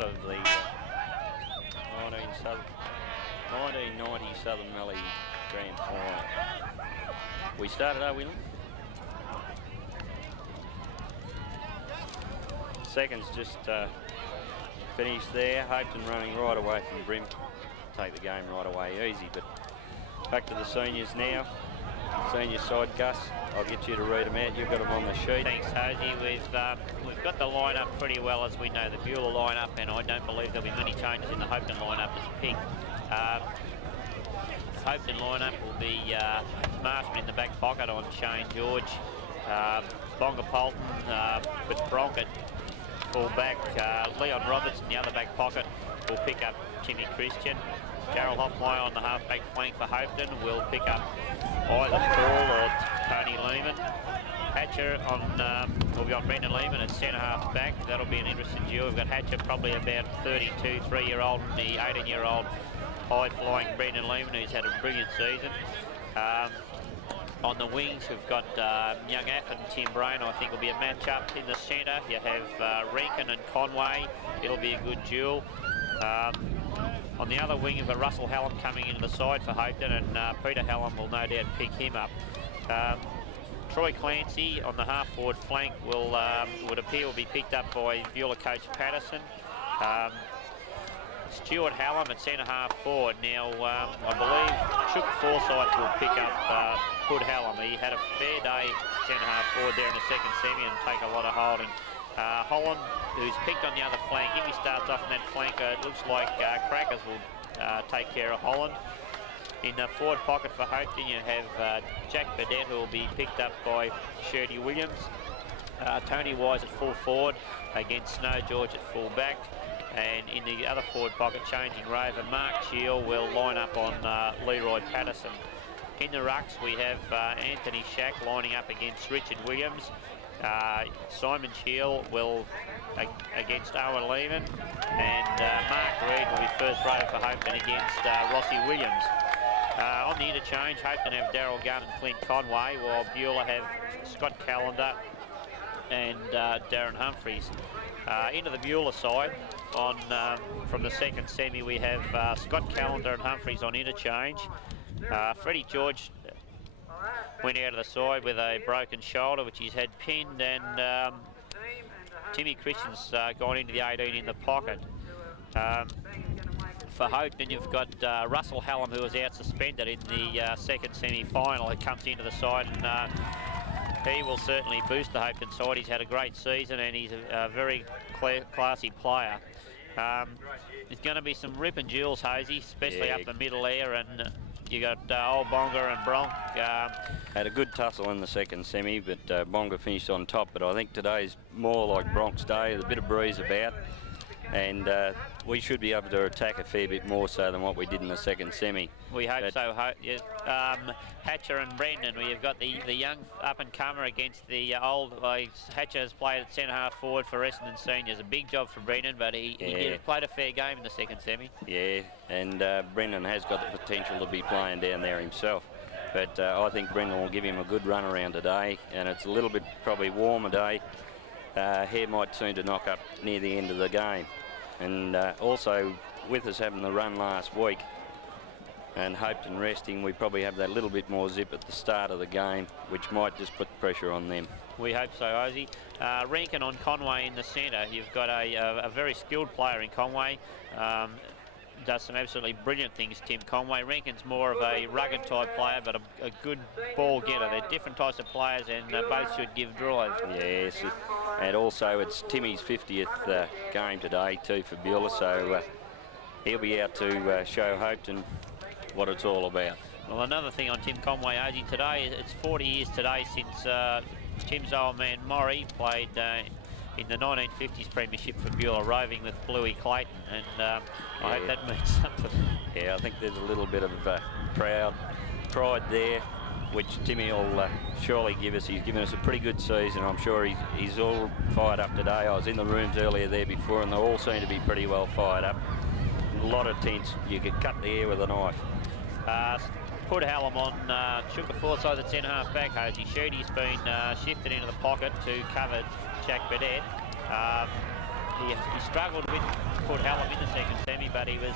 start of the 1990 Southern Valley Grand Final. We started, are we? Seconds just finished there. Hopetoun running right away from Brim. Take the game right away easy, but back to the seniors now. Senior side, Gus, I'll get you to read them out. You've got them on the sheet. Thanks, Hosey. We've got the lineup pretty well, as we know, the Beulah lineup, and I don't believe there'll be many changes in the Hopetoun lineup as picked. Hopetoun lineup will be Marshman in the back pocket on Shane George, Bonga Polton with Bronk at full back, Leon Roberts in the other back pocket will pick up Timmy Christian. Darryl Hoffmeyer on the half-back flank for Hopetoun will pick up either Paul or Tony Lehman. Hatcher will be on Brendan Lehman at centre-half back. That'll be an interesting duel. We've got Hatcher probably about 32, 3-year-old, and the 18-year-old high-flying Brendan Lehman, who's had a brilliant season. On the wings, we've got Young Aff and Tim Brain. I think will be a match-up in the centre. You have Rankin and Conway. It'll be a good duel. On the other wing, you've got Russell Hallam coming into the side for Hopetoun, and Peter Hallam will no doubt pick him up. Troy Clancy on the half-forward flank would appear will be picked up by Beulah coach Patterson. Stuart Hallam at centre-half forward. Now, I believe Chook Forsyth will pick up Hood Hallam. He had a fair day centre-half forward there in the second semi and take a lot of holding. Holland, who's picked on the other flank, if he starts off in that flank, it looks like Crackers will take care of Holland. In the forward pocket for Hopetoun, you have Jack Burdett, who will be picked up by Shirley Williams. Tony Wise at full forward against Snow George at full back. And in the other forward pocket, changing rover, Mark Cheel will line up on Leroy Patterson. In the rucks, we have Anthony Shack lining up against Richard Williams. Simon Cheel will against Owen Lehman, and Mark Reid will be first row for Hopetoun against Rossi Williams. On the interchange, Hopetoun have Darryl Gunn and Clint Conway, while Beulah have Scott Callender and Darren Humphreys. Into the Beulah side, from the second semi, we have Scott Callender and Humphreys on interchange. Freddie George went out of the side with a broken shoulder, which he's had pinned, and Timmy Christian's gone into the 18 in the pocket. For Hopetoun, you've got Russell Hallam, who was out suspended in the second semi-final. It comes into the side, and he will certainly boost the Hopetoun side. He's had a great season, and he's a very classy player. There's going to be some rip and duels, Hosey, especially up the middle there, and you got old Bonga and Bronk. Had a good tussle in the second semi, but Bonga finished on top. But I think today's more like Bronk's day. There's a bit of breeze about, and we should be able to attack a fair bit more so than what we did in the second semi. We hope so. Hatcher and Brendan, we've got the young up-and-comer against the old. Hatcher has played at centre-half forward for Essendon Seniors. A big job for Brendan, but he played a fair game in the second semi. Yeah, and Brendan has got the potential to be playing down there himself. But I think Brendan will give him a good run around today, and it's a little bit probably warmer day. Hair might seem to knock up near the end of the game. And also, with us having the run last week and Hopetoun resting, we probably have that little bit more zip at the start of the game, which might just put pressure on them. We hope so, Ozzy. Rankin on Conway in the centre. You've got a very skilled player in Conway. Does some absolutely brilliant things, Tim Conway. Rankin's more of a rugged type player, but a good ball getter. They're different types of players, and both should give drives. Yes, and also it's Timmy's 50th game today too for Beulah, so he'll be out to show Hopetoun what it's all about. Well, another thing on Tim Conway, Ozzy, today, it's 40 years today since Tim's old man Maury played in the 1950s premiership for Beulah, roving with Bluey Clayton, and I hope that means something. Yeah, I think there's a little bit of pride there, which Timmy will surely give us. He's given us a pretty good season. I'm sure he's all fired up today. I was in the rooms earlier there before, and they all seem to be pretty well fired up. A lot of tents. You could cut the air with a knife. Put Hallam on Sugar Forsyth at centre-half back, Hosey. Sheedy's been shifted into the pocket to cover Jack Burdett. he struggled with Port Hallam in the second semi, but he was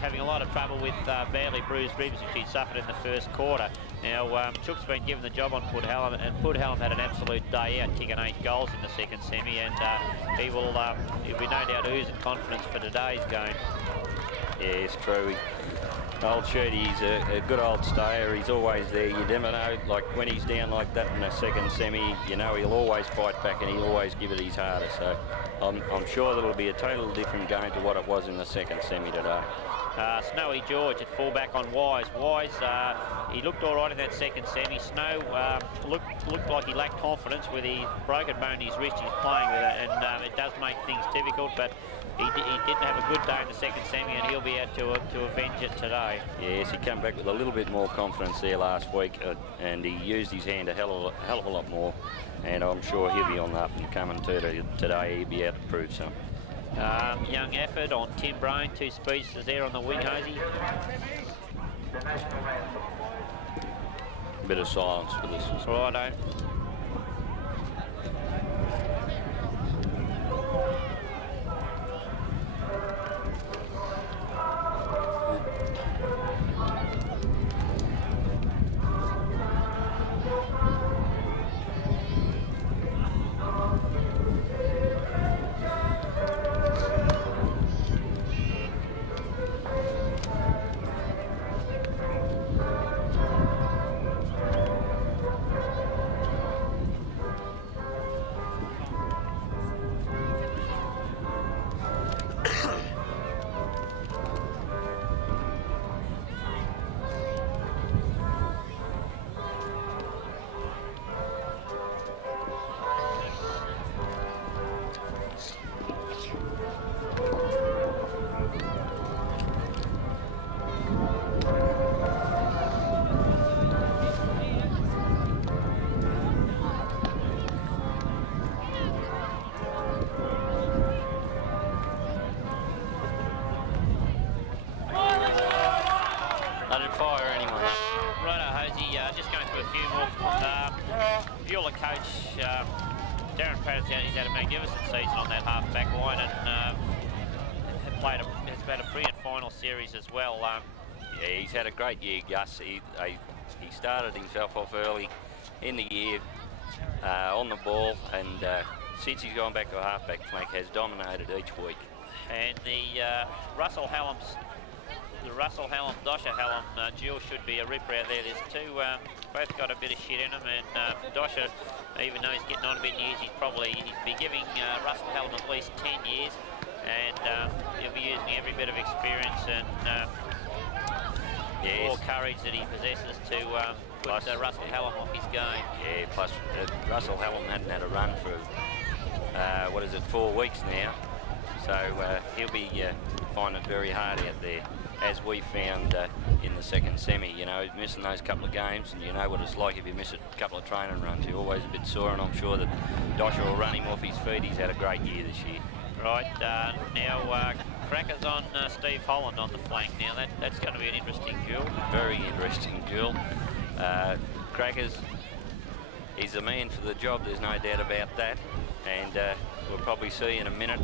having a lot of trouble with badly bruised ribs, which he suffered in the first quarter. Now, Chook's been given the job on Port Hallam, and Port Hallam had an absolute day out, kicking 8 goals in the second semi, and he'll be no doubt oozing confidence for today's game. Yeah, it's true. Old Shooty, he's a good old stayer. He's always there. You never know, like when he's down like that in the second semi, you know he'll always fight back and he'll always give it his hardest. So I'm sure that it'll be a totally different game to what it was in the second semi today. Snowy George at fullback on Wise. Wise, he looked all right in that second semi. Snow looked like he lacked confidence with the broken bone in his wrist. He's playing with it, and it does make things difficult, but he didn't have a good day in the second semi, and he'll be out to avenge it today. Yes, he came back with a little bit more confidence there last week, and he used his hand a hell of a lot more, and I'm sure he'll be on the up and coming today. He'll be out to prove something. Young effort on Tim Brain, 2 speedsters there on the wing, Hosey. A bit of silence for this. Righto. Beulah coach Darren Pratt's he's had a magnificent season on that half-back line, and has played a brilliant final series as well. Yeah, he's had a great year, Gus. He started himself off early in the year on the ball, and since he's gone back to a half-back flank, has dominated each week. And the Russell Hallam, Dosha Hallam duel should be a ripper out there. There's two, both got a bit of shit in them, and Dosha, even though he's getting on a bit in years, he's be giving Russell Hallam at least 10 years, and he'll be using every bit of experience and more courage that he possesses to put Russell Hallam off his game. Yeah, plus Russell Hallam hadn't had a run for, 4 weeks now, so he'll be finding it very hard out there, as we found in the second semi. You know, missing those couple of games, and you know what it's like if you miss a couple of training runs. You're always a bit sore, and I'm sure that Dosha will run him off his feet. He's had a great year this year. Right, now Crackers on Steve Holland on the flank. Now that's going to be an interesting duel. Very interesting duel. Crackers, he's the man for the job, there's no doubt about that, and we'll probably see in a minute.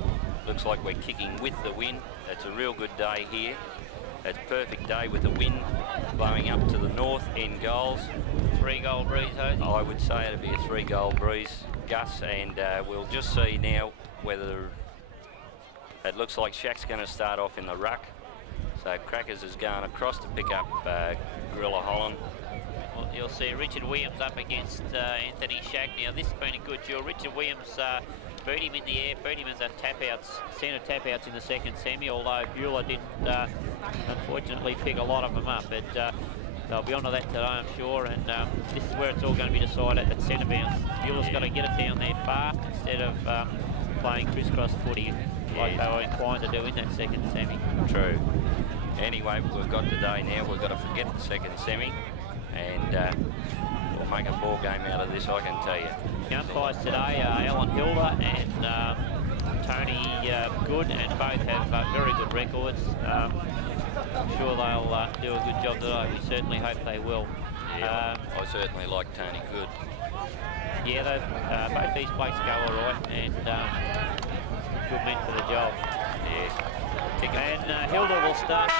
Looks like we're kicking with the wind. It's a real good day here. It's a perfect day with the wind blowing up to the north in goals. 3-goal breeze, Hosey? I would say it'd be a 3-goal breeze, Gus, and we'll just see now whether it looks like Shaq's going to start off in the ruck. So Crackers is going across to pick up Gorilla Holland. Well, you'll see Richard Williams up against Anthony Shaq. Now this has been a good duel. Richard Williams beat him in the air, beat him as a centre tap-outs in the second semi, although Beulah didn't unfortunately pick a lot of them up. But they'll be onto that today, I'm sure, and this is where it's all going to be decided at centre bounce. Beulah's got to get it down there far instead of playing crisscross footy like they were inclined to do in that second semi. True. Anyway, we've got today now, we've got to forget the second semi, and we'll make a ball game out of this, I can tell you. The umpires today are Alan Hilda and Tony Good, and both have very good records. I'm sure they'll do a good job today. We certainly hope they will. Yeah, I certainly like Tony Good. Yeah, both these blokes go all right, and good men for the job. Yes. And Hilda will start.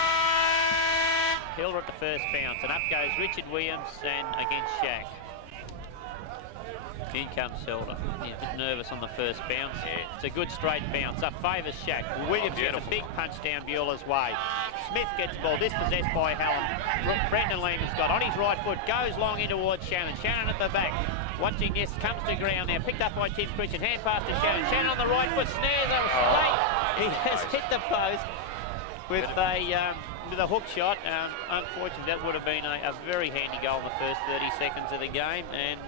Hilda at the first bounce, and up goes Richard Williams and against Shaq. In comes Hilda. He's a bit nervous on the first bounce. Yeah. It's a good straight bounce. Up favours Shaq. Williams gets a big punch down Beulah's way. Smith gets the ball, dispossessed by Hallam. Brendan Lehman's got on his right foot, goes long in towards Shannon. Shannon at the back. Watching this, comes to ground now. Picked up by Tim Christian. Hand pass to Shannon. Shannon on the right foot, snares a straight. He has hit the post with a hook shot. Unfortunately, that would have been a very handy goal in the first 30 seconds of the game. And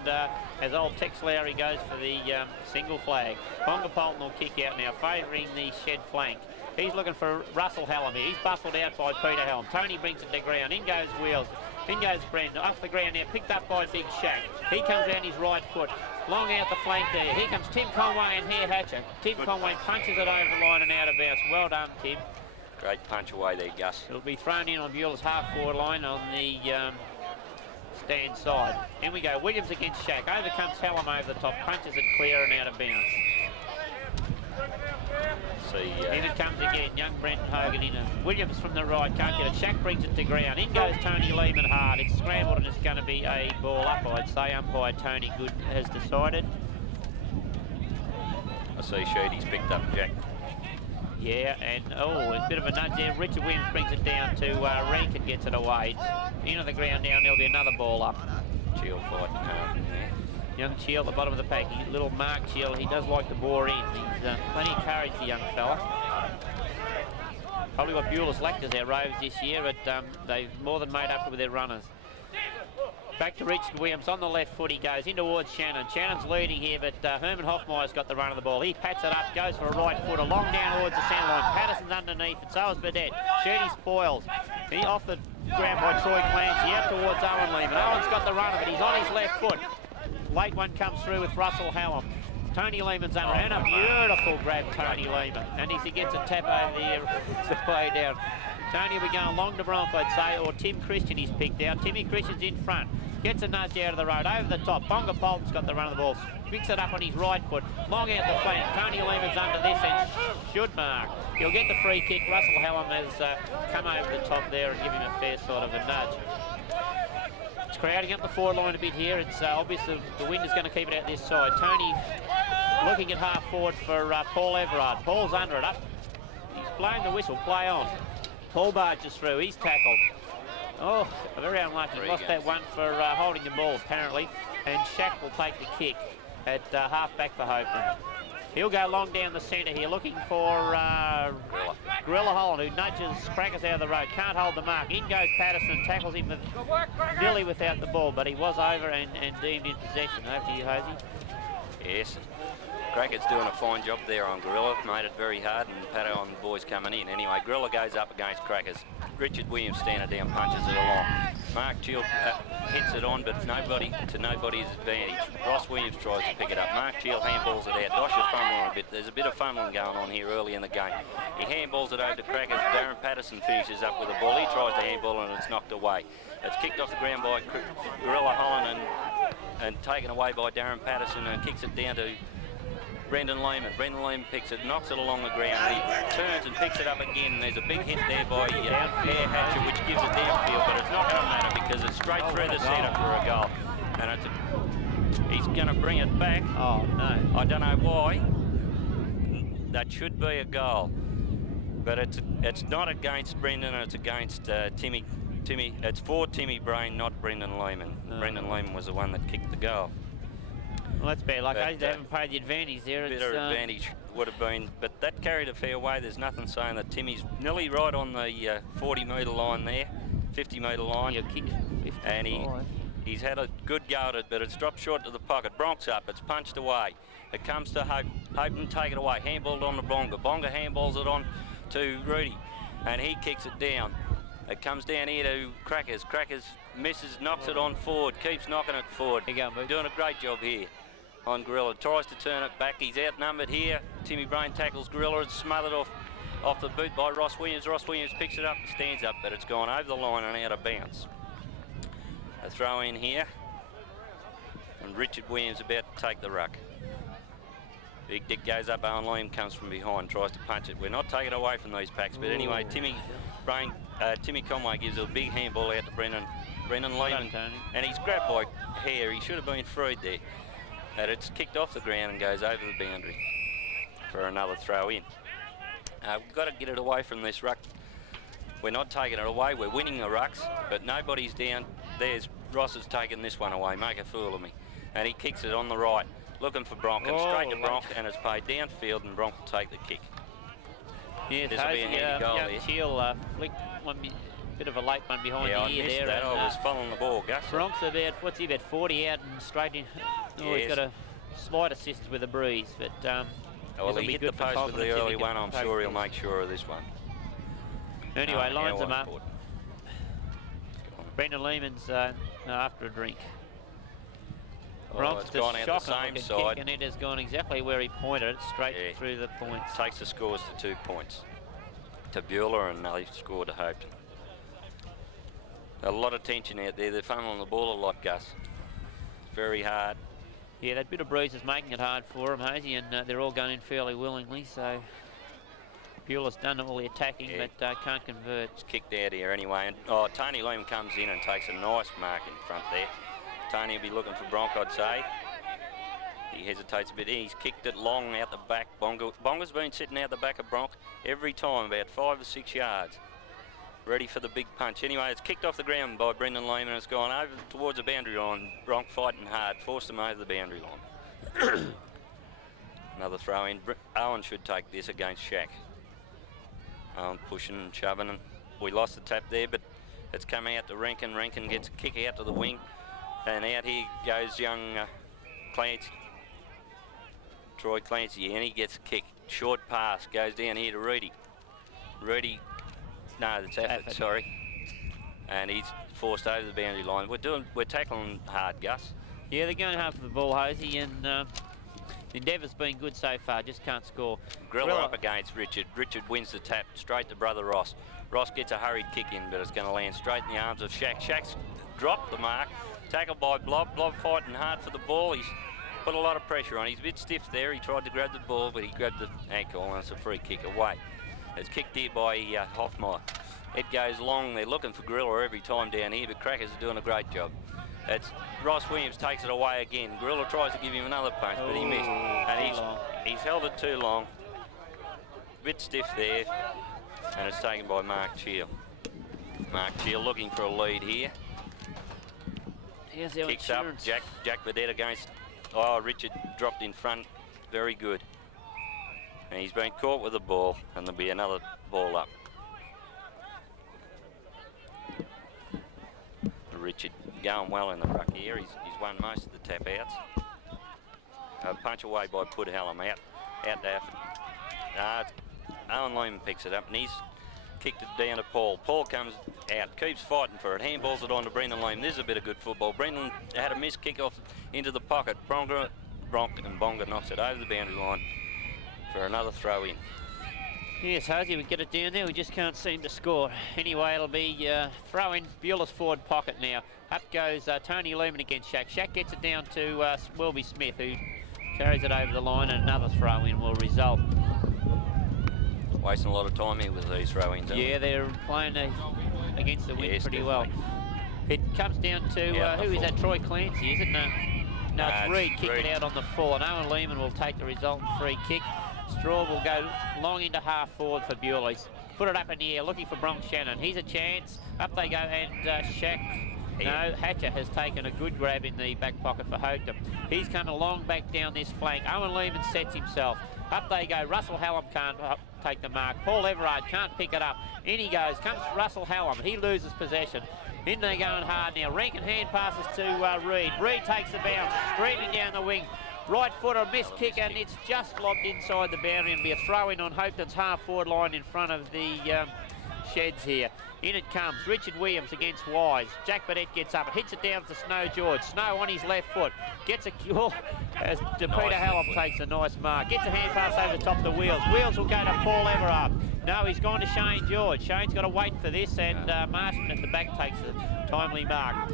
as old Tex Lowry goes for the single flag. Bonga Polton will kick out now, favouring the shed flank. He's looking for Russell Hallam here. He's bustled out by Peter Hallam. Tony brings it to ground. In goes Wheels. In goes Brendan. Off the ground now, picked up by Big Shaq. He comes out his right foot. Long out the flank there. Here comes Tim Conway and Hare Hatcher. Tim Conway punches it over the line and out of bounds. Well done, Tim. Great punch away there, Gus. It'll be thrown in on Beulah's half-forward line on the stand side. In we go. Williams against Shaq. Over comes Hallam over the top. Punches it clear and out of bounds. In it comes again. Young Brenton Hogan in it. Williams from the right. Can't get it. Shaq brings it to ground. In goes Tony Lehman hard. It's scrambled and it's going to be a ball up, I'd say. Umpire Tony Good has decided. I see Sheedy's picked up Jack. Yeah, and a bit of a nudge there. Richard Williams brings it down to Rank and gets it away. It's into the ground now, and there'll be another ball up. Chill fight. Young Chill at the bottom of the pack. Little Mark Chill, he does like to bore in. He's plenty of courage, the young fella. Probably what Beulah's lacked is their rows this year, but they've more than made up with their runners. Back to Richard Williams on the left foot he goes in towards Shannon. Shannon's leading here, but Herman Hoffmeyer's got the run of the ball. He pats it up, goes for a right foot, long down towards the centre line. Patterson's underneath it, so is Burdett. Shirley spoils. He off the ground by Troy Clancy, out towards Owen Lehman. Owen's got the run of it, he's on his left foot. Late one comes through with Russell Hallam. Tony Lehman's under, and a beautiful grab, Tony Lehman. And he gets a tap over the way down. Tony will be going long to Bronco, I'd say, or Tim Christian he's picked out. Timmy Christian's in front. Gets a nudge out of the road, over the top. Bonga Polton's got the run of the ball. Picks it up on his right foot. Long out the flank. Tony Lehman's under this and should mark. He'll get the free kick. Russell Hallam has come over the top there and give him a fair sort of a nudge. It's crowding up the forward line a bit here. It's obvious the wind is going to keep it out this side. Tony looking at half forward for Paul Everard. Paul's under it up. He's blowing the whistle. Play on. Paul barges through. He's tackled. Oh, very unlucky. Lost that one for holding the ball, apparently. And Shaq will take the kick at half-back for Hopetoun. He'll go long down the centre here, looking for Gorilla Holland, who nudges Crackers out of the road. Can't hold the mark. In goes Patterson, tackles him nearly without the ball, but he was over and deemed in possession. Over to you, Hosey. Yes. Cracker's doing a fine job there on Gorilla. Made it very hard, and Pato on the boys coming in. Anyway, Gorilla goes up against Crackers. Richard Williams standing down, punches it along. Mark Chill hits it on, but nobody's advantage. Ross Williams tries to pick it up. Mark Chill handballs it out. Dosh is fumbling a bit. There's a bit of fumbling going on here early in the game. He handballs it over to Crackers. Darren Patterson finishes up with the ball. He tries to handball and it's knocked away. It's kicked off the ground by Gorilla Holland and taken away by Darren Patterson and kicks it down to Brendan Lehman. Brendan Lehman picks it, knocks it along the ground. He turns and picks it up again. There's a big hit there by Hare Hatcher, which gives it downfield, but it's not going to matter because it's straight through the centre for a goal. And he's going to bring it back. Oh, no. I don't know why. That should be a goal. But it's not against Brendan, it's against Timmy. It's for Timmy Brain, not Brendan Lehman. No. Brendan Lehman was the one that kicked the goal. Well, that's bad luck. They haven't paid the advantage there. Better advantage would have been, but that carried a fair way. There's nothing saying that Timmy's nearly right on the 40-metre line there, 50-metre line. And he's had a good go at it, but it's dropped short to the pocket. Bronx up, it's punched away. It comes to Hope. Hopetoun take it away. Handballed on to Bonga. Bonga handballs it on to Rudy, and he kicks it down. It comes down here to Crackers. Crackers misses, knocks it on forward, keeps knocking it forward. Doing a great job here on Gorilla. Tries to turn it back. He's outnumbered here. Timmy Brain tackles Gorilla. It's smothered off the boot by Ross Williams. Ross Williams picks it up and stands up, but it's gone over the line and out of bounds. A throw in here. And Richard Williams about to take the ruck. Big Dick goes up, Owen Liam comes from behind, tries to punch it. We're not taking it away from these packs, but anyway, Timmy Conway gives a big handball out to Brendan Lehman, and he's grabbed by hair. He should have been freed there. And it's kicked off the ground and goes over the boundary for another throw in. We've got to get it away from this ruck. We're not taking it away, we're winning the rucks, but nobody's down. There's Ross has taken this one away, make a fool of me. And he kicks it on the right, looking for Bronk, and straight to Bronk, and it's played downfield, and Bronk will take the kick. Yeah, this will be a handy goal there. Teal flicked one bit of a late one behind the ear there. That. I was following the ball, Gus. Bronk's about, what's he, about 40 out and straight in. Oh, he's got a slight assist with a breeze, but well, he hit the post with the early one. I'm sure he'll make sure of this one. Anyway, lines them up. Brendan Lehman's after a drink. Bronk's gone out the same side, and it has gone exactly where he pointed it, straight through the points. Takes the scores to 2 points to Beulah, and they scored to Hopetoun. A lot of tension out there. They're funneling the ball a lot, Gus. Very hard. Yeah, that bit of breeze is making it hard for them, Hazy, and they're all going in fairly willingly, so Beulah's done all the attacking, but can't convert. It's kicked out here anyway, and Tony Loom comes in and takes a nice mark in front there. Tony will be looking for Bronk, I'd say. He hesitates a bit. He's kicked it long out the back. Bonga's been sitting out the back of Bronk every time, about 5 or 6 yards. Ready for the big punch. Anyway, it's kicked off the ground by Brendan Lehman, and it's gone over towards the boundary line. Bronk fighting hard, forced him over the boundary line. Another throw in. Owen should take this against Shaq. Owen pushing and shoving, and we lost the tap there, but it's come out to Rankin. Rankin gets a kick out to the wing, and out here goes young Clancy. Troy Clancy, and he gets a kick. Short pass, goes down here to Reedy. Reedy, no, that's Afford, sorry. And he's forced over the boundary line. We're tackling hard, Gus. Yeah, they're going hard for the ball, Hosey, and the endeavour's been good so far, just can't score. Griller up against Richard. Richard wins the tap straight to brother Ross. Ross gets a hurried kick in, but it's going to land straight in the arms of Shaq. Shaq's dropped the mark, tackled by Blob. Blob fighting hard for the ball. He's put a lot of pressure on. He's a bit stiff there. He tried to grab the ball, but he grabbed the ankle, and it's a free kick away. It's kicked here by Hoffmeyer. It goes long. They're looking for Griller every time down here, but Crackers are doing a great job. It's Ross Williams takes it away again. Griller tries to give him another punch, but he missed. And he's held it too long. Bit stiff there, and it's taken by Mark Cheel. Mark Cheel looking for a lead here. Here's our Kicks insurance. up. Jack Vedette against. Richard dropped in front. Very good. And he's been caught with the ball, and there'll be another ball up. Richard going well in the ruck here. He's won most of the tap outs. A punch away by Pudhallam out to Afford. Owen Lehman picks it up, and he's kicked it down to Paul. Paul comes out, keeps fighting for it, handballs it on to Brendan Lehman. This is a bit of good football. Brendan had a missed kick off into the pocket. Bronk and Bonga knocks it over the boundary line for another throw in. Yes, Hosey, we get it down there, we just can't seem to score. Anyway, it'll be throw in Beulah's forward pocket now. Up goes Tony Lehman against Shaq. Shaq gets it down to Welby Smith, who carries it over the line, and another throw in will result. Wasting a lot of time here with these throw-ins. Yeah, they're playing against the wind pretty well. It comes down to, who is that, Troy Clancy, is it? No, it's Reed kicking out on the full, and Owen Lehman will take the resultant free kick. Straw will go long into half forward for Beulah. He's put it up in the air, looking for Bronk Shannon. He's a chance. Up they go, and Hatcher has taken a good grab in the back pocket for Hopetoun. He's come along back down this flank. Owen Lehman sets himself. Up they go. Russell Hallam can't take the mark. Paul Everard can't pick it up. In he goes. Comes Russell Hallam. He loses possession. In they going hard now. Rankin hand passes to Reed. Reed takes the bounce, streaming down the wing. Right footer, missed kick, and it's just lobbed inside the boundary, and be a throw-in on Hopetoun's half-forward line in front of the sheds here. In it comes, Richard Williams against Wise. Jack Burdett gets up, it hits it down to Snow George. Snow on his left foot, gets a cure as Peter Hallam takes a nice mark. Gets a hand pass over the top of the Wheels. Wheels will go to Paul Everard. No, he's gone to Shane George. Shane's got to wait for this, and Marston at the back takes a timely mark.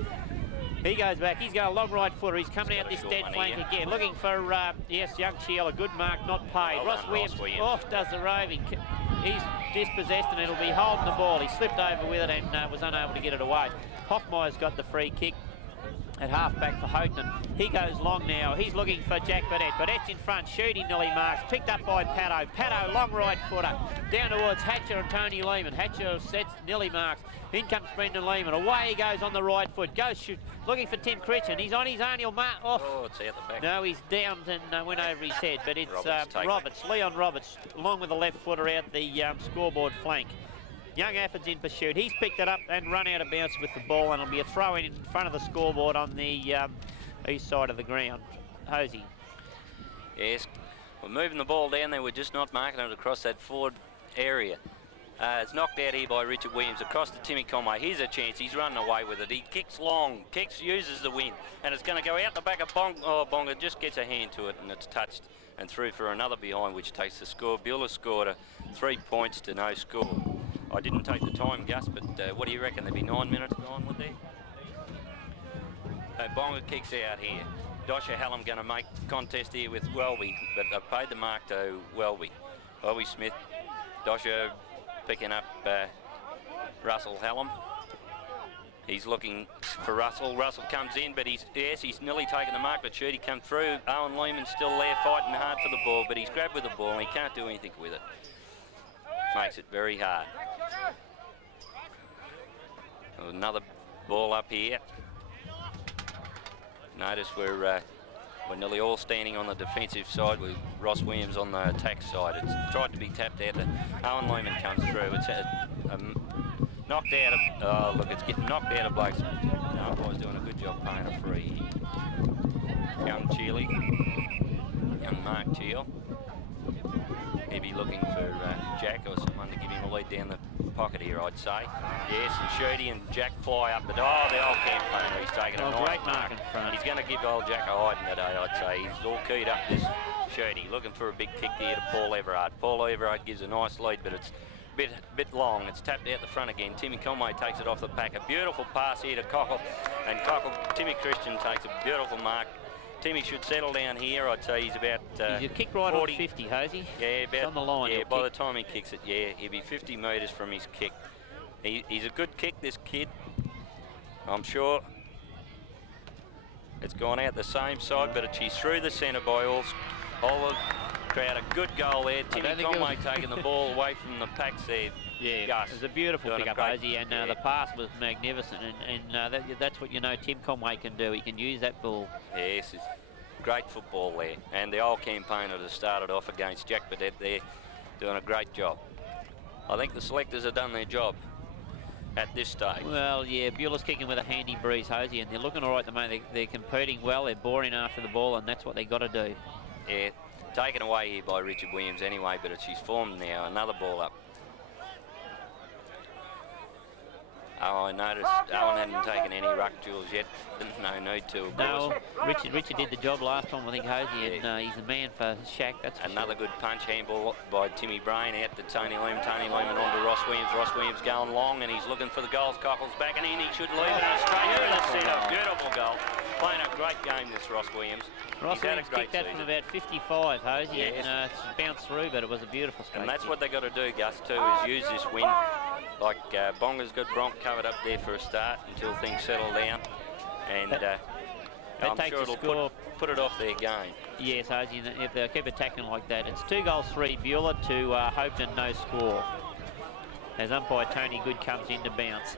He goes back. He's got a long right footer. He's coming out this dead flank again. Looking for, yes, young Chiel, a good mark, not paid. Ross Williams, does the roving. He's dispossessed and it'll be holding the ball. He slipped over with it and was unable to get it away. Hoffmeyer's got the free kick at half-back for Hopetoun. He goes long now. He's looking for Jack Burdett. Burdett's in front, shooting, nearly marks. Picked up by Paddo. Paddo, long right footer. Down towards Hatcher and Tony Lehman. Hatcher sets, nearly marks. In comes Brendan Lehman. Away he goes on the right foot. Goes shoot, looking for Tim Critchen. He's on his own. He'll mark. Oh, it's out the back. No, he's down and went over his head. But it's Leon Roberts, along with the left footer out the scoreboard flank. Young Afford's in pursuit. He's picked it up and run out of bounds with the ball, and it'll be a throw in front of the scoreboard on the east side of the ground. Hosey. Yes, we're moving the ball down there. We're just not marking it across that forward area. It's knocked out here by Richard Williams across to Timmy Conway. Here's a chance. He's running away with it. He kicks long, uses the wind, and it's going to go out the back of Bonga just gets a hand to it, and it's touched and through for another behind, which takes the score. Beulah scored 3 points to no score. I didn't take the time, Gus, but what do you reckon? There'd be 9 minutes gone, would there? Bonga kicks out here. Dosha Hallam going to make contest here with Welby, but they've paid the mark to Welby. Welby Smith, Dosha picking up Russell Hallam. He's looking for Russell. Russell comes in, but he's nearly taken the mark, but should he come through? Owen Lehman's still there fighting hard for the ball, but he's grabbed with the ball and he can't do anything with it. Makes it very hard. Another ball up here. Notice we're nearly all standing on the defensive side with Ross Williams on the attack side. It's tried to be tapped out. Owen Lehman comes through. It's knocked out of, look, it's getting knocked out of Blakes. No, Umpire's doing a good job paying a free. Young Cheely, young Mark Cheel. He'll be looking for Jack or someone to give him a lead down the pocket here, I'd say. Yes, and Shooty and Jack fly up the the old campaigner. He's taking a nice mark in front. He's going to give old Jack a hiding today, I'd say. He's all keyed up, this Shooty, looking for a big kick here to Paul Everard. Paul Everard gives a nice lead, but it's a bit long. It's tapped out the front again. Timmy Conway takes it off the pack. A beautiful pass here to Cockle, and Timmy Christian takes a beautiful mark. Timmy should settle down here. I'd say he's about he's a kick right 40, on 50, Hosey. Yeah, about it's on the line. Yeah, by the time he kicks it, yeah, he'll be 50 metres from his kick. He's a good kick, this kid. I'm sure it's gone out the same side, but she's through the centre by all the crowd. A good goal there. Timmy Conway taking the ball away from the packs there. Yeah, Gus, it was a beautiful pick-up, Hosey, and the pass was magnificent, and that's what you know Tim Conway can do. He can use that ball. Yes, it's great football there, and the old campaigner that started off against Jack Burdett there, doing a great job. I think the selectors have done their job at this stage. Well, yeah, Beulah's kicking with a handy breeze, Hosey, and they're looking all right at the moment. They're competing well, they're boring after the ball, and that's what they've got to do. Yeah, taken away here by Richard Williams anyway, but she's formed now. Another ball up. Oh, I noticed Owen hadn't taken any ruck duels yet. No need to, of course. No, Richard did the job last time, I think, Hosey, and he's a man for Shaq, that's for Another good punch handball by Timmy Brain out to Tony Lehman. Tony Lehman on to Ross Williams. Ross Williams going long, and he's looking for the goals. Cockles back and in. He should leave it straight through the centre. Beautiful goal. Playing a great game, this Ross Williams. Ross Williams kicked that from about 55, Hosey, and it's bounced through, but it was a beautiful straight. And that's what they've got to do, Gus, too, is use this win. Like Bonga's got Bronk covered up there for a start until things settle down, and I'm sure it'll put it off their game. Yes, Hosey, if they keep attacking like that. It's 2-3 Beulah to Hopetoun, no score. As umpire Tony Good comes in to bounce.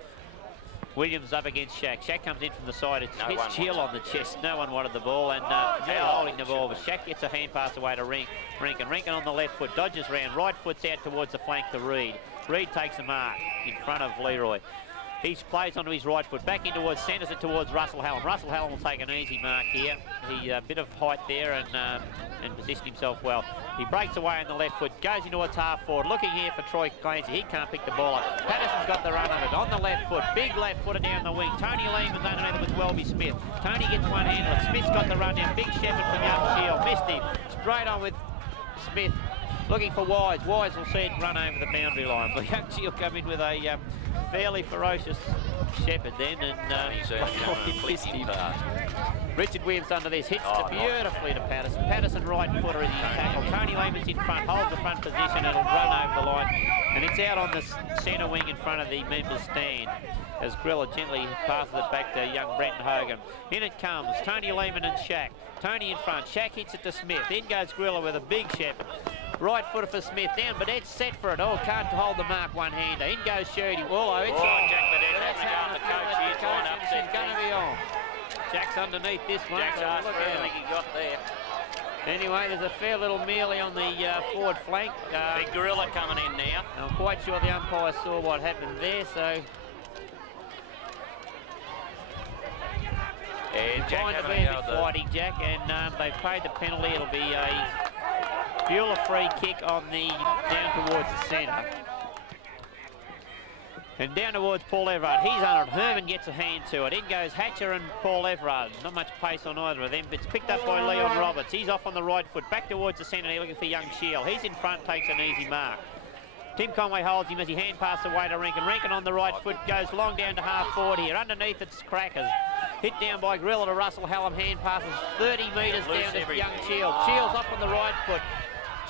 Williams up against Shaq. Shaq comes in from the side. It hits Chiel on the chest. No one wanted the ball, and they're holding the ball. But Shaq gets a hand pass away to Rankin. Rankin on the left foot, dodges round. Right foot's out towards the flank to Reed. Reed takes a mark in front of Leroy. He plays onto his right foot, back in towards, centres it towards Russell Hallam. Russell Hallam will take an easy mark here. He a bit of height there and positioned himself well. He breaks away on the left foot, goes into its half forward, looking here for Troy Clancy. He can't pick the ball up. Patterson's got the run of it on the left foot, big left footer down the wing. Tony Lehman's underneath it with Welby Smith. Tony gets one handle. Smith's got the run down. Big shepherd from Young Shield. Missed him. Straight on with Smith. Looking for Wise. Wise will see it run over the boundary line. But Young Shield come in with a fairly ferocious Shepherd then, and he missed him. Richard Williams under this, hits it beautifully to Patterson. Patterson right footer as he tackles. Tony Lehman's in front, holds the front position, it'll run over the line. And it's out on the centre wing in front of the members' stand as Grilla gently passes it back to young Brenton Hogan. In it comes Tony Lehman and Shaq. Tony in front, Shaq hits it to Smith. In goes Grilla with a big Shepherd. Right footer for Smith down, but it's set for it. Oh, can't hold the mark one-hander. In goes Shirdy. Oh, it's on. Jack Burdett having a go at the coach here, trying to upset. It's going to be on. Jack's underneath this one. Jack's asked for everything he got there. Anyway, there's a fair little melee on the forward flank. Big gorilla coming in now. I'm quite sure the umpire saw what happened there, so... Yeah, Jack trying to be a bit flighty, Jack, and they've paid the penalty. It'll be a Beulah free kick on the down towards the centre. And down towards Paul Everard. He's under it. Herman gets a hand to it. In goes Hatcher and Paul Everard. Not much pace on either of them, but it's picked up by Leon Roberts. He's off on the right foot. Back towards the centre. Looking for young Shield. He's in front, takes an easy mark. Tim Conway holds him as he hand passes away to Rankin. Rankin on the right foot goes long down to half forward here. Underneath it's Crackers. Hit down by Grilla to Russell Hallam. Hand passes 30 metres down to young Shield. Shield's off on the right foot.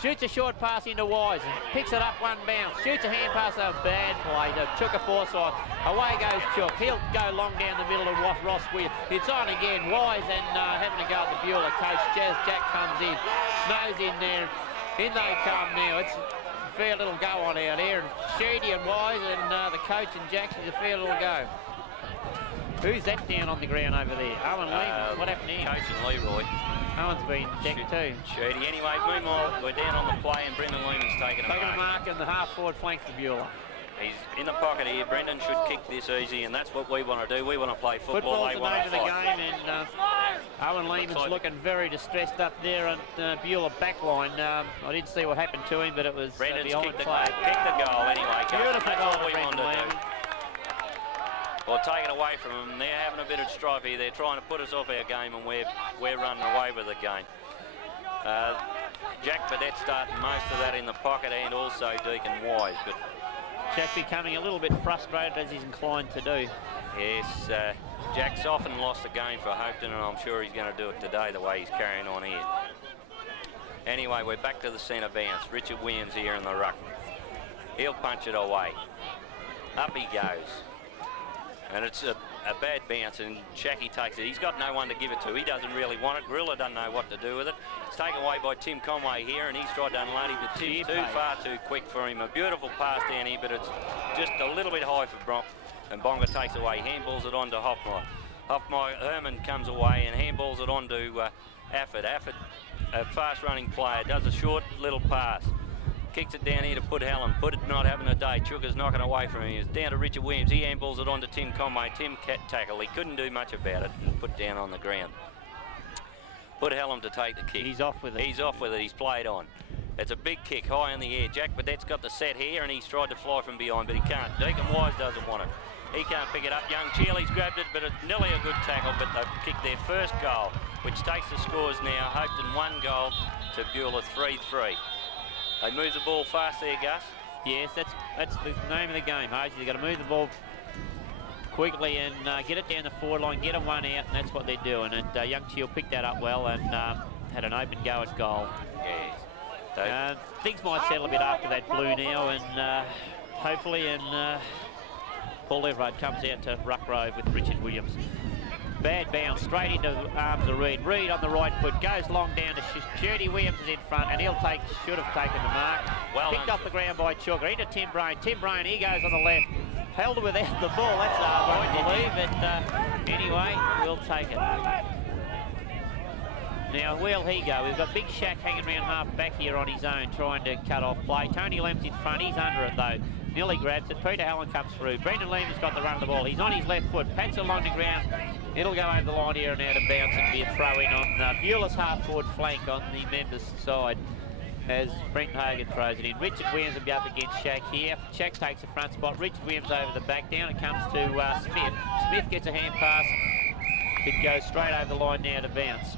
Shoots a short pass into Wise. Picks it up one bounce. Shoots a hand pass. A bad play to Chooker Forsyth. Away goes Chook. He'll go long down the middle of Ross Weir. It's on again. Wise and having a go at the Beulah coach. Jack comes in. Snow's in there. In they come now. It's fair little go on out here, and Sheedy and Wise and the coach and Jackson's a fair little go. Who's that down on the ground over there? Owen Lehman. What happened here? Coach and Leroy. Owen's been decked too. Sheedy. Anyway, meanwhile, we're down on the play and Brendan Lehman's taking a mark. In the half forward flank for Beulah. He's in the pocket here. Brendan should kick this easy, and that's what we want to do. We want to play football. Football's the name of the game, and Owen Lehman's looking very distressed up there on Beulah backline. I didn't see what happened to him, but it was Brendan's behind kicked play. the goal anyway. Beautiful goal what we want to Lehman. do. Well, take it away from them. They're having a bit of strife here. They're trying to put us off our game, and we're running away with the game. Jack Burdett starting most of that in the pocket, and also Deacon Wise, but Jack becoming a little bit frustrated as he's inclined to do. Yes, Jack's often lost a game for Hopetoun, and I'm sure he's going to do it today the way he's carrying on here. Anyway, we're back to the centre bounce. Richard Williams here in the ruck. He'll punch it away. Up he goes. And it's a bad bounce, and Shacky takes it. He's got no one to give it to. He doesn't really want it. Grilla doesn't know what to do with it. It's taken away by Tim Conway here, and he's tried to unload him, but Tim's far too quick for him. A beautiful pass down here, but it's just a little bit high for Bronk, and Bonga takes away. Handballs it on to Hoffmeyer. Herman comes away and handballs it on to Afford. Afford, a fast-running player, does a short little pass. Kicks it down here to Put Hallam. Put it not having a day. Chooker's knocking away from him. It's down to Richard Williams. He handballs it on to Tim Conway. Tim tackle. He couldn't do much about it. Put down on the ground. Put Hallam to take the kick. He's off with it. He's off with it. He's played on. It's a big kick high in the air. Jack Burdett's got the set here, and he's tried to fly from behind, but he can't. Deacon Wise doesn't want it. He can't pick it up. Young Chearley's grabbed it, but it's nearly a good tackle, but they've kicked their first goal, which takes the scores now. Hopetoun 1 goal to Beulah 3-3. They move the ball fast there, Gus. Yes, that's the name of the game, Hosey. They've got to move the ball quickly and get it down the forward line, get them one out, and that's what they're doing. And young Chill picked that up well and had an open go at goal. Yes. Things might settle a bit after that blue now, and hopefully, and Paul Everard comes out to ruck row with Richard Williams. Bad bounce, straight into the arms of Reed. Reed on the right foot, goes long down to Shirdy. Williams is in front, and should have taken the mark. Well picked off the ground by Chooker, into Tim Brain. Tim Brain, he goes on the left. Held it without the ball, that's a hard one to believe, but anyway, we'll take it. Now, where'll he go? We've got Big Shack hanging around half back here on his own, trying to cut off play. Tony Lem's in front, he's under it though. Nearly grabs it, Peter Allen comes through. Brendan Lehman's got the run of the ball. He's on his left foot, pats it along the ground. It'll go over the line here and out of bounds and be a throw-in on Beulah's half-forward flank on the members' side as Brent Hogan throws it in. Richard Williams will be up against Shaq here. Shaq takes the front spot. Richard Williams over the back. Down it comes to Smith. Smith gets a hand pass. It goes straight over the line now to bounce.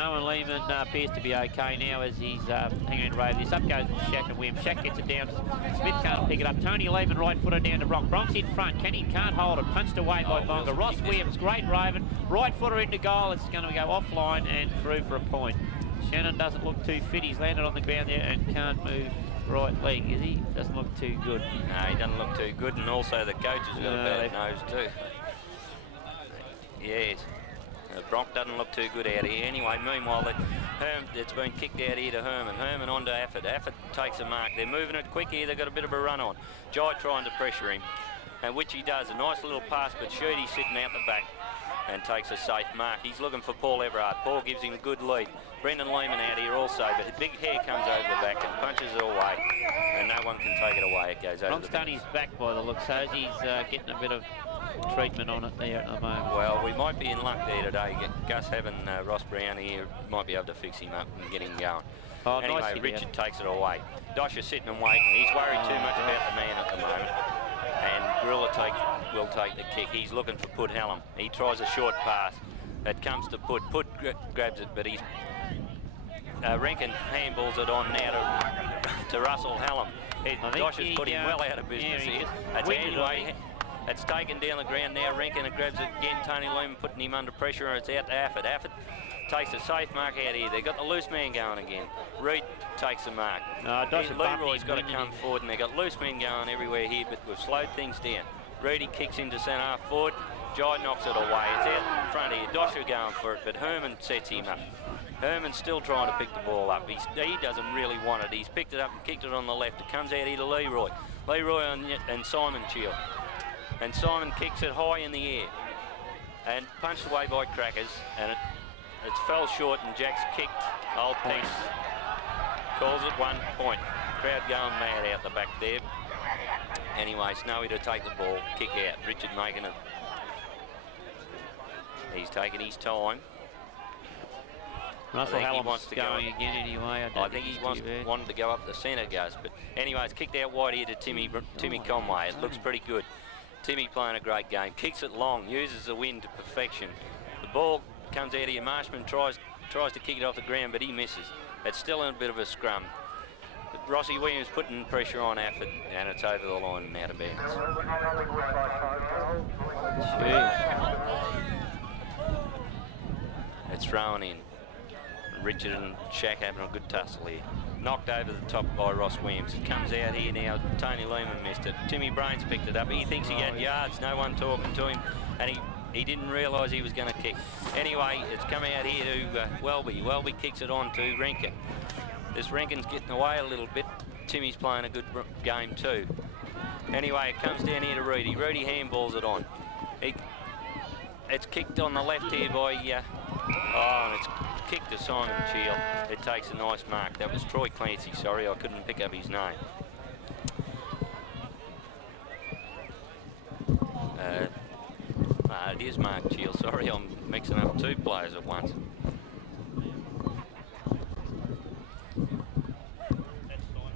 Owen Lehman appears to be okay now as he's hanging around this. Up goes Shack and Williams. Shack gets it down. Smith can't pick it up. Tony Lehman right footer down to Bronx. Bronx in front. Kenny can't hold it. Punched away by Bonga. Ross Williams, great Raven. Right footer into goal. It's going to go offline and through for a point. Shannon doesn't look too fit. He's landed on the ground there and can't move right leg, is he? Doesn't look too good. No, he doesn't look too good, and also the coach has got a bad nose too. Yes. Bronk doesn't look too good out here. Anyway, meanwhile, it's been kicked out here to Herman. Herman on to Afford. Afford takes a mark. They're moving it quick here. They've got a bit of a run on. Jai trying to pressure him, and which he does. A nice little pass, but Shooty's sitting out the back and takes a safe mark. He's looking for Paul Everard. Paul gives him a good lead. Brendan Lehman out here also, but a big hair comes over the back and punches it away, and no one can take it away. It goes over Bronk's done his back by the looks, so he's getting a bit of treatment on it there at the moment. Well, we might be in luck there today. Gus having Ross Brown here might be able to fix him up and get him going. Oh, anyway, nice Richard takes it away. Dosher's sitting and waiting. He's worried too much about the man at the moment. And Gorilla will take the kick. He's looking for Put Hallam. He tries a short pass. It comes to Put. Put grabs it, but he's... Rankin handballs it on now to Russell Hallam. Dosher's put him well out of business here. Anyway, it's taken down the ground now. Rankin grabs it again. Tony Lehman putting him under pressure, and it's out to Afford. Afford takes a safe mark out here. They've got the loose man going again. Reed takes a mark. Leroy's got to come forward, and they've got loose men going everywhere here, but we've slowed things down. Reedy kicks into centre half forward. Jai knocks it away. It's out in front here. Dosher going for it, but Herman sets him up. Herman's still trying to pick the ball up. He doesn't really want it. He's picked it up and kicked it on the left. It comes out here to Leroy. Leroy and Simon Chill. And Simon kicks it high in the air and punched away by Crackers, and it fell short, and Jack's kicked. Old Peace calls it 1 point. Crowd going mad out the back there. Anyway, Snowy to take the ball, kick out. Richard making it. He's taking his time. Russell Hallam's going again anyway. I think he wanted to go up the centre, Gus. But anyway, it's kicked out wide here to Timmy Conway. It looks pretty good. Timmy playing a great game. Kicks it long, uses the wind to perfection. The ball comes out here. Marshman tries to kick it off the ground, but he misses. It's still in a bit of a scrum. But Rossi Williams putting pressure on Afford, and it's over the line and out of bounds. It's thrown in. Richard and Shack having a good tussle here. Knocked over the top by Ross Williams. It comes out here now. Tony Lehman missed it. Timmy Brains picked it up. He thinks he had yards. No one talking to him. And he didn't realise he was going to kick. Anyway, it's come out here to Welby. Welby kicks it on to Rankin. This Rankin's getting away a little bit. Timmy's playing a good game too. Anyway, it comes down here to Reedy. Reedy handballs it on. It's kicked on the left here by... and it's kicked to Simon Chill. It takes a nice mark. That was Troy Clancy, sorry, I couldn't pick up his name. It is Mark Chill, sorry, I'm mixing up two players at once.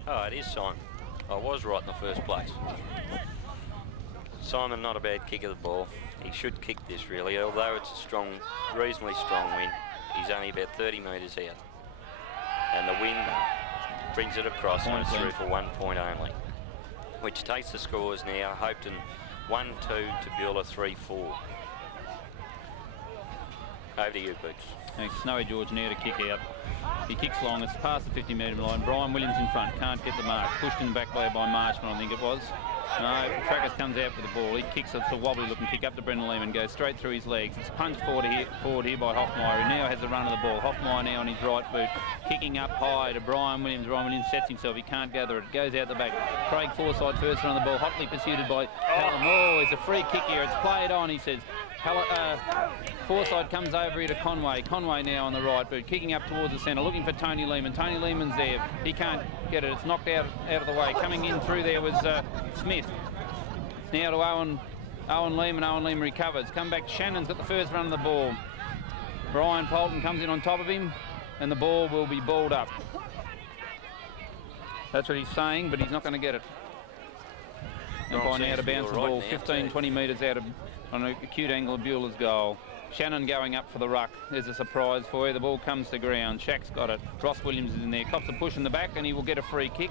Oh, it is Simon. I was right in the first place. Simon, not a bad kick of the ball. He should kick this really, although it's a reasonably strong wind. He's only about 30 metres out. And the wind brings it across, and it's through for 1 point only. Which takes the scores now. Hopetoun 1-2 to Beulah 3-4. Over to you, Boots. Thanks. Snowy George now to kick out. He kicks long, it's past the 50-metre line. Brian Williams in front, can't get the mark. Pushed in the back way by Marshman, I think it was. No, Trackers comes out with the ball. He kicks it. It's a wobbly looking kick up to Brendan Lehman, goes straight through his legs. It's punched forward here by Hoffmeyer, who now has the run of the ball. Hoffmeyer now on his right boot, kicking up high to Brian Williams. Brian Williams sets himself. He can't gather it. Goes out the back. Craig Forsyth first run of the ball, hotly pursued by Hallam. Oh, it's a free kick here. It's played on, he says. Forsyth comes over here to Conway. Conway now on the right boot, kicking up towards the centre, looking for Tony Lehman. Tony Lehman's there. He can't get it. It's knocked out of the way. Coming in through there was Smith. It's now to Owen Lehman. Owen Lehman recovers. Come back. Shannon's got the first run of the ball. Brian Polton comes in on top of him, and the ball will be balled up. That's what he's saying, but he's not going to get it. And by now to bounce the ball 15, 20 metres out of on an acute angle of Beulah's goal. Shannon going up for the ruck. There's a surprise for you. The ball comes to ground. Shaq's got it. Ross Williams is in there. Cops a push in the back and he will get a free kick.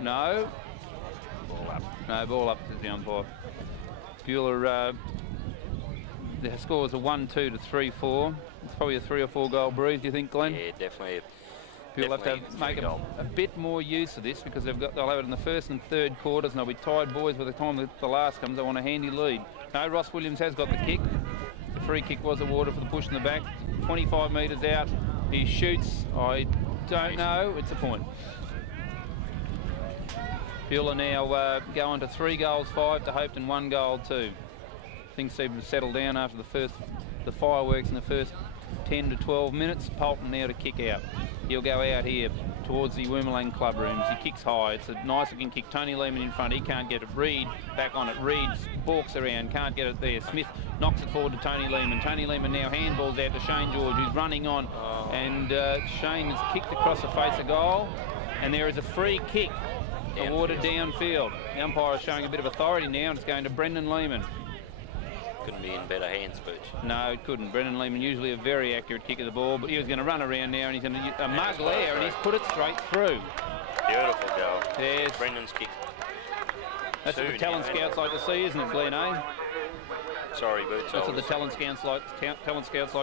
No. Ball up. No, ball up to the umpire. Beulah, the scores are 1-2 to 3-4. It's probably a 3 or 4 goal breeze, do you think, Glenn? Yeah, definitely. People have to make a bit more use of this because they'll have it in the first and third quarters and they'll be tired boys by the time the last comes. They want a handy lead. No, Ross Williams has got the kick. The free kick was awarded for the push in the back. 25 metres out. He shoots. I don't know. It's a point. Beulah now going to 3 goals 5 to Hopetoun 1 goal 2. Things seem to settle down after the fireworks in the first 10 to 12 minutes. Polton now to kick out. He'll go out here towards the Woomerang club rooms. He kicks high. It's a nice looking kick. Tony Lehman in front. He can't get it. Reed back on it. Reed balks around. Can't get it there. Smith knocks it forward to Tony Lehman. Tony Lehman now handballs out to Shane George, who's running on. And Shane has kicked across the face of goal. And there is a free kick awarded downfield. The umpire is showing a bit of authority now, and it's going to Brendan Lehman. Couldn't be in better hands, Booch. No, it couldn't. Brendan Lehman usually a very accurate kick of the ball, but he was going to run around now, and he's going to mug there, and he's put it straight through. Beautiful goal. Yes. Brendan's kick. That's what the talent scouts like to see, isn't it, Glenn, eh? Sorry, Booch. That's what the talent scouts like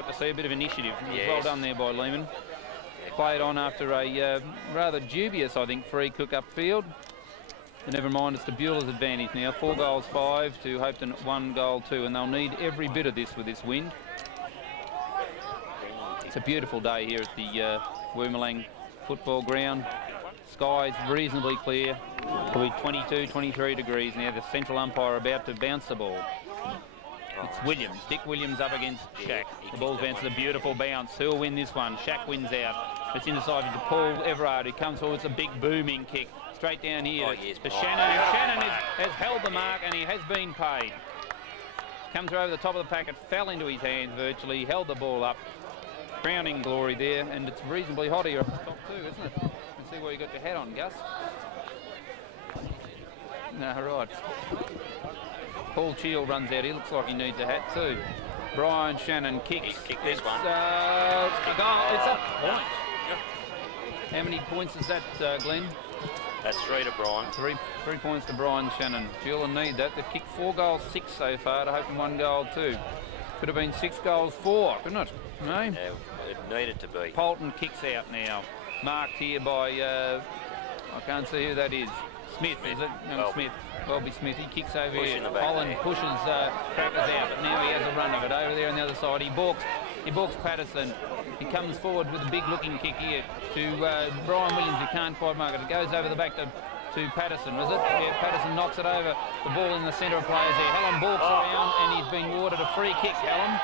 to see, a bit of initiative. Yes. Well done there by Lehman. Played on after a rather dubious, I think, free cook upfield. But never mind, it's to Beulah's advantage now. 4 goals 5 to Hopetoun 1 goal 2, and they'll need every bit of this with this wind. It's a beautiful day here at the Woomerang football ground. Sky's reasonably clear. It'll be 22, 23 degrees now. The central umpire about to bounce the ball. It's Williams. Dick Williams up against Shaq. The ball's bounced. A beautiful bounce. Who'll win this one? Shaq wins out. It's inside to Paul Everard, who comes forward. It's a big booming kick. Straight down here to Shannon. Shannon has held the mark and he has been paid. Comes through over the top of the packet, fell into his hands virtually, held the ball up. Crowning glory there, and it's reasonably hot here up the top too, isn't it? You can see where you got your hat on, Gus. No, right. Paul Cheal runs out. He looks like he needs a hat too. Brian Shannon kicks. He's kicked this one. It's a point. How many points is that, Glenn? That's 3 to Brian. 3 points to Brian Shannon. Beulah need that. They've kicked 4 goals 6 so far to Hopetoun 1 goal 2. Could have been 6 goals 4, couldn't it? No? Yeah, it needed to be. Polton kicks out now. Marked here by, I can't see who that is. Smith, is it? No, Smith. Welby Smith. He kicks over here. Holland pushes Crackers out, but now he has a run of it. Over there on the other side, he balks Patterson. He comes forward with a big-looking kick here to Brian Williams, who can't quite mark it. It goes over the back to Patterson, was it? Yeah, Patterson knocks it over. The ball in the centre of players there. Hallam balks around, and he's been awarded a free kick, Hallam,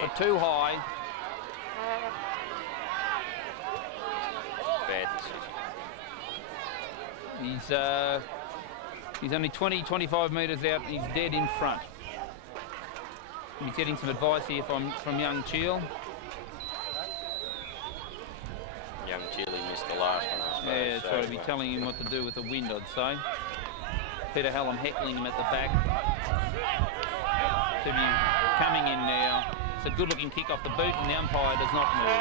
for too high. Bad decision. He's only 20, 25 metres out. He's dead in front. He's getting some advice here from young Cheal. Young Chile missed the last one, I suppose. Yeah, that's right. He'll be telling him what to do with the wind, I'd say. Peter Hallam heckling him at the back. To be coming in now. It's a good-looking kick off the boot, and the umpire does not move.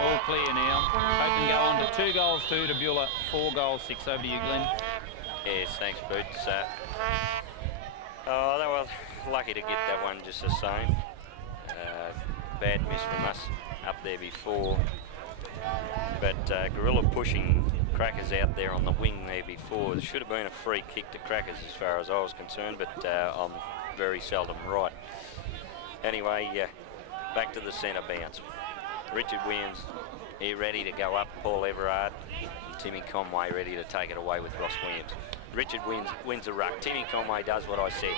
All clear now. Hopetoun go on to 2 goals 2 to Beulah, 4 goals 6. Over to you, Glenn. Yes, thanks, Boots. They were lucky to get that one just the same. Bad miss from us up there before. But Gorilla pushing Crackers out there on the wing there before. It should have been a free kick to Crackers as far as I was concerned, but I'm very seldom right. Anyway, back to the centre bounce. Richard Williams here ready to go up. Paul Everard and Timmy Conway ready to take it away with Ross Williams. Richard wins the ruck. Timmy Conway does what I said.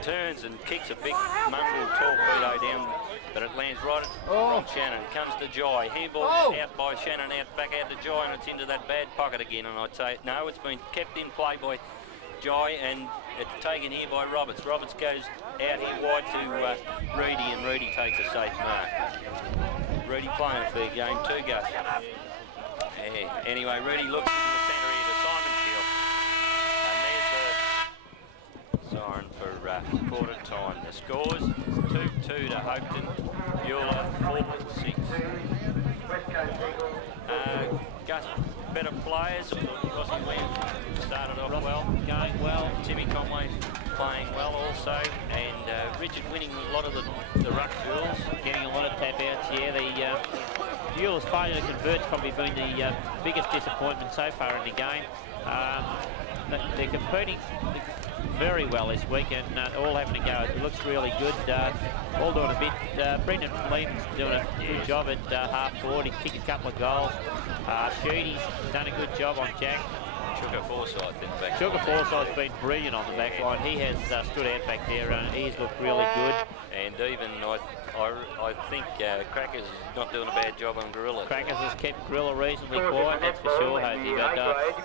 Turns and kicks a big mongrel torpedo down, but it lands right on Shannon. Comes to Jai. Handball out by Shannon, back out to Jai, and it's into that bad pocket again. And I'd say, no, it's been kept in play by Jai, and it's taken here by Roberts. Roberts goes out here wide to Reedy, and Reedy takes a safe mark. Reedy playing a fair game too, Gus. Yeah. Anyway, Reedy looks into the centre here to Simon Shield. And there's the siren for quarter time. The scores 2-2 to Hopetoun, Beulah 4-6. Gus, better players. Rossi Williams started off well, going well. Timmy Conway playing well also, and Richard winning a lot of the ruck duels. Getting a lot of tap outs, yeah. The Beulah's failure to convert's probably been the biggest disappointment so far in the game. They're competing very well this week, and all having to go. It looks really good. All doing a bit. Brendan Leeman's doing a good job at half forward. He kicked a couple of goals. Sheedy's done a good job on Jack. Sugar Forsyth in the back. Sugar Forsyth's been brilliant on the back line. He has stood out back there, and he's looked really good. And even I think Crackers is not doing a bad job on Gorilla. Crackers has kept Gorilla reasonably quiet, that's for sure, Hosey. But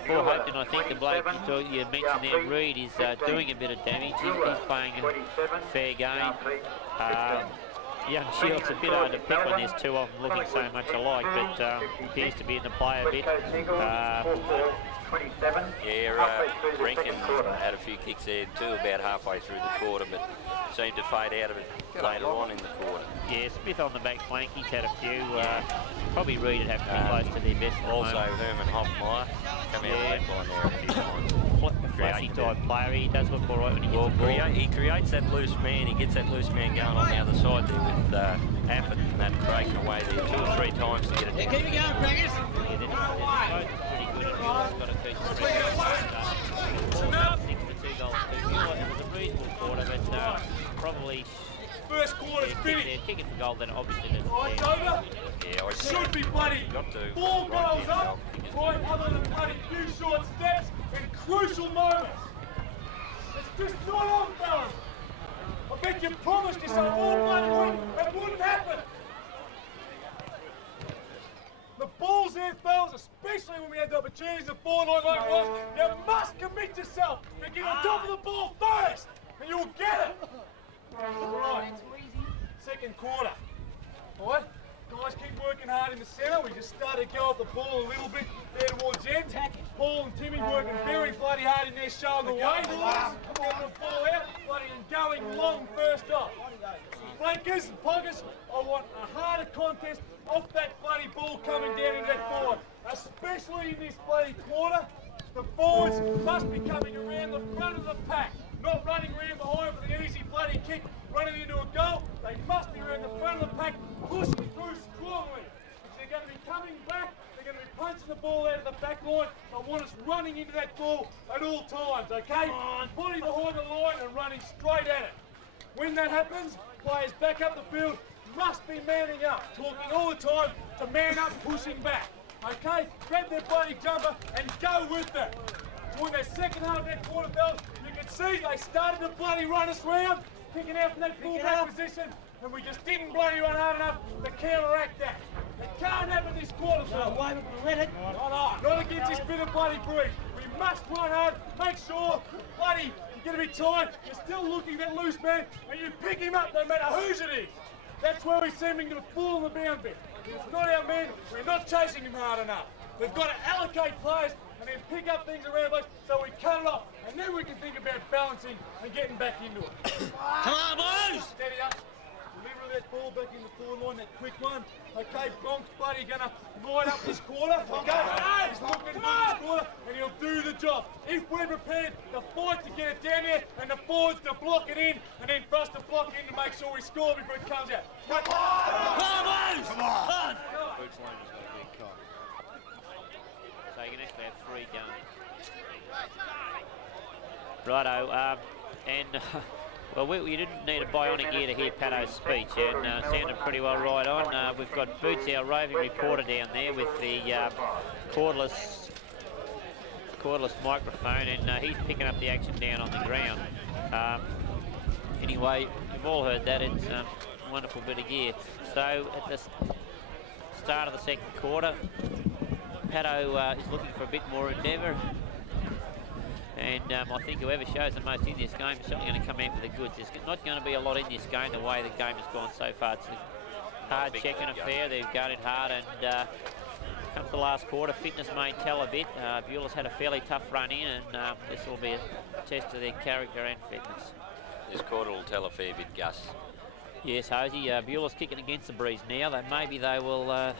for Hopetoun, I think the bloke you mentioned there, Reid, is doing a bit of damage. He's playing a fair game. Young Shields a bit hard to pick when there's two of them looking so much alike, but appears to be in the play a bit. Yeah, Rankin had a few kicks there too about halfway through the quarter, but seemed to fade out of it later on in the quarter. Yeah, Smith on the back flank, he's had a few. Probably Reid would have to be close to their best. Also Herman Hoffmeyer come out of the back line there a few times. Flashy type player, he does look all right when he gets the ball. He creates that loose man, he gets that loose man going on the other side there with Afford and that breaking away there 2 or 3 times to get it. Keep it going, Crackers. Yeah, they're pretty good, and Beullah's got a piece of 6 to 2 goals too. Beulah, it was a reasonable quarter, but probably First quarter's finished. they're kicking for goal, then obviously there's It's over. Yeah, I Should be bloody. got to 4 goals up. Right, other than bloody few short steps and crucial moments. It's just not on, fellas. I bet you promised yourself all bloody week it wouldn't happen. The ball's there, fellas, especially when we had the opportunities to forward line like it was. You must commit yourself to get on top of the ball first, and you'll get it. Right, second quarter. All right, guys keep working hard in the centre. We just started to go off the ball a little bit there towards the end. Paul and Timmy working very bloody hard in there, showing the way. Getting the ball out, bloody and going long first off. Flankers and pockets, I want a harder contest off that bloody ball coming down into that forward. Especially in this bloody quarter, the forwards must be coming around the front of the pack. Not running around behind for the easy bloody kick, running into a goal. They must be around the front of the pack, pushing through strongly. They're going to be coming back, they're going to be punching the ball out of the back line. I want us running into that ball at all times, okay? Putting behind the line and running straight at it. When that happens, players back up the field must be manning up, talking all the time to man up, pushing back. Okay? Grab their bloody jumper and go with it. So in the second half of that quarter, fellas, you can see they started to bloody run us round, kicking out from that full-back position, and we just didn't bloody run hard enough to counteract that. It can't happen this quarter, fellas. Not against this bit of bloody breeze. We must run hard, make sure, bloody, you're going to be tired, you're still looking at that loose man, and you pick him up no matter whose it is. That's where we're seeming to fall in the bound bit. It's not our man, we're not chasing him hard enough. We've got to allocate players and then pick up things around us so we cut it off, and then we can think about balancing and getting back into it. Come on, boys! Steady up. Deliver that ball back in the forward line, that quick one. Okay, Bronk's bloody gonna light up this quarter. Okay, he's looking to do this quarter, and he'll do the job. If we're prepared, the fight to get it down there, and the forwards to block it in, and then for us to block in to make sure we score before it comes out. Come on, boys! Come on! So you can actually have 3 going. Righto, well, we didn't need a bionic ear to hear Pato's speech, and sounded pretty well right on. We've got Boots, our roving reporter, down there with the cordless microphone, and he's picking up the action down on the ground. Anyway, you've all heard that. It's a wonderful bit of gear. So at the start of the second quarter, Pato is looking for a bit more endeavour, and I think whoever shows the most in this game is certainly going to come out with the goods. There's not going to be a lot in this game the way the game has gone so far. It's a hard checking affair. They've got it hard, and comes the last quarter, fitness may tell a bit. Beulah's had a fairly tough run in, and this will be a test of their character and fitness. This quarter will tell a fair bit, Gus. Yes, Hosey. Beulah's kicking against the breeze now. Maybe they will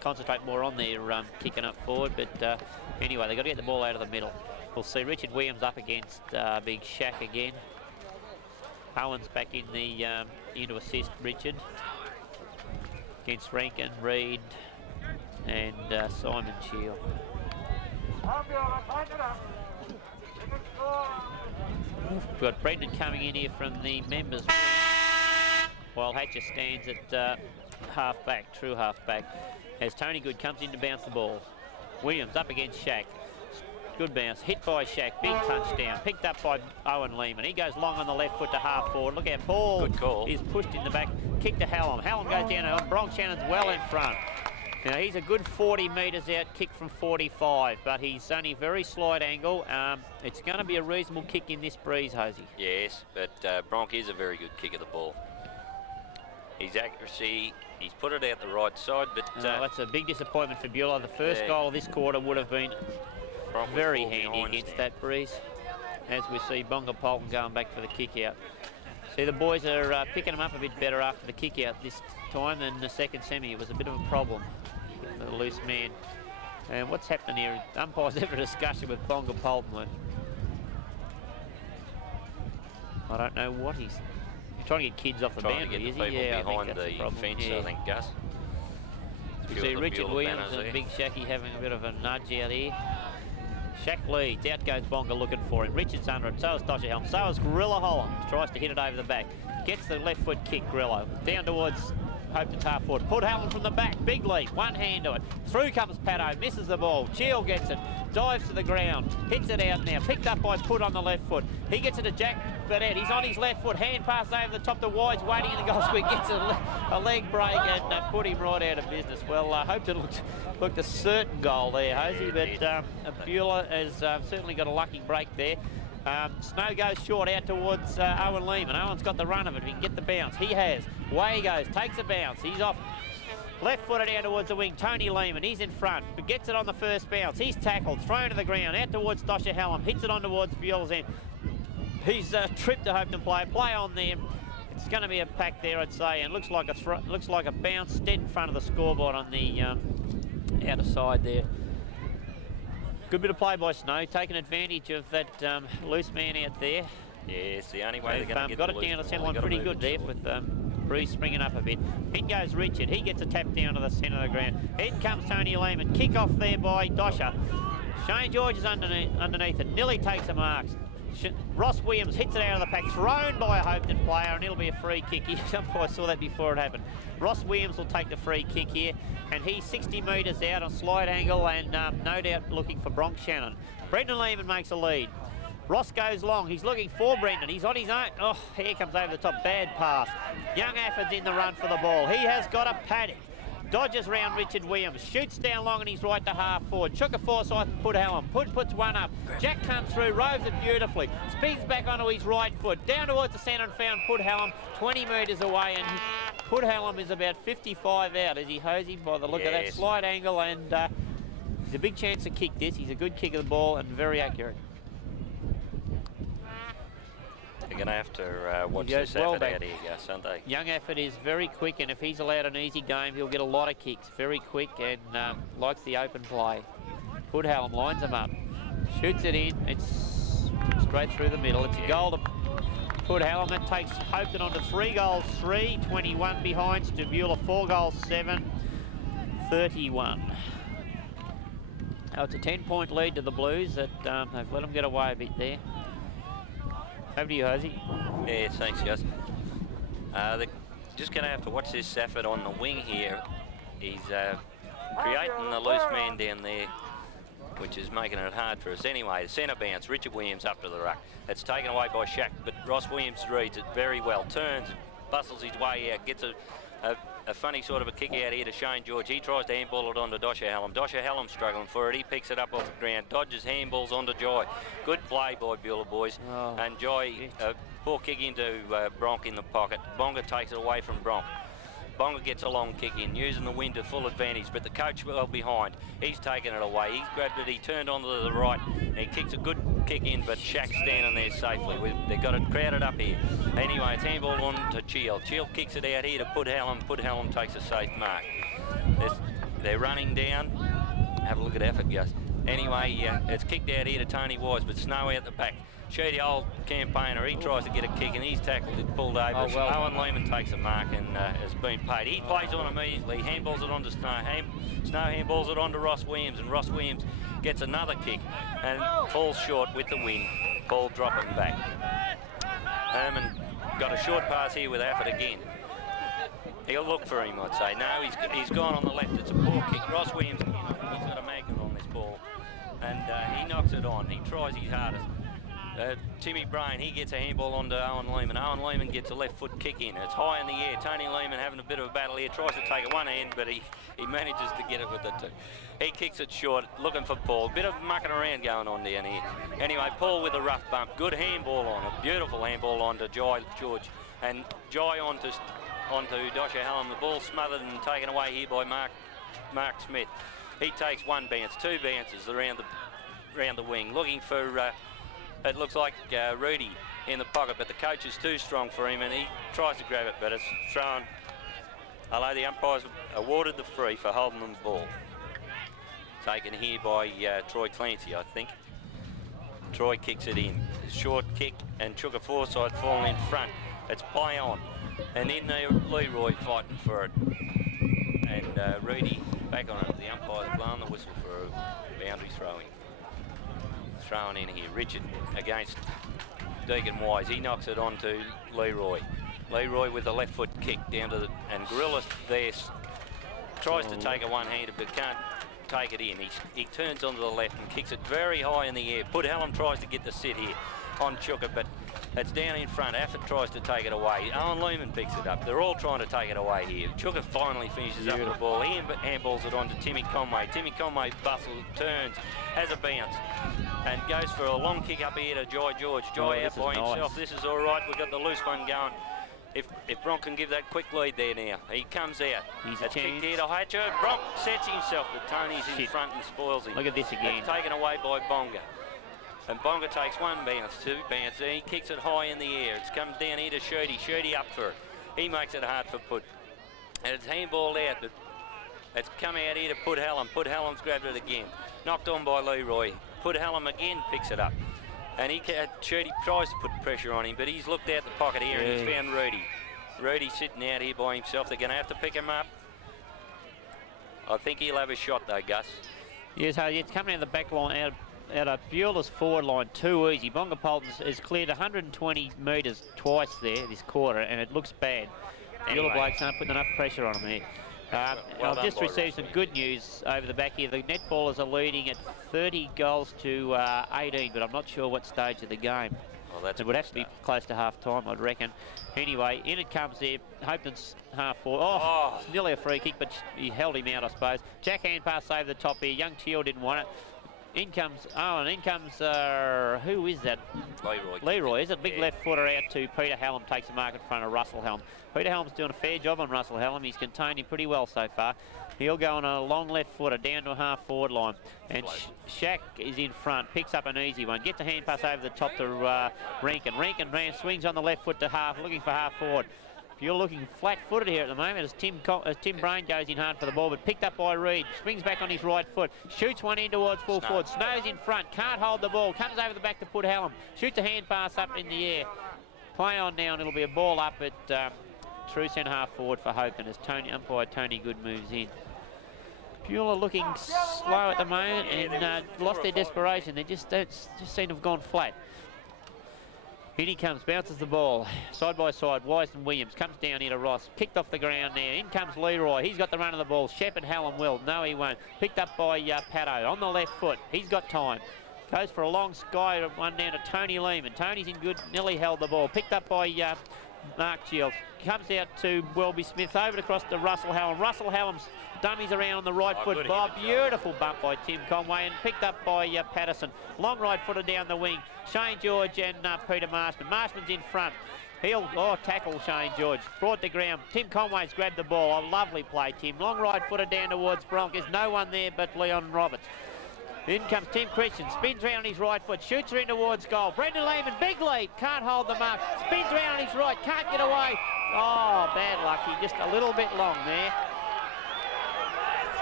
concentrate more on their kicking up forward. But anyway, they've got to get the ball out of the middle. We'll see Richard Williams up against Big Shack again. Owen's back in the in to assist Richard against Rankin, Reed, and Simon Shield. We've got Brendan coming in here from the members, while Hatcher stands at half-back, true half-back, as Tony Good comes in to bounce the ball. Williams up against Shack. Good bounce, hit by Shack, big touchdown, picked up by Owen Lehman. He goes long on the left foot to half forward. Look how Paul is pushed in the back, kick to Hallam. Hallam goes down, and Bronx Shannon's well in front. Now he's a good 40 metres out, kick from 45, but he's only very slight angle. It's going to be a reasonable kick in this breeze, Hosey. Yes, but Bronk is a very good kick of the ball. His accuracy, he's put it out the right side, but... that's a big disappointment for Beulah. The first goal of this quarter would have been very handy against that breeze, as we see Bonga Polton going back for the kick out. See, the boys are picking them up a bit better after the kick out this time than the second semi. It was a bit of a problem, the loose man. And what's happening here? Umpires having a discussion with Bonga Polton. I don't know what he's trying to get kids off the boundary, is he? Yeah, behind the fence, I think, Gus. We see Richard Williams and Big Shacky having a bit of a nudge out here. Shack leads, out goes Bonga looking for him. Richard's under it, so is Dodger Helm, so is Gorilla Holland. Tries to hit it over the back. Gets the left foot kick, Grillo. Down towards Hopetoun's half forward. Put Hallam from the back, big lead, one hand to it. Through comes Paddo, misses the ball. Cheel gets it, dives to the ground, hits it out now. Picked up by Put on the left foot. He gets it to Jack Burnett. He's on his left foot, hand pass over the top to Wide's waiting in the goal square. Gets a leg break and put him right out of business. Well, Hopetoun looked a certain goal there, Hosey, but Beulah has certainly got a lucky break there. Snow goes short out towards Owen Lehman. Owen's got the run of it. He can get the bounce. He has. Away he goes. Takes a bounce. He's off. Left footed out towards the wing. Tony Lehman. He's in front. But gets it on the first bounce. He's tackled. Thrown to the ground. Out towards Dosha Hallam. Hits it on towards Beulah's end. He's tripped to Hopetoun play on there. It's going to be a pack there, I'd say, and looks like a bounce dead in front of the scoreboard on the outer side there. Good bit of play by Snow, taking advantage of that loose man out there. Yes, the only way they're going to get got it down the centre line pretty good there with Breeze springing up a bit. In goes Richard. He gets a tap down to the centre of the ground. In comes Tony Lehman. Kick off there by Dosha. Shane George is underneath it. Nearly takes a mark. Ross Williams hits it out of the pack, thrown by a Hopetoun player, and it'll be a free kick. I saw that before it happened. Ross Williams will take the free kick here, and he's 60 metres out on slight angle and no doubt looking for Bronx Shannon. Brendan Lehman makes a lead. Ross goes long. He's looking for Brendan. He's on his own. Oh, here comes over the top. Bad pass. Young Afford's in the run for the ball. He has got a paddock. Dodges round Richard Williams, shoots down long and he's right to half forward. Chuka Forsyth and Put Hallam. Put puts one up. Jack comes through, roves it beautifully. Spins back onto his right foot. Down towards the centre and found Put Hallam 20 metres away, and Put Hallam is about 55 out as he Hosey by the look of that slight angle, and he's a big chance to kick this. He's a good kick of the ball and very accurate. They're going to have to watch this effort out here, Gus, aren't they? Young Effort is very quick, and if he's allowed an easy game, he'll get a lot of kicks. Very quick and likes the open play. Put Hallam lines him up. Shoots it in. It's straight through the middle. It's a goal to Put Hallam. That takes Hopetoun on to 3 goals, 3, 21 behind. To Beulah, 4 goals, 7, 31. Oh, it's a 10-point lead to the Blues that they've let them get away a bit there. Over to you, Hosey. Yeah, thanks, Gus. They're just going to have to watch this Safford on the wing here. He's creating the loose man down there, which is making it hard for us. Anyway, the centre bounce, Richard Williams up to the ruck. It's taken away by Shack, but Ross Williams reads it very well. Turns, bustles his way out, gets a funny sort of a kick out here to Shane George. He tries to handball it onto Dosha Hallam. Dosha Hallam struggling for it. He picks it up off the ground, dodges handballs onto Joy. Good play by Beulah boys. Oh, and Joy, poor kick into Bronk in the pocket. Bonga takes it away from Bronk. Bonga gets a long kick in, using the wind to full advantage, but the coach well behind. He's taken it away. He's grabbed it, he turned onto the right, and he kicks a good kick in, but Shack's standing there safely. They've got it crowded up here. Anyway, it's handball on to Chiel. Chiel kicks it out here to Pudhallam. Pudhallam takes a safe mark. They're running down. Have a look at effort, Gus. Anyway, it's kicked out here to Tony Wise, but Snow out the back. Sheedy, old campaigner, he tries to get a kick and he's tackled it, pulled over. Oh, well. Owen Lehman takes a mark and has been paid. He plays on immediately, handballs it on to Snow. Snow handballs it on to Ross Williams, and Ross Williams gets another kick and falls short with the win. Ball dropping back. Herman got a short pass here with Afford again. He'll look for him, I'd say. No, he's gone on the left. It's a poor kick. Ross Williams, he's got a magnet on this ball, and he knocks it on. He tries his hardest. Timmy Brain, he gets a handball onto Owen Lehman. Owen Lehman gets a left foot kick in. It's high in the air. Tony Lehman having a bit of a battle here. Tries to take it one hand, but he manages to get it with the two. He kicks it short, looking for Paul. Bit of mucking around going on down here. Anyway, Paul with a rough bump. Good handball on it. Beautiful handball onto Jai George. And Jai onto Dosha Hallam. The ball smothered and taken away here by Mark Smith. He takes one bounce, two bounces around the wing, looking for... it looks like Rudy in the pocket, but the coach is too strong for him and he tries to grab it, but it's thrown. Although the umpires awarded the free for holding the ball. Taken here by Troy Clancy, I think. Troy kicks it in. Short kick and Chuka Forsyth falling in front. It's play on. And then Leroy fighting for it. And Rudy back on it. The umpire's blowing the whistle for a boundary throwing. Thrown in here. Richard against Deacon Wise. He knocks it on to Leroy. Leroy with the left foot kick down to the... And Gorilla there tries to take a one-hander but can't take it in. He turns onto the left and kicks it very high in the air. Pudhallam tries to get the sit here on Chuka, but it's down in front. Afford tries to take it away. Owen Lehman picks it up. They're all trying to take it away here. Chuka finally finishes up the ball. He handballs it on to Timmy Conway. Timmy Conway bustles, turns, has a bounce, and goes for a long kick up here to Jai George. Jai out by himself. This is all right. We've got the loose one going. If Bronk can give that quick lead there now. He comes out. It's kicked here to Hatcher. Bronk sets himself, but Tony's in front and spoils him. Look at this again. It's taken away by Bonga. And Bonga takes one bounce, two bounce, and he kicks it high in the air. It's come down here to Shirty. Shirty up for it. He makes it hard for Pud. And it's handballed out, but it's come out here to Pudhallam. Pudhallam's grabbed it again. Knocked on by Leroy. Pudhallam again picks it up. And Shirty tries to put pressure on him, but he's looked out the pocket here and he's found Rudy. Rudy sitting out here by himself. They're going to have to pick him up. I think he'll have a shot though, Gus. Yes, it's coming out of the back line, out of Beulah's forward line, too easy. Bonga Polton has cleared 120 metres twice there this quarter, and it looks bad. Beulah blokes aren't putting enough pressure on them here. I've just received some good news over the back here. The netballers are leading at 30 goals to 18, but I'm not sure what stage of the game. Well, it would have to be close to half time, I'd reckon. Anyway, in it comes there. Hopetoun's half forward. Oh, it's nearly a free kick, but he held him out, I suppose. Jack hand pass over the top here. Young Teal didn't want it. In comes, who is that? Leroy, is it? Big left footer out to Peter Hallam, takes a mark in front of Russell Hallam. Peter Hallam's doing a fair job on Russell Hallam. He's contained him pretty well so far. He'll go on a long left footer down to a half forward line. And Shack is in front, picks up an easy one. Gets a hand pass over the top to Rankin. Rankin swings on the left foot to half, looking for half forward. You're looking flat-footed here at the moment as Tim Brain goes in hard for the ball, but picked up by Reed. Swings back on his right foot. Shoots one in towards full forward. Snow's in front. Can't hold the ball. Comes over the back to Pudhallam. Shoots a hand pass up in the air. Play on now, and it'll be a ball up at true centre half forward for Hopetoun as umpire Tony Good moves in. Beulah looking slow at the moment and lost their desperation. They just seem to have gone flat. In he comes, bounces the ball, side by side, Wise and Williams, comes down here to Ross, kicked off the ground there, in comes Leroy, he's got the run of the ball, Shepherd Hallam will, no he won't, picked up by Paddo, on the left foot, he's got time, goes for a long sky one down to Tony Lehman, Tony's in good, nearly held the ball, picked up by Mark Shields, comes out to Welby Smith, over across to Russell Hallam's dummies around on the right foot. Beautiful bump by Tim Conway and picked up by Patterson. Long right footer down the wing. Shane George and Peter Marshman. Marshman's in front. He'll tackle Shane George. Brought the ground. Tim Conway's grabbed the ball. A lovely play, Tim. Long right footer down towards Bronk. There's no one there but Leon Roberts. In comes Tim Christian, spins round on his right foot, shoots her in towards goal. Brendan Lehman, big lead, can't hold the mark. Spins round on his right, can't get away. Oh, bad luck, he just a little bit long there.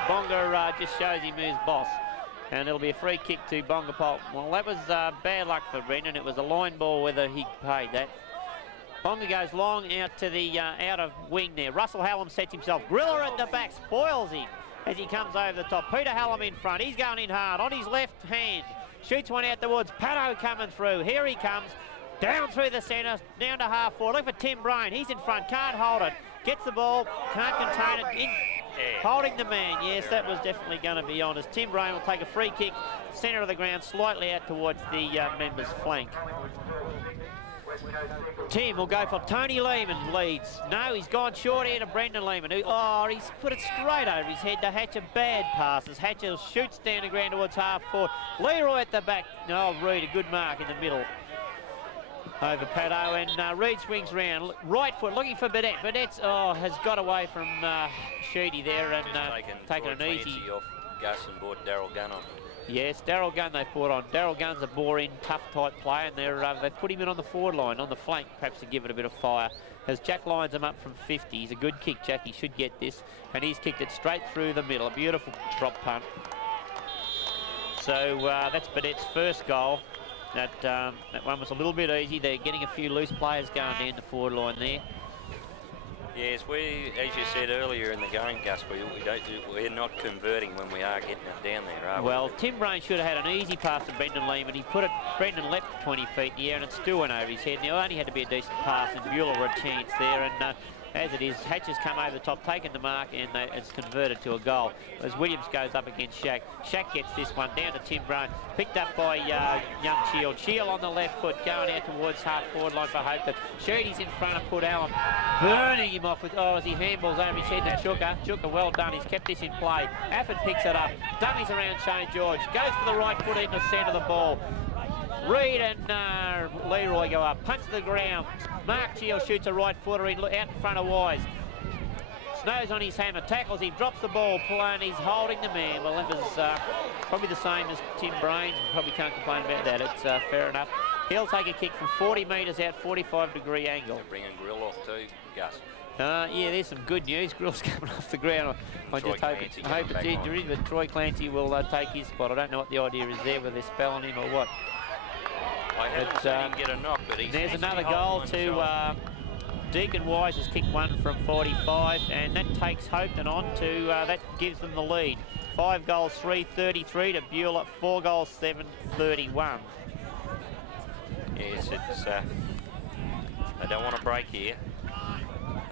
Bonga just shows him who's boss. And it'll be a free kick to Bonga Pol. Well, that was bad luck for Brendan. It was a line ball whether he paid that. Bonga goes long out to the outer wing there. Russell Hallam sets himself. Griller at the back, spoils him as he comes over the top. Peter Hallam in front. He's going in hard on his left hand. Shoots one out towards Pato coming through. Here he comes. Down through the centre, down to half forward. Look for Tim Brain. He's in front, can't hold it. Gets the ball, can't contain it. In, holding the man. Yes, that was definitely going to be on as Tim Brain will take a free kick, centre of the ground, slightly out towards the members' flank. Tim will go for Tony Lehman, leads. No, he's gone short here to Brendan Lehman. Who, he's put it straight over his head to Hatcher. Bad passes. Hatcher shoots down the ground towards half forward. Leroy at the back. No, Reed, a good mark in the middle. Over Pato, and Reed swings round. Right foot, looking for Burdett. Burdett's, has got away from Sheedy there and taken an easy. Off Gus and brought Daryl Gunn on. Yes, Daryl Gunn they've brought on. Daryl Gunn's a bore-in, tough-type player, and they've put him in on the forward line, on the flank, perhaps to give it a bit of fire. As Jack lines him up from 50, he's a good kick, Jack. He should get this, and he's kicked it straight through the middle. A beautiful drop punt. So that's Burdett's first goal. That one was a little bit easy. They're getting a few loose players going down the forward line there. Yes, as you said earlier in the game, Gus, we're not converting when we are getting it down there, are we? Well, Tim Brain should have had an easy pass to Brendan Lehman. He put it, Brendan leapt 20 feet in the air and it still went over his head. Now, only had to be a decent pass and Beulah were a chance there. And as it is, Hatcher's come over the top, taken the mark, and it's converted to a goal. As Williams goes up against Shack. Shack gets this one down to Tim Brain, picked up by young Shield. Shield on the left foot, going out towards half forward line for Hopetoun. Sheedy's in front of Put Allen, burning him off with, as he handballs over his head to Chuka. Chuka, well done, he's kept this in play. Afford picks it up, dummies around Shane George, goes for the right foot in the centre of the ball. Reed and Leroy go up, punch to the ground. Mark Shield shoots a right footer in, out in front of Wise. Snow's on his hammer, tackles him, drops the ball, and he's holding the man. Well, that was probably the same as Tim Brains, and probably can't complain about that. It's fair enough. He'll take a kick from 40 metres out, 45-degree angle. They're bringing Grill off too, Gus. Yeah, there's some good news. Grill's coming off the ground. I just hope it's injury, but Troy Clancy will take his spot. I don't know what the idea is there, whether they're spelling him or what. I haven't seen him get a knock, but there's another goal to Deacon Wise has kicked one from 45, and that takes Hopetoun on to, that gives them the lead. 5 goals, 3-33 to Beulah, 4 goals, 7-31. Yes, it's, they don't want to break here.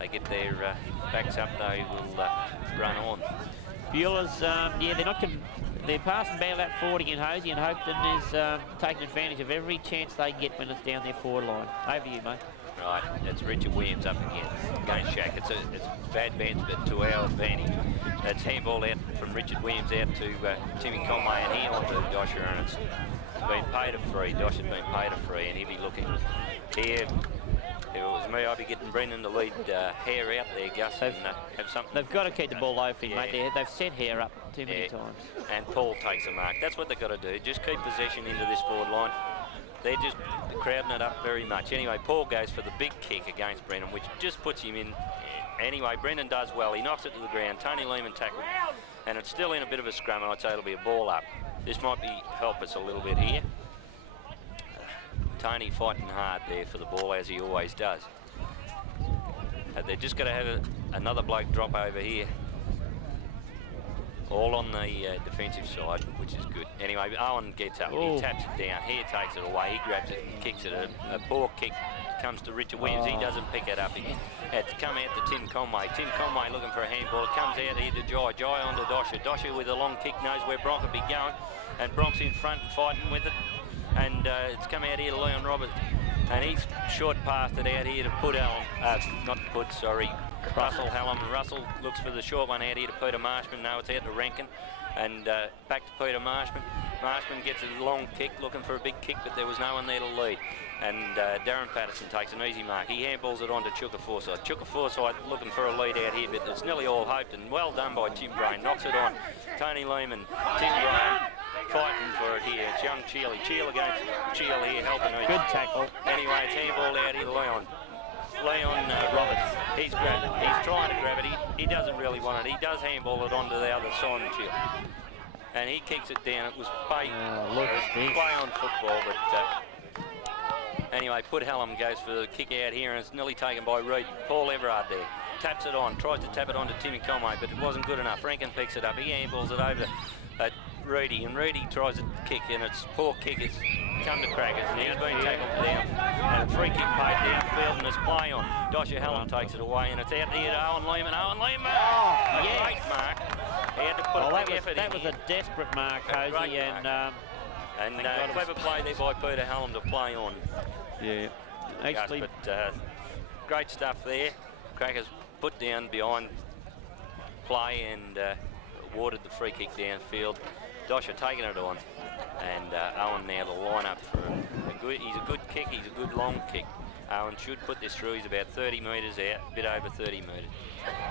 They get their backs up, they will run on. Beulah's, yeah, they're passing about that 40 in Hosey, and Hopetoun is taking advantage of every chance they get when it's down their forward line. Over to you, mate. Right, it's Richard Williams up against Shack. It's bad bands, but to our advantage. It's handball out from Richard Williams out to Timmy Conway, and he on to Dosher, and it's been paid a free. Dosher's been paid a free, and he'll be looking here. If it was me, I'd be getting Brendan to lead Hare out there, Gus, and have something. They've got to keep the ball low for him, mate. They've set Hare up too many times. And Paul takes a mark. That's what they've got to do. Just keep possession into this forward line. They're just crowding it up very much. Anyway, Paul goes for the big kick against Brendan, which just puts him in. Anyway, Brendan does well. He knocks it to the ground. Tony Lehman tackled, and it's still in a bit of a scrum, and I'd say it'll be a ball up. This might help us a little bit here. Tony fighting hard there for the ball, as he always does. They're just going to have another bloke drop over here. All on the defensive side, which is good. Anyway, Owen gets up, he taps it down, he takes it away, he grabs it and kicks it. A poor kick comes to Richard Williams, he doesn't pick it up. It's come out to Tim Conway. Tim Conway looking for a handball, it comes out here to Jai. Jai onto Dosher. Dosher with a long kick knows where Bronk will be going, and Bronk's in front and fighting with it. And it's come out here to Leon Roberts, and he's short passed it out here to Put Allen, Russell Hallam. Russell looks for the short one out here to Peter Marshman. No, it's out to Rankin, and back to Peter Marshman. Marshman gets a long kick, looking for a big kick, but there was no one there to lead. And Darren Patterson takes an easy mark. He handballs it on to Chuka Forsyth. Chuka Forsyth looking for a lead out here, but it's nearly all Hopetoun. Well done by Tim Brain, knocks it on. Tony Lehman, Tim Brain. fighting for it here. It's young Cheely. Cheel against Cheel here, helping her. Good tackle. Anyway, it's handball out here to Leon. Leon Roberts. He's grabbed it. He's trying to grab it. He doesn't really want it. He does handball it onto the other Simon Cheel. And he kicks it down. It was play on football, but anyway, Put Hallam goes for the kick out here, and it's nearly taken by Reed. Paul Everard there. Taps it on, tries to tap it onto Timmy Conway, but it wasn't good enough. Rankin picks it up. He handballs it over at Reedy, and Reedy tries to kick, and it's poor kick. It's come to Crackers, and he's been tackled down. And a free kick paid downfield, and it's play on. Dosha Hallam takes it away, and it's out here to Owen Lehman. Owen Lehman! Oh, a yes. great mark. He had to put a big effort in. That was a desperate mark, Hosey, and clever play there by Peter Hallam to play on. Yeah, actually. But great stuff there. Crackers put down behind play and awarded the free kick downfield. Dosha taking it on, and Owen now to line up for he's a good kick, he's a good long kick. Owen should put this through. He's about 30 metres out, a bit over 30 metres.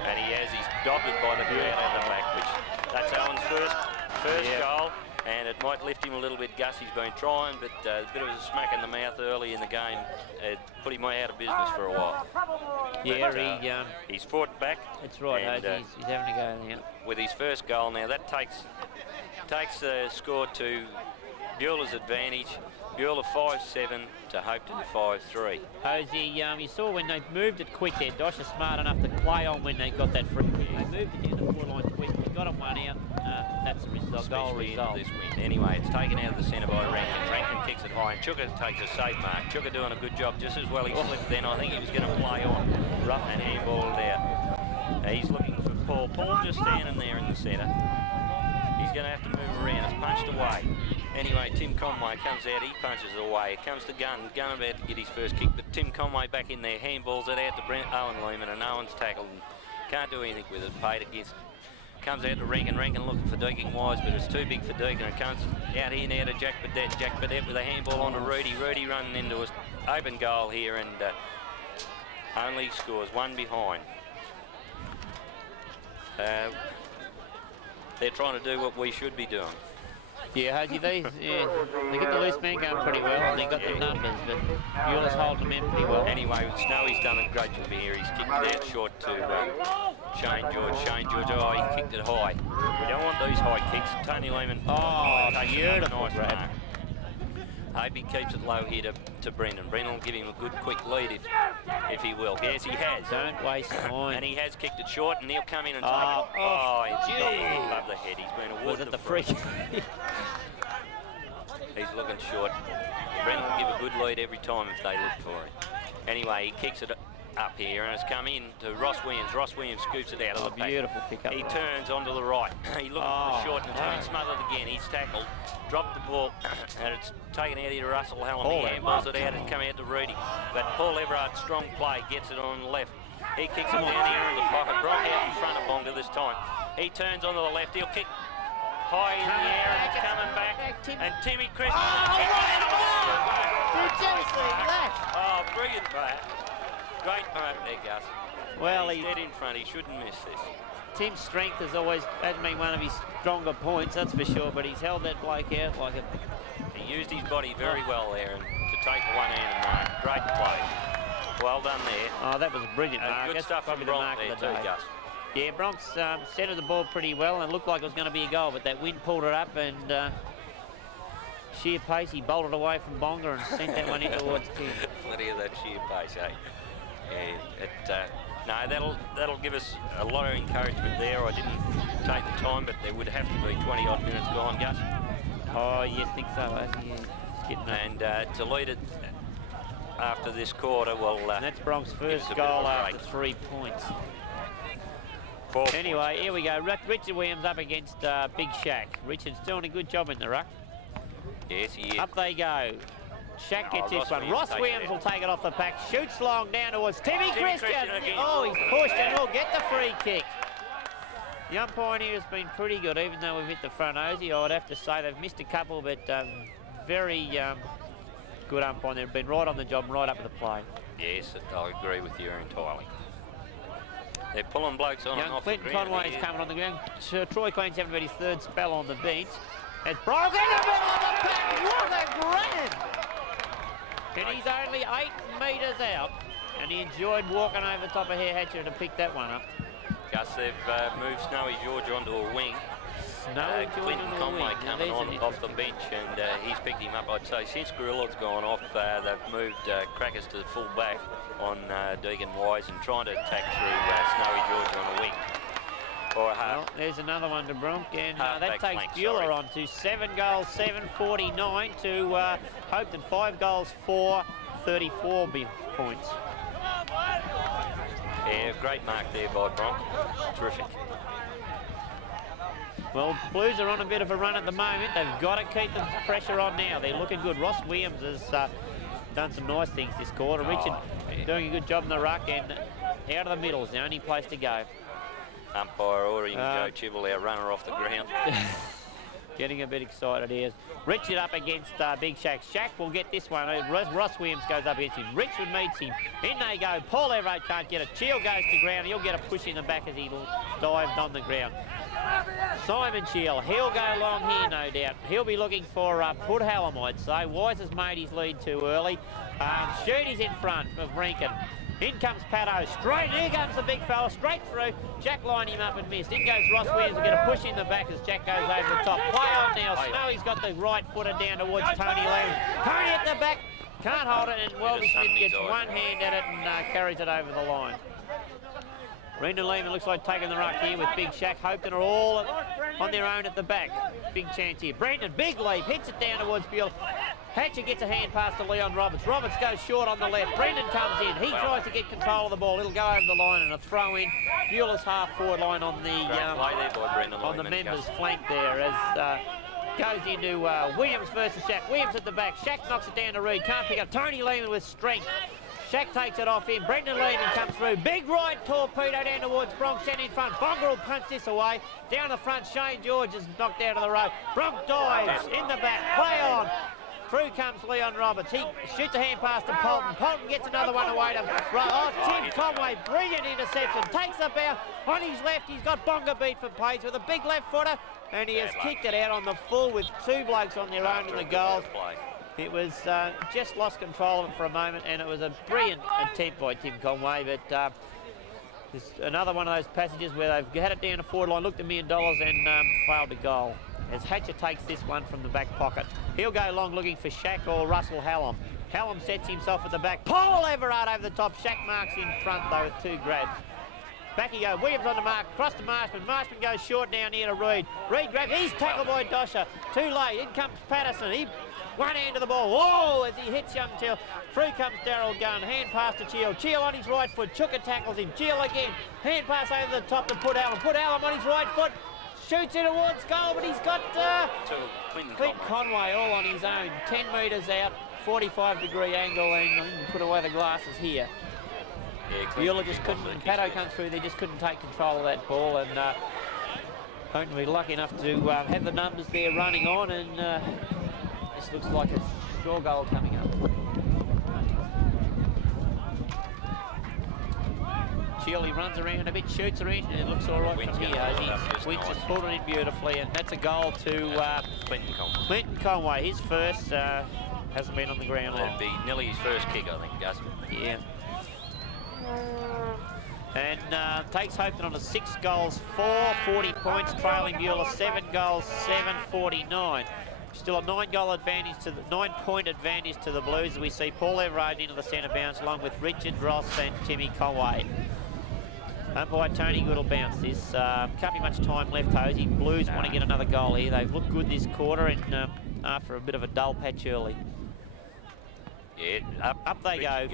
And he's dotted by the crowd at the back, which that's Owen's first goal. And it might lift him a little bit. Gus, he's been trying, but a bit of a smack in the mouth early in the game put him out of business for a while. Yeah, but, he's fought back. That's right, and, he's having a go now. With his first goal now, that takes the score to Beulah's advantage. Beulah 5-7 to Hopetoun 5-3. Hosey, you saw when they moved it quick there, Dosh is smart enough to play on when they got that free kick. They moved it in the forward line quick, they got him one out. That's the result, goal result. This win. Anyway, it's taken out of the centre by Rankin. Rankin kicks it high, and Chuka takes a safe mark. Chuka doing a good job just as well. He slipped then. I think he was going to play on. Rough and handballed out. He's looking for Paul. Paul just standing there in the centre. He's going to have to move around. It's punched away. Anyway, Tim Conway comes out. He punches it away. It comes to Gunn. Gunn about to get his first kick, but Tim Conway back in there. Handballs it out to Owen Lehman, and Owen's tackled and can't do anything with it. Paid against. Comes out to Rankin. Rankin looking for Deakin Wise, but it's too big for Deakin. It comes out here now to Jack Badette. Jack Badette with a handball on to Rudy. Rudy running into an open goal here, and only scores one behind. They're trying to do what we should be doing. Yeah, Hosey, they get the loose man going pretty well, and they got the numbers, but Beulah's holding them in pretty well. Anyway, with Snowy's done a great job here. He's kicked it out short to Shane George. Shane George, he kicked it high. We don't want these high kicks. Tony Lehman. Oh, beautiful nice grab. mark. Hope he keeps it low here to Brendan. Brendan will give him a good quick lead if he will. Yes, he has. Don't waste time. And he has kicked it short, and he'll come in and take it. Oh, gee. Above the head. He's been awarded Was it the free kick? He's looking short. Brendan will give a good lead every time if they look for it. Anyway, he kicks it up here, and it's come in to Ross Williams. Ross Williams scoops it out of the pack. Beautiful pick up. He turns onto the right. He's looking for the short, and it's been smothered again. He's tackled, dropped the ball, and it's taken out here to Russell Hallam. He handballs it out and come out to Rudy. But Paul Everard, strong play, gets it on the left. He kicks it down here in the pocket. Brock out in front of Bonga this time. He turns onto the left. He'll kick high in the air, and it's coming back. And Timmy Christian. Oh, brilliant play. Great mark there, Gus. Well, he's dead in front. He shouldn't miss this. Tim's strength hasn't been one of his stronger points, that's for sure, but he's held that bloke out like a... He used his body very well there and to take the one-handed mark. Great play. Well done there. Oh, that was a brilliant mark. Good That's stuff probably from the Bronx mark there of the too, day. Gus. Yeah, Bronx centered the ball pretty well and looked like it was going to be a goal, but that wind pulled it up and sheer pace, he bolted away from Bonga and sent that one in towards Tim. Plenty of that sheer pace, eh? Yeah, no, that'll give us a lot of encouragement there. I didn't take the time, but there would have to be 20-odd minutes gone, Gus. Oh, yes, I think so. And to lead it after this quarter, well... and that's Bronx' first goal after 3 points. Anyway, here we go. Richard Williams up against Big Shaq. Richard's doing a good job in the ruck. Yes, he is. Up they go. Shaq gets this one. Ross Williams will take it off the pack. Shoots long down towards Timmy Christian. Oh, he's pushed and will get the free kick. The umpiring here has been pretty good, even though we've hit the front Ozzy. I would have to say they've missed a couple, but very good umpiring. They've been right on the job, right up to the play. Yes, I agree with you entirely. They're pulling blokes on and off the ground. Clinton Conway is coming on the ground. Troy Queen's having about his third spell on the bench. It's broken in the middle of the pack. What a grab! And he's only 8 metres out. And he enjoyed walking over the top of Hare Hatcher to pick that one up. Gus, they've moved Snowy George onto a wing. Clinton Conway coming on off the bench, and he's picked him up. I'd say since Gorilla's gone off, they've moved Crackers to the full back on Deegan Wise and trying to attack through Snowy George on a wing. Or a half. Well, there's another one to Bronk, and that takes flank, Beulah on to 7 goals, 7.49 to Hopetoun, 5 goals, 4.34 points. Yeah, great mark there by Bronk. Terrific. Well, Blues are on a bit of a run at the moment. They've got to keep the pressure on now. They're looking good. Ross Williams has done some nice things this quarter. Richard doing a good job in the ruck, and out of the middle is the only place to go. Umpire ordering Joe Chibble, our runner, off the ground. Getting a bit excited here. Richard up against Big Shaq. Shaq will get this one. Ross Williams goes up against him. Richard meets him. In they go. Paul Everett can't get it. Cheel goes to ground. He'll get a push in the back as he dived on the ground. Simon Cheel, he'll go long here, no doubt. He'll be looking for Hopetoun, I'd say. Wise has made his lead too early. Shooty's in front of Rinkin. In comes Pato, straight, here comes the big fella, straight through. Jack lined him up and missed. In goes Ross Williams, will get a push in the back as Jack goes over the top. Play on now, Snowy's got the right footer down towards Tony Lehman. Tony at the back, can't hold it, and Welby Smith gets one hand at it and carries it over the line. Brendan Lehman looks like taking the ruck here with Big Shaq. Hopetoun are all on their own at the back. Big chance here. Brendan, big leap, hits it down towards Beulah. Hatcher gets a hand pass to Leon Roberts. Roberts goes short on the left. Brendan comes in. He tries to get control of the ball. It'll go over the line and a throw in. Beulah's half-forward line on the members' flank there as goes into Williams versus Shaq. Williams at the back. Shaq knocks it down to Reed. Can't pick up. Tony Lehman with strength. Shaq takes it off him. Brendan Lehman comes through. Big right torpedo down towards Bronk. Sent in front. Bonga will punch this away. Down the front, Shane George is knocked out of the road. Bronk dives in the back. Play on. Through comes Leon Roberts. He shoots a hand pass to Polton. Polton gets another one away to Tim Conway. Brilliant interception. Takes the bounce. On his left, he's got Bonga beat for pace with a big left footer. And he has kicked it out on the full with 2 blokes on their own in the goals. It was just lost control of it for a moment, and it was a brilliant attempt by Tim Conway. But there's another one of those passages where they've had it down the forward line, looked $1 million and failed to goal. As Hatcher takes this one from the back pocket. He'll go long looking for Shaq or Russell Hallam. Hallam sets himself at the back. Paul Everard over the top. Shaq marks in front though with 2 grabs. Back he goes. Williams on the mark. Cross to Marshman. Marshman goes short down here to Reed. Reed grabs. He's tackled by Dosher. Too late. In comes Patterson. He one hand to the ball. Whoa! As he hits young Cheel. Through comes Darryl Gunn. Hand pass to Cheel. Cheel on his right foot. Chuka tackles him. Cheel again. Hand pass over the top to Put Allen on his right foot. Shoots in towards goal, but he's got Clinton Conway all on his own. 10 metres out, 45-degree angle, and I can put away the glasses here. Yeah, Beulah just couldn't, Pato comes through, they just couldn't take control of that ball, and Hopetoun will be lucky enough to have the numbers there running on, and this looks like a sure goal coming up. He runs around a bit, shoots her in, and it looks all right from here. Winch has pulled it in beautifully, and that's a goal to Clinton Conway. His first, hasn't been on the ground long. That'd be nearly his first kick, I think, Gus. Yeah. And takes Hopetoun on to 6 goals, 440 points, trailing Beulah 7 goals, 749. Still a 9-goal advantage to the 9-point advantage to the Blues. We see Paul Everard into the centre bounce along with Richard Ross and Timmy Conway. Umpire Tony Good will bounce this. Can't be much time left, Hosey. Blues want to get another goal here. They've looked good this quarter, and after a bit of a dull patch early. Yeah, up they go.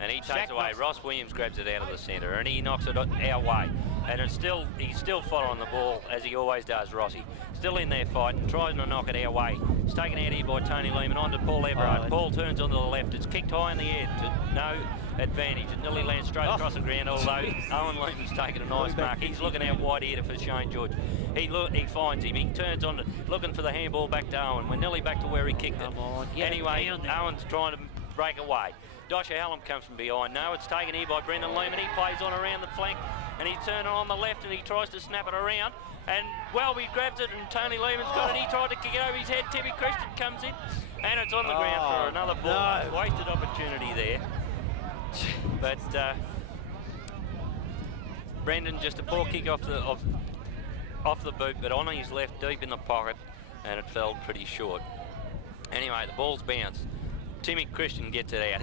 And he takes away. Ross Williams grabs it out of the centre, and he knocks it our way. And he's still following the ball, as he always does, Rossi. Still in there fighting, tries to knock it our way. It's taken out here by Tony Lehman onto Paul Everard. Paul turns onto the left. It's kicked high in the air to no advantage. It nearly lands straight across the ground, although Owen Lehman's taken a nice mark. He's looking out wide here for Shane George. He finds him. He turns on, looking for the handball back to Owen. We're nearly back to where he kicked it. Anyway, Owen's trying to break away. Dosher Hallam comes from behind. No, it's taken here by Brendan Lehman. He plays on around the flank. and he's turning on the left and he tries to snap it around. And Welby grabs it and Tony Lehman's got it. He tried to kick it over his head. Timmy Christian comes in and it's on the ground for another ball. No. Wasted opportunity there. But Brendan, just a poor kick off the boot, but on his left, deep in the pocket, and it fell pretty short. Anyway, the ball's bounced. Timmy Christian gets it out.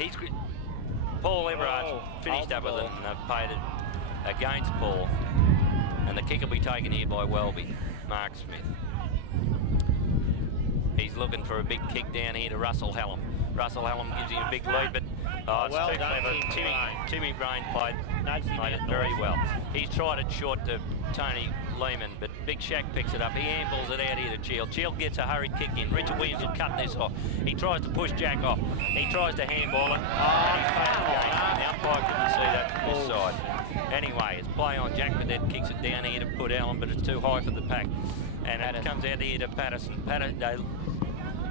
Paul Everard finished up with it and paid it against Paul. And the kick will be taken here by Welby, Mark Smith. He's looking for a big kick down here to Russell Hallam. Russell Hallam gives him a big lead, but it's too clever. Timmy Brain played it very well. He's tried it short to Tony Lehman, but Big Shaq picks it up. He handballs it out here to Cheel. Cheel gets a hurried kick in. Richard Williams will cut this off. He tries to push Jack off. He tries to handball it, and he's fouled again. The umpire couldn't see that from this side. Anyway, it's play on. Jack Burdett kicks it down here to Put Allen, but it's too high for the pack. And it comes out here to Patterson.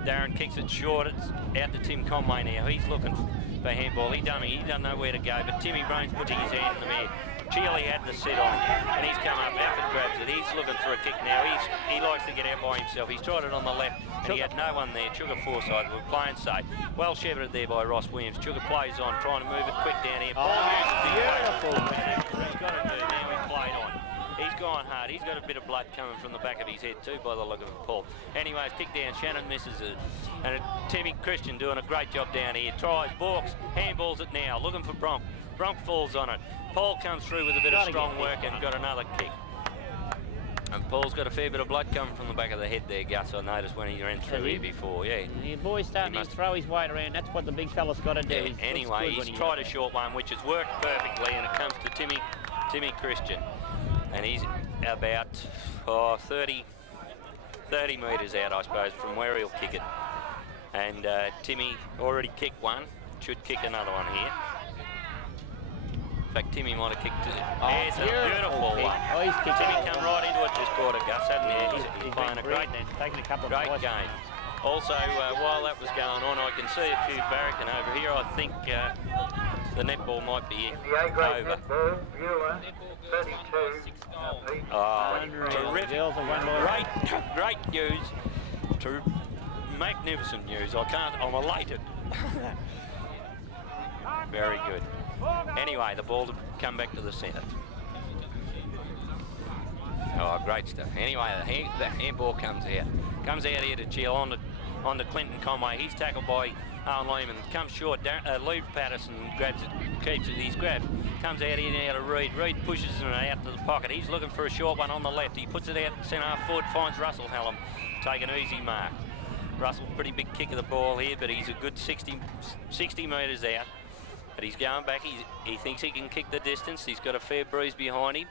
Darren kicks it short. It's out to Tim Conway now. He's looking for handball. He doesn't know where to go, but Timmy Brain's putting his hand in the air. Cheely had the sit on, and he's come up, Alfred grabs it. He's looking for a kick now. He likes to get out by himself. He's tried it on the left, and he had no one there. Chugga Forsyth was playing safe. Well shepherded there by Ross Williams. Chugga plays on, trying to move it quick down here. Paul beautiful. He's got to do now. He played on. He's gone hard. He's got a bit of blood coming from the back of his head too, by the look of it, Paul. Anyways, kick down. Shannon misses it. And Timmy Christian doing a great job down here. Tries, balks, handballs it now. Looking for Bronk. Bronk falls on it. Paul comes through with a bit of strong work and got another kick. And Paul's got a fair bit of blood coming from the back of the head there, Gus. I noticed when he ran through here before. Yeah. The boy's starting to throw his weight around. That's what the big fella's got to do. Yeah, anyway, he's tried a short one, which has worked perfectly, and it comes to Timmy Christian. And he's about 30 metres out, I suppose, from where he'll kick it. And Timmy already kicked one, should kick another one here. In fact, Timmy might have kicked it. It's a beautiful one. Timmy come right into it this quarter, Gus, hasn't he? He's playing a great game. Also, while that was going on, I can see a few barracking over here. I think the netball might be over. Beulah, 32. Terrific. Great news. Magnificent news. I'm elated. Very good. Anyway, the ball to come back to the centre. Oh, great stuff. Anyway, the handball comes out. Comes out here to Cheel on to Clinton Conway. He's tackled by Owen Lehman. Comes short. Lee Patterson grabs it, keeps it. He's grabbed. Comes out here now to Reid. Reid pushes it out to the pocket. He's looking for a short one on the left. He puts it out centre half forward, finds Russell Hallam. Take an easy mark. Russell, pretty big kick of the ball here, but he's a good 60 metres out. But he's going back. He thinks he can kick the distance. He's got a fair breeze behind him.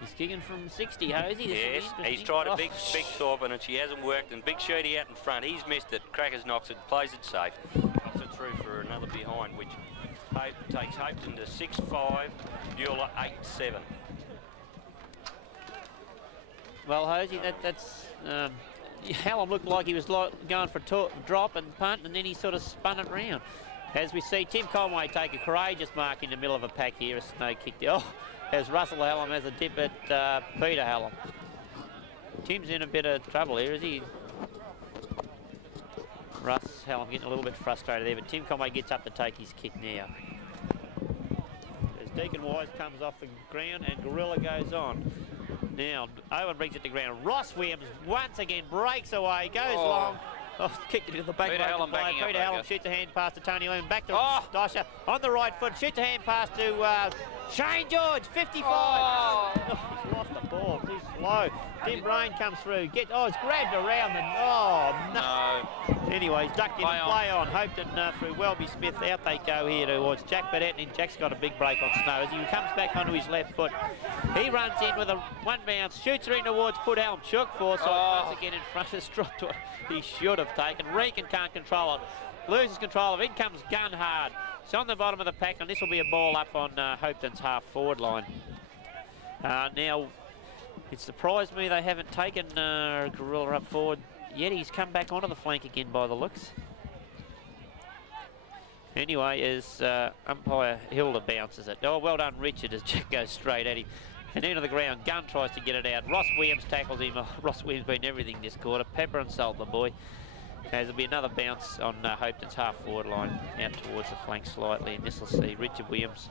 He's kicking from 60, Hosey. Yes, he's tried a big thorpe and she hasn't worked. And Big Sheedy out in front. He's missed it. Crackers knocks it, plays it safe. Knocks it through for another behind, which takes Hopetoun to 6-5, Beulah 8-7. Well, Hosey, that's... Hallam looked like he was going for drop and punt, and then he sort of spun it round. As we see Tim Conway take a courageous mark in the middle of a pack here, a snow kick. Oh, as Russell Hallam has a dip at Peter Hallam. Tim's in a bit of trouble here, is he? Russ Hallam getting a little bit frustrated there, but Tim Conway gets up to take his kick now. As Deacon Wise comes off the ground and Gorilla goes on. Now, Owen brings it to ground. Ross Williams once again breaks away, goes long. Oh, kicked it into the back. Peter Hallam shoots a hand pass to Tony Lehman. Back to Dosha on the right foot. Shoots a hand pass to Shane George, 55. Oh, he's lost the ball. Too slow. Tim Brain comes through. It's grabbed around and no. Anyway, he's ducked in and play on. Hopetoun through Welby Smith. Out they go here towards Jack Burdett, and Jack's got a big break on Snow as he comes back onto his left foot. He runs in with a one bounce, shoots her in towards Put Helm. Shook Forsyth once again in front. Has dropped to it. He should have taken. Regan can't control it. Loses control of it. In comes Gun hard. It's on the bottom of the pack, and this will be a ball up on Hopetoun's half-forward line. Now, it surprised me they haven't taken Gorilla up forward yet. He's come back onto the flank again by the looks. Anyway, as umpire Hilda bounces it. Oh, well done, Richard, as Jack goes straight at him. And into the ground, Gunn tries to get it out. Ross Williams tackles him. Ross Williams been everything this quarter. Pepper and salt, the boy. As there'll be another bounce on Hopetoun's half-forward line, out towards the flank slightly. And this will see Richard Williams.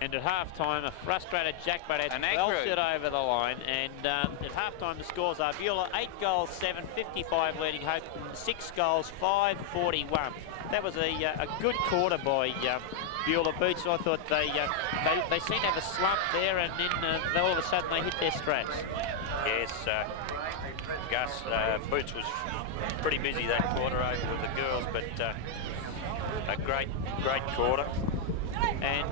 And at half-time, a frustrated Jack Butt belts it over the line. And at half-time, the scores are Beulah 8 goals, 7, 55 leading Hopetoun, 6 goals, 5, 41. That was a good quarter by Beulah Boots. I thought they seemed to have a slump there, and then all of a sudden they hit their straps. Yes, Gus, Boots was pretty busy that quarter over with the girls, but a great quarter. And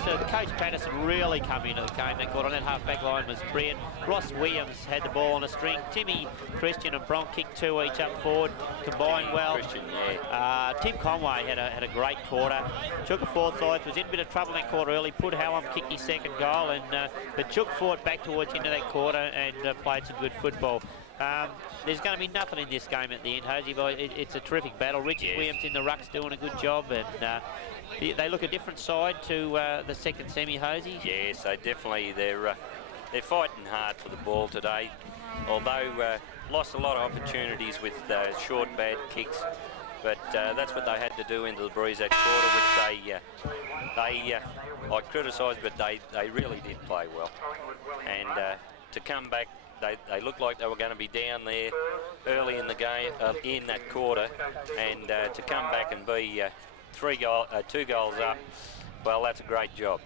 so Coach Patterson really come into the game that quarter. On that half-back line was brilliant. Ross Williams had the ball on a string. Timmy Christian and Bronk kicked 2 each up forward, combined well. Christian, yeah. Tim Conway had a great quarter. Chook Forsyth was in a bit of trouble in that quarter early. Put Hallam kicked his second goal, and but Chook fought back towards the end of that quarter and played some good football. There's going to be nothing in this game at the end, Hosey, but it's a terrific battle. Richard Williams in the ruck's doing a good job, and they look a different side to the second semi, Hosey. Yes, they're fighting hard for the ball today, although lost a lot of opportunities with short bad kicks, but that's what they had to do into the breeze that quarter, which I criticised, but they really did play well. And to come back, they looked like they were going to be down there early in the game, in that quarter, and to come back and be 2 goals up, well, that's a great job.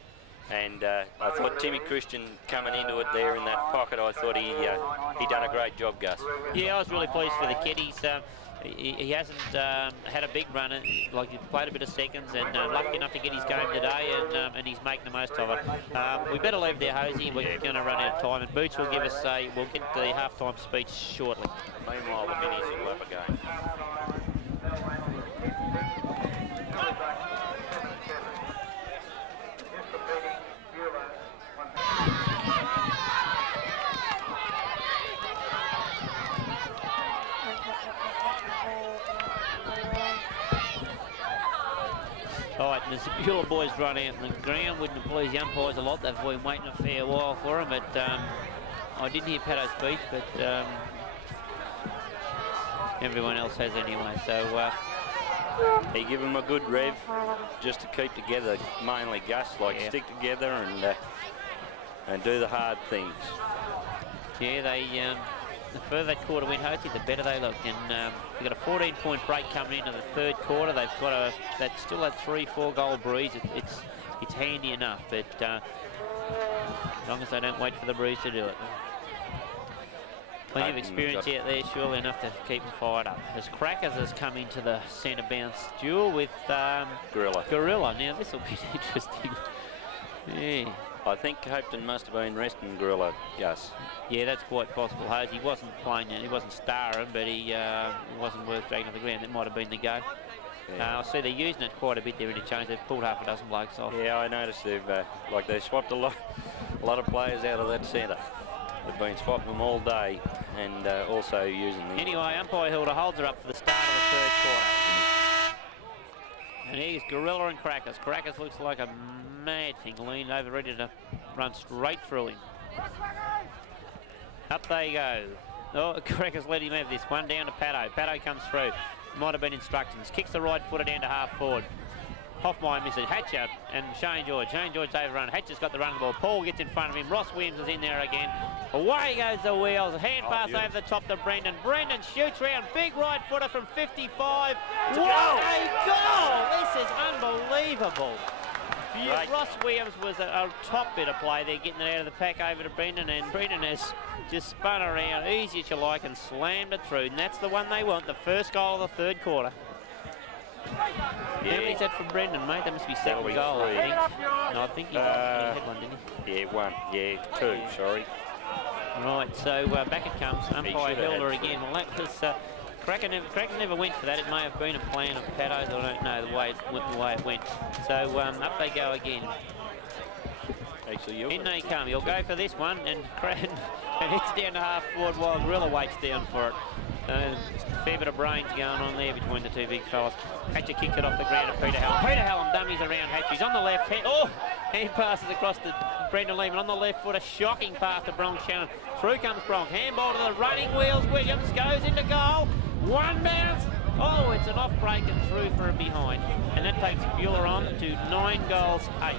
And I thought Timmy Christian coming into it there in that pocket, I thought he done a great job, Gus. Yeah, I was really pleased for the kid. He hasn't had a big run, like he played a bit of seconds, and lucky enough to get his game today, and he's making the most of it. We better leave there, Hosey. We're going to run out of time, and Boots will give us we'll get the half-time speech shortly. Meanwhile, the Minis will have a go. All right, and as the Beulah boys run out in the ground, wouldn't have pleased the umpires a lot. They've been waiting a fair while for him, but I didn't hear Pato's speech, but everyone else has anyway. So he give them a good rev just to keep together, mainly Gus, stick together and do the hard things. Yeah, the further that quarter went, Hosey, the better they looked. And they've got a 14-point break coming into the third quarter. They've got still that 3-4 goal breeze. It's handy enough, but as long as they don't wait for the breeze to do it. Plenty of experience out there, surely enough to keep them fired up. As Crackers has come into the centre bounce duel with Gorilla. Now this will be interesting. Yeah. I think Hopetoun must have been resting Gorilla, Gus. Yeah, that's quite possible, Hose. He wasn't playing, he wasn't starring, but he wasn't worth dragging to the ground. That might have been the go. Yeah. I see they're using it quite a bit there interchange. They've pulled half a dozen blokes off. Yeah, I noticed they've swapped a lot of players out of that centre. They've been swapping them all day and also using them. Anyway, umpire Hilda holds her up for the start of the third quarter. And here's Gorilla and Crackers. Crackers looks like a mad thing, leaned over, ready to run straight through him. Up they go. Oh, Crackers let him have this one down to Pato. Pato comes through. Might have been instructions. Kicks the right footer down to half forward. Hoffmeyer misses. Hatcher and Shane George. Shane George overrun. Hatcher's got the run of the ball. Paul gets in front of him. Ross Williams is in there again. Away goes the wheels. Hand pass over the top to Brendan. Brendan shoots round. Big right footer from 55. What a goal! This is unbelievable. Right. Ross Williams was a top bit of play there, getting it out of the pack over to Brendan, and Brendan has just spun around, easy as you like, and slammed it through. And that's the one they want, the first goal of the third quarter. Yeah. How many's that from Brendan, mate? That must be second goal, I think. No, I think he had one, didn't he? Yeah, one. Yeah, two, sorry. Right, so back it comes. Umpire Hilda again. Well, that was... Cracker never went for that. It may have been a plan of Pato's. I don't know the way it went. So up they go again. Actually, in they come. He'll go for this one and it's down to half forward while Gorilla waits down for it. Fair bit of brains going on there between the two big fellas. Hatcher kicked it off the ground to Peter Hallam. Peter Hallam dummies around Hatcher. He's on the left. Hand passes across to Brendan Lehman on the left foot. A shocking pass to Bronx Shannon. Through comes Bronx. Handball to the running wheels. Williams goes into goal. One bounce. Oh, it's an off break and through for a behind. And that takes Beulah on to 9 goals, 8.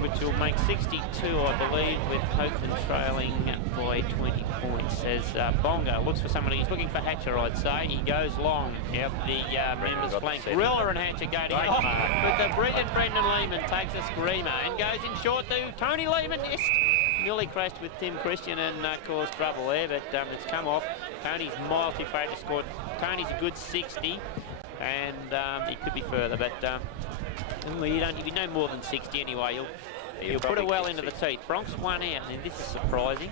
Which will make 62, I believe, with Hopetoun trailing by 20 points. As Bonga looks for somebody, he's looking for Hatcher, I'd say. He goes long out the members' flank. Gorilla and Hatcher go together. But the brilliant Brendan Lehman takes a screamer and goes in short to Tony Lehman. Yes, nearly crashed with Tim Christian and caused trouble there, but it's come off. Tony's miles too favourite to score. Tony's a good 60, and he could be further, but you no more than 60 anyway. He'll put it well into the teeth. Bronx one out, and this is surprising.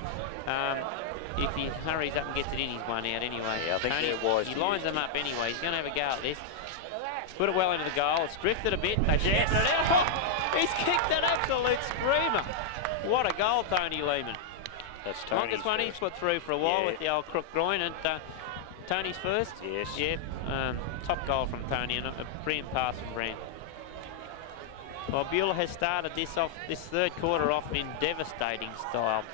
If he hurries up and gets it in, he's one out anyway. Yeah, I think they're wise. He lines them up anyway. He's going to have a go at this. Put it well into the goal. It's drifted a bit. They shouted it out. He's kicked an absolute screamer. What a goal, Tony Lehman. That's Tony's Longest one he's put through for a while with the old crook groin. And Tony's first? Yes. Yep. Top goal from Tony and a brilliant pass from Brand. Well, Beulah has started this third quarter off in devastating style.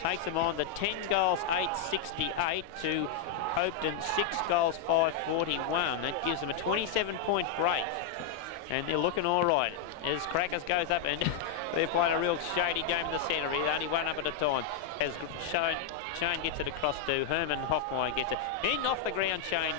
Takes them on to 10 goals, 868 to Hopetoun 6 goals, 541. That gives them a 27-point break. And they're looking all right. As Crackers goes up, and they're playing a real shady game in the centre. Only one up at a time. As Shane gets it across to Herman Hoffmeyer, gets it in off the ground. Shane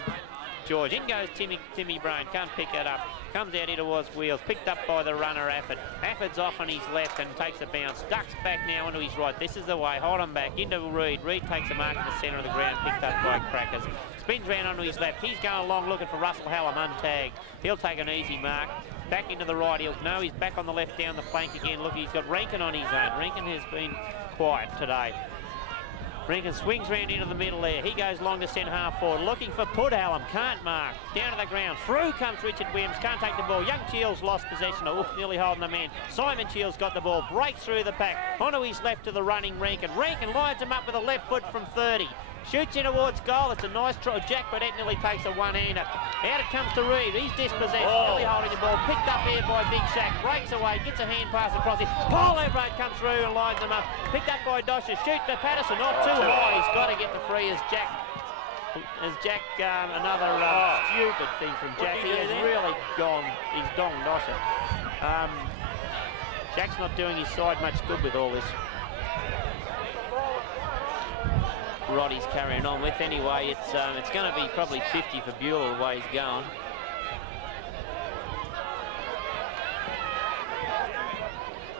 George. In goes Timmy Brain. Can't pick it up. Comes out here towards Wheels. Picked up by the runner Afford. Afford's off on his left and takes a bounce. Ducks back now onto his right. This is the way. Hold him back into Reed. Reed takes a mark in the centre of the ground. Picked up by Crackers. Spins round onto his left. He's going along looking for Russell Hallam untagged. He'll take an easy mark. Back into the right. He's back on the left down the flank again. Look, he's got Rankin on his own. Rankin has been quiet today. Rankin swings round into the middle there. He goes long to centre half forward, looking for Pudhallam. Can't mark. Down to the ground. Through comes Richard Williams. Can't take the ball. Young Shields lost possession. Nearly holding the man. Simon Shields got the ball. Breaks through the pack. Onto his left to the running Rankin. Rankin lines him up with a left foot from 30. Shoots in towards goal. It's a nice try. Jack Burdett nearly takes a one-hander. Out it comes to Reed. He's dispossessed. Nearly holding the ball. Picked up there by Big Shack. Breaks away. Gets a hand pass across it. Paul Everett comes through and lines him up. Picked up by Dosher. Shoot to Patterson. Not too high. He's got to get the free as Jack. Another stupid thing from Jack. He has really gone. He's donged Dosher. Jack's not doing his side much good with all this. Roddy's carrying on with. Anyway, it's going to be probably 50 for Beulah the way he's going.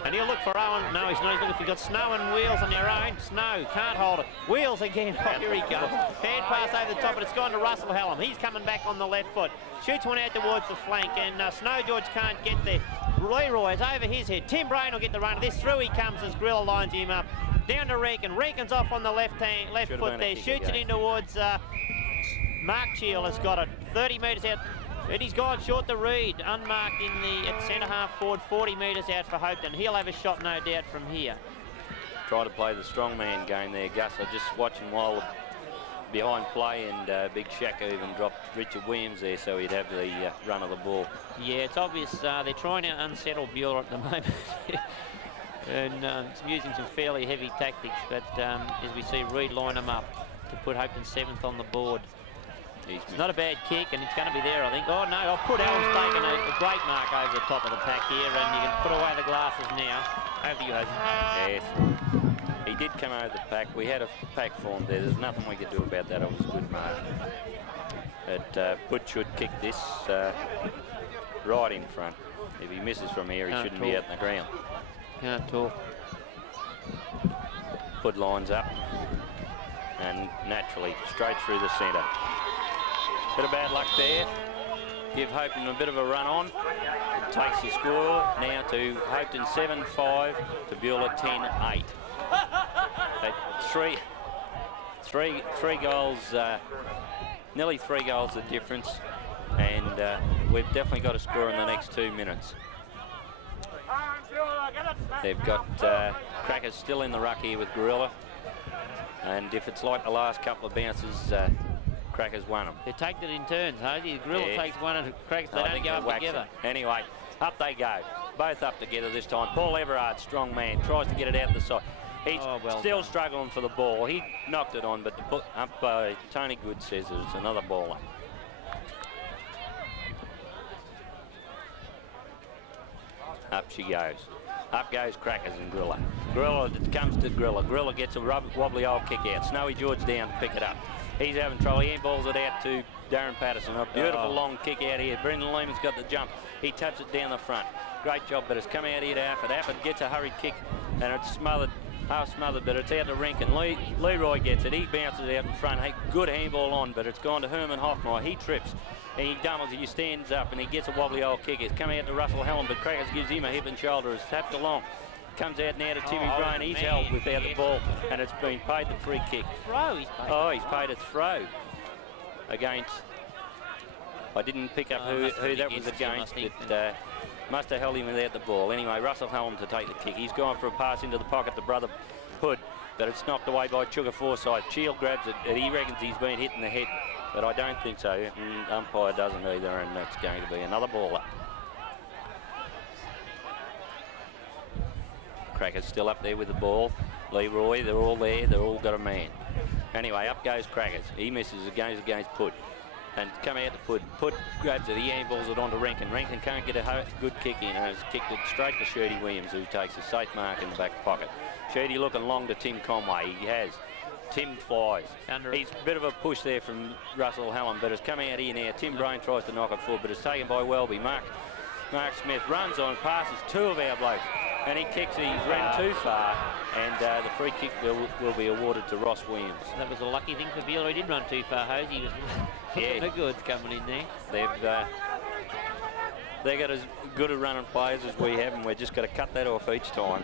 And he'll look for Owen. No, he's not. He's looking for, he's got Snow and Wheels on their own. Snow can't hold it. Wheels again. Oh, here he comes. Hand pass over the top, but it's gone to Russell Hallam. He's coming back on the left foot. Shoots one out towards the flank, and Snow George can't get there. Leroy is over his head. Tim Brain will get the run of this. Through he comes as Grilla lines him up. Down to Rankin. Rankin's off on the left foot there. Shoots it in towards Mark Cheel has got it. 30 metres out. And he's gone short to Reed. Unmarked at centre half forward. 40 metres out for Hopetoun. He'll have a shot, no doubt, from here. Try to play the strongman game there, Gus. I just watching while behind play, and Big Shack even dropped Richard Williams there so he'd have the run of the ball. Yeah, it's obvious they're trying to unsettle Beulah at the moment. And using some fairly heavy tactics, but as we see Reed line them up to put Hopetoun 7th on the board. It's not a bad kick, and it's going to be there, I think. Oh no, Pudhallam's taken a great mark over the top of the pack here, and you can put away the glasses now. Over to you, Hosen. Yes, he did come over the pack. We had a pack formed there. There's nothing we could do about that. It was a good mark. But Put should kick this right in front. If he misses from here, he shouldn't be out in the ground. Can't talk. Put lines up, and naturally straight through the centre. Bit of bad luck there. Give Hopetoun a bit of a run on. It takes the score now to Hopetoun 7-5 to Beulah 10-8. Three goals, nearly 3 goals the difference, and we've definitely got a score in the next 2 minutes. They've got Crackers still in the ruck here with Gorilla. And if it's like the last couple of bounces, Crackers won them. They take it in turns, Hosey. The Gorilla takes one and Crackers, they don't go up together. Anyway, up they go. Both up together this time. Paul Everard, strong man, tries to get it out the side. He's still struggling for the ball. He knocked it on, but Tony Good says it's another baller. Up she goes. Up goes Crackers and Gorilla. Gorilla comes to Gorilla. Gorilla gets a wobbly old kick out. Snowy George down to pick it up. He's having trouble. He balls it out to Darren Patterson. A beautiful long kick out here. Brendan Lehman's got the jump. He taps it down the front. Great job, but it's come out here to Afford. Afford gets a hurried kick, and it's smothered, half smothered, but it's out to Rankin. Leroy gets it. He bounces it out in front. Hey, good handball on, but it's gone to Herman Hoffmeyer. He trips. And he doubles it, he stands up, and he gets a wobbly old kick. It's coming out to Russell Hallam, but Crackers gives him a hip and shoulder. It's tapped along. Comes out now to Timmy Brain. He's held without the ball, and it's been paid the free kick. He's paid a throw against. I didn't pick up who that was against. It must have held him without the ball. Anyway, Russell Hallam to take the kick. He's gone for a pass into the pocket to brother Hood, but it's knocked away by Sugar Forsyth. Shield grabs it, and he reckons he's been hit in the head, but I don't think so. Umpire doesn't either, and that's going to be another baller. Crackers still up there with the ball. Leroy, they're all there. They've all got a man. Anyway, up goes Crackers. He misses. It goes against Pud. And come out to Pud. Pud grabs it. He handballs it onto Rankin. Rankin can't get a good kick in, and has kicked it straight to Shirley Williams, who takes a safe mark in the back pocket. Shirley looking long to Tim Conway. He has. Tim flies. He's a bit of a push there from Russell Hallam, but it's coming out here now. Tim Brain tries to knock it forward, but it's taken by Welby. Mark Smith runs on, passes two of our blokes, and he kicks it. He's ran too far, and the free kick will be awarded to Ross Williams. That was a lucky thing for Beulah. He didn't run too far, Hosey. He was the goods coming in there. They've got as good a running players as we have, and we're just got to cut that off each time.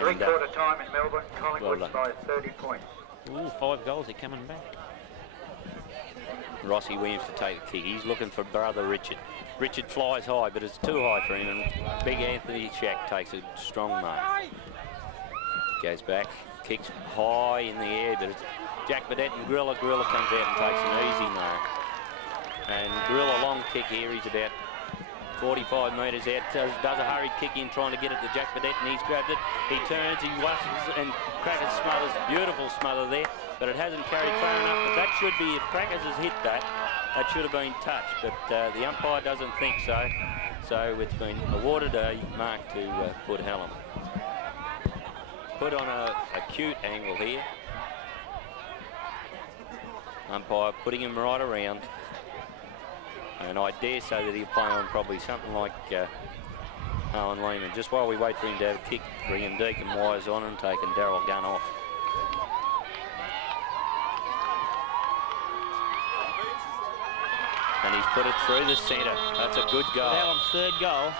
Three-quarter time in Melbourne, Collingwood by 30 points. Ooh, 5 goals, they're coming back. Rossi Williams to take the kick. He's looking for brother Richard. Richard flies high, but it's too high for him, and big Anthony Shack takes a strong mark. Goes back, kicks high in the air, but it's Jack Burdett and Gorilla. Gorilla comes out and takes an easy mark. And Gorilla long kick here. He's about 45 metres out, does a hurried kick in, trying to get it to Jack Burdett, and he's grabbed it. He turns, he whistles, and Crackers smothers. Beautiful smother there, but it hasn't carried far enough. But that should be, if Crackers has hit that, that should have been touched, but the umpire doesn't think so. So it's been awarded a mark to Pud Hallam. Put on a acute angle here. Umpire putting him right around. And I dare say that he'll play on probably something like Owen Lehman. Just while we wait for him to have a kick, bringing Deacon Wise on and taking Darryl Gunn off. And he's put it through the centre. That's a good goal. Hallam's third goal.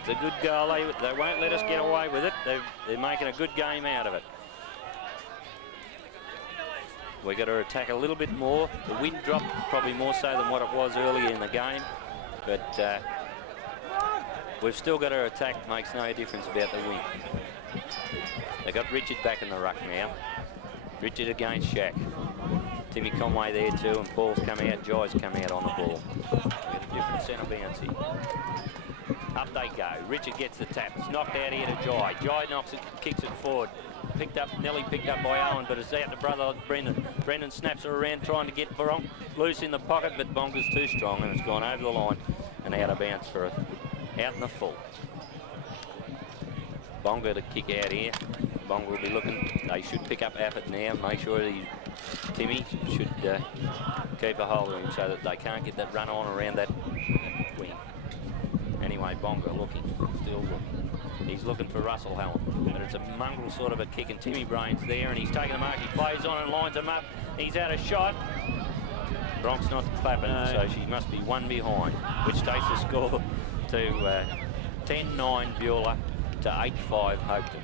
It's a good goal. They won't let us get away with it. They're making a good game out of it. We've got to attack a little bit more. The wind dropped probably more so than what it was earlier in the game. But we've still got to attack. Makes no difference about the wind. They've got Richard back in the ruck now. Richard against Shack. Timmy Conway there too, and Paul's come out. Jai's come out on the ball. We've got a different centre bounce here. Up they go. Richard gets the tap. It's knocked out here to Jai. Jai knocks it, kicks it forward. Nearly picked up by Owen, but it's out to brother Brendan. Brendan snaps her around, trying to get Bronk loose in the pocket, but Bonga's too strong, and it's gone over the line and out of bounds for out in the full. Bonga to kick out here. Bonga will be looking. They should pick up Afford now. Make sure Timmy should keep a hold of him so that they can't get that run on around that wing. Anyway, Bonga looking, still looking. He's looking for Russell Hallam, but it's a mongrel sort of a kick, and Timmy Brain's there, and he's taking the mark. He plays on and lines him up. He's had a shot. Bronk's not clapping, so she must be one behind, which takes the score to 10-9 Beulah to 8-5 Hopetoun.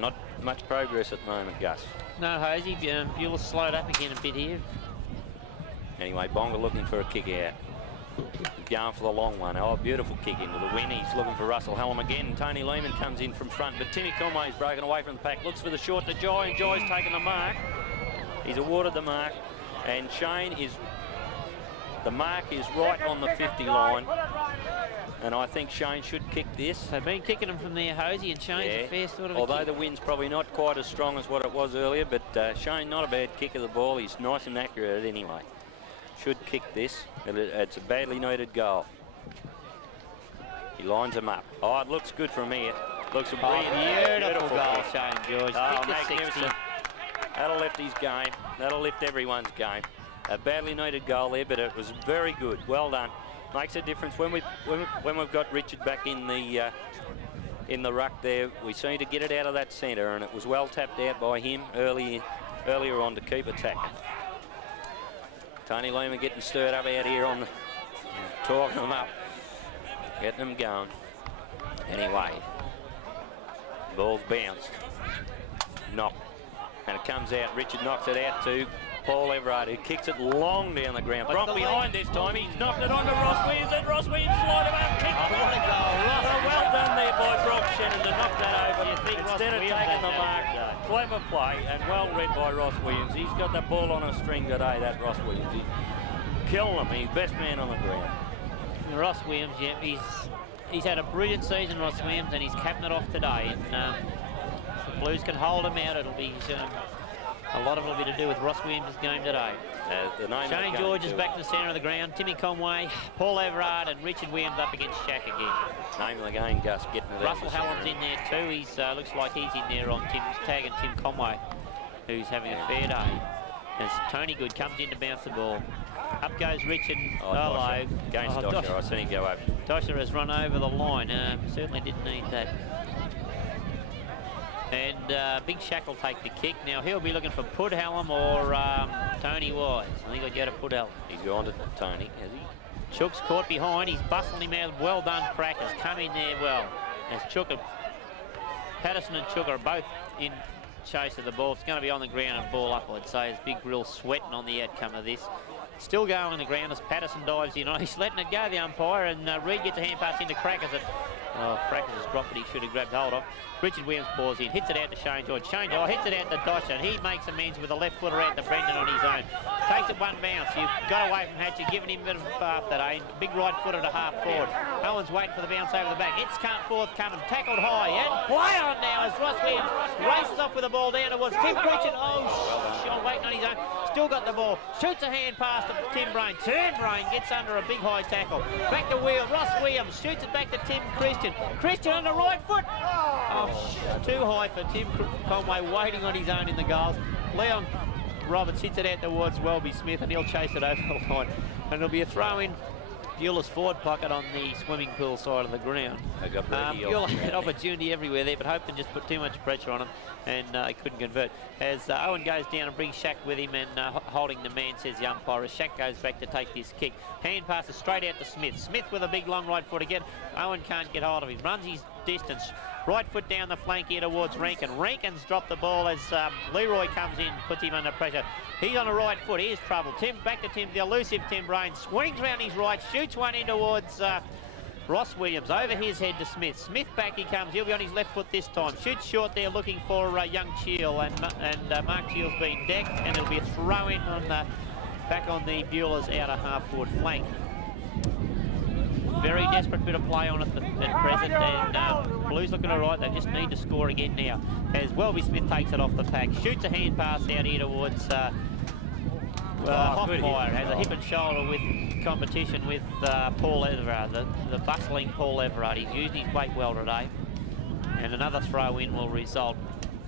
Not much progress at the moment, Gus. No, Hosey. Beulah's slowed up again a bit here. Anyway, Bonga looking for a kick out. going for the long one. Oh, beautiful kick into the win. He's looking for Russell Hallam again. Tony Lehman comes in from front, but Timmy Conway's broken away from the pack. Looks for the short to Joy, and Joy's taken the mark. He's awarded the mark, and Shane is... The mark is right on the 50 line, and I think Shane should kick this. They've been kicking him from there, Hosey, and Shane's a fair sort of a Although kick. the wind's probably not quite as strong as what it was earlier, but Shane, not a bad kick of the ball. He's nice and accurate at it anyway. Should kick this. It's a badly needed goal. He lines them up. Oh, it looks good from here. Looks a beautiful goal, kick. Shane George. Oh, Kick to 60. magnificent. That'll lift his game. That'll lift everyone's game. A badly needed goal there, but it was very good. Well done. Makes a difference when we've got Richard back in the ruck there. We seem to get it out of that centre, and it was well tapped out by him earlier on to keep attacking. Tony Lehman getting stirred up out here on the, talking them up, getting them going. Anyway, ball's bounced, knocked, and it comes out. Richard knocks it out to Paul Everard, who kicks it long down the ground. From behind this time, he's knocked it onto Ross Williams, and Ross Williams slide about, kicked it. What a goal, Ross. Well done there by Brock Shannon to knock that over. You think Instead of Ross Williams taking the had mark, that? clever play and well read by Ross Williams. He's got the ball on a string today, that Ross Williams. He's killing him. He's best man on the ground. Ross Williams, yeah, he's had a brilliant season, Ross Williams, and he's capping it off today. And if the Blues can hold him out, it'll be a lot of it will be to do with Ross Williams' game today. Shane George is back in the centre of the ground. Timmy Conway, Paul Everard, and Richard Williams up against Shaq again. Name of the game, Gus, getting it. Russell Hallam's in there too. He's looks like he's in there on tagging Tim Conway, who's having a fair day. As Tony Good comes in to bounce the ball. Up goes Richard. Dosher. Against Dosher. I seen him go over. Dosher has run over the line. Certainly didn't need that. And Big Shack will take the kick. Now he'll be looking for Pud Hallam or Tony Wise. I think he'll go to Pud Hallam. He's gone to Tony, has he? Chook's caught behind. He's bustling him out. Well done, Crackers. Come in there well. As Patterson and Chook are both in chase of the ball. It's going to be on the ground and ball up, I'd say. As Big Grill sweating on the outcome of this. Still going on the ground as Patterson dives in. He's letting it go, the umpire, and Reed gets a hand pass into Crackers. Crackers has dropped, but he should have grabbed hold of. Richard Williams pours in, hits it out to Shane George. Shane George hits it out to Dosher, and he makes amends with a left footer out to Brendan on his own. Takes it one bounce. You've got away from Hatcher, giving him a bit of a bath today. Big right footer to half forward. Owen's waiting for the bounce over the back. It's forthcoming, tackled high, and play on now as Ross Williams races off with the ball down towards Tim Christian. Sean waiting on his own. Still got the ball. Shoots a hand pass to Tim Brain. Turn Brain gets under a big high tackle. Back to Wheel. Ross Williams shoots it back to Tim Christian. Christian on the right foot. Too high for Tim Conway, waiting on his own in the goals. Leon Roberts hits it out towards Welby Smith, and he'll chase it over the line. And it'll be a throw in Beulah's forward pocket on the swimming pool side of the ground. Beulah had opportunity everywhere there, but Hopetoun just put too much pressure on him, and he couldn't convert. As Owen goes down and brings Shaq with him, and holding the man, says the umpire, as Shaq goes back to take this kick. Hand passes straight out to Smith. Smith with a big long right foot again. Owen can't get hold of him. Runs his distance. Right foot down the flank here towards Rankin. Rankin's dropped the ball as Leroy comes in, puts him under pressure. He's on the right foot. Here's trouble. Back to Tim, the elusive Tim Brain. Swings round his right, shoots one in towards Ross Williams. Over his head to Smith. Smith back he comes. He'll be on his left foot this time. Shoots short there, looking for young Cheel, and Mark Cheel's been decked, and it'll be a throw in on back on the Beulah's outer half forward flank. Very desperate bit of play on it at present, and Blues looking all right. They just need to score again now. As Welby Smith takes it off the pack, shoots a hand pass out here towards Hoffmeyer. Has a hip and shoulder with competition with Paul Everard, the bustling Paul Everard. He's used his weight well today, and another throw in will result.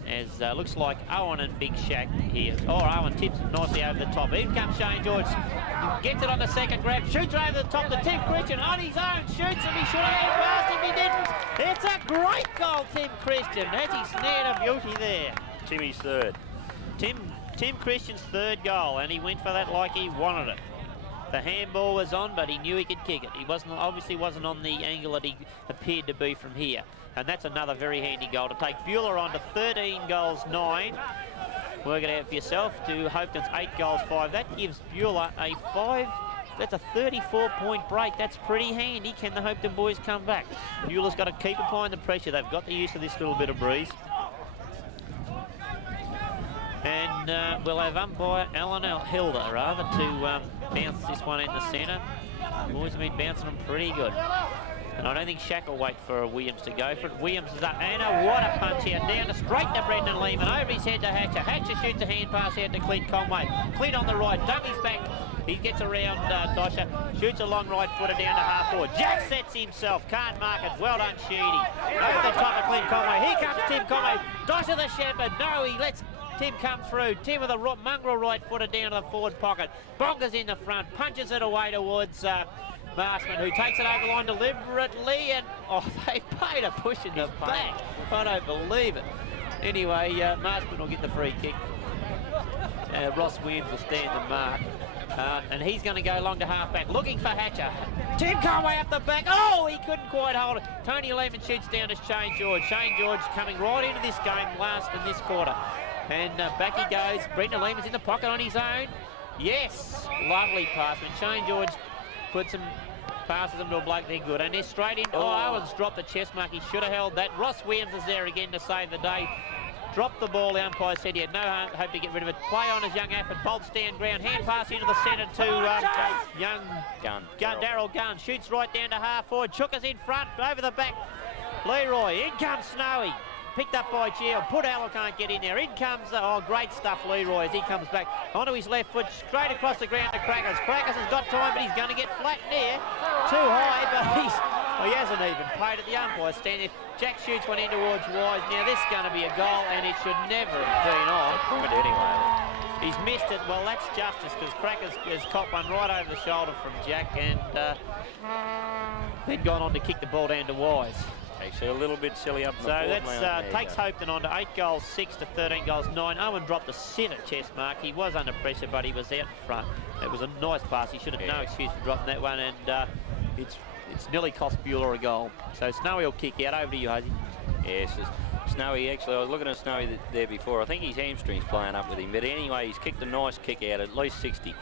As looks like Owen and Big Shack here. Owen tips it nicely over the top. In comes Shane George. Gets it on the second grab. Shoots over the top to Tim Christian on his own. Shoots and he should have passed if he didn't. It's a great goal, Tim Christian. Has he snared a beauty there? Timmy's third. Tim Christian's third goal, and he went for that like he wanted it. The handball was on, but he knew he could kick it. He obviously wasn't on the angle that he appeared to be from here. And that's another very handy goal to take Beulah on to 13 goals, 9. Work it out for yourself to Hopetoun's 8 goals, 5. That gives Beulah a That's a 34-point break. That's pretty handy. Can the Hopetoun boys come back? Beulah's got to keep applying the pressure. They've got the use of this little bit of breeze. And we'll have umpire Alan Hilda, rather, to bounce this one in the centre. The boys have been bouncing them pretty good. And I don't think Shaq will wait for Williams to go for it. Williams is up, and what a punch out, down to straight to Brendan Lehman, over his head to Hatcher. Hatcher shoots a hand pass out to Clint Conway. Clint on the right, dummies back. He gets around Dosher, shoots a long right footer down to half forward. Jack sets himself, can't mark it. Well done, Sheedy. Over the top of Clint Conway. Here comes Tim Conway. Dosher the shepherd. No, he lets Tim come through. Tim with a mongrel right footer down to the forward pocket. Bonker's in the front, punches it away towards Marshman, who takes it over the line deliberately, and they paid a push in the back. I don't believe it. Anyway, Marshman will get the free kick. Ross Williams will stand the mark. And he's going to go long to half-back, looking for Hatcher. Tim Conway up the back. Oh, he couldn't quite hold it. Tony Lehman shoots down to Shane George. Shane George coming right into this game last in this quarter. And back he goes. Brendan Lehman's in the pocket on his own. Yes, lovely pass. When Shane George puts some passes them to a bloke, they're good. And they're straight in. Oh, Owens dropped the chest mark. He should have held that. Ross Williams is there again to save the day. Dropped the ball, the umpire said he had no hope to get rid of it. Play on as young Afford, Bolt stand ground, hand pass into the centre to young Darryl Gunn. Shoots right down to half forward, Chooker's in front, over the back, Leroy, in comes Snowy. Picked up by Gill, Pudhalla can't get in there. In comes, great stuff, Leroy, as he comes back onto his left foot, straight across the ground to Crackers. Crackers has got time, but he's going to get flat in there. Too high, but he hasn't even paid it. The umpire standing there. Jack shoots one in towards Wise. Now this is going to be a goal, and it should never have been on. Point anyway. He's missed it. Well, that's justice, because Crackers has copped one right over the shoulder from Jack, and then gone on to kick the ball down to Wise. Actually, a little bit silly up in so the that takes Hopetoun on to 8 goals 6 to 13 goals 9. Owen dropped the centre chest mark. He was under pressure, but he was out in front. It was a nice pass. He should have no excuse for dropping that one, and it's nearly cost Beulah a goal. So Snowy will kick out. Over to you, Hosey. Yes, Snowy, actually, I was looking at Snowy there before. I think his hamstring's playing up with him. But anyway, he's kicked a nice kick out, at least 60.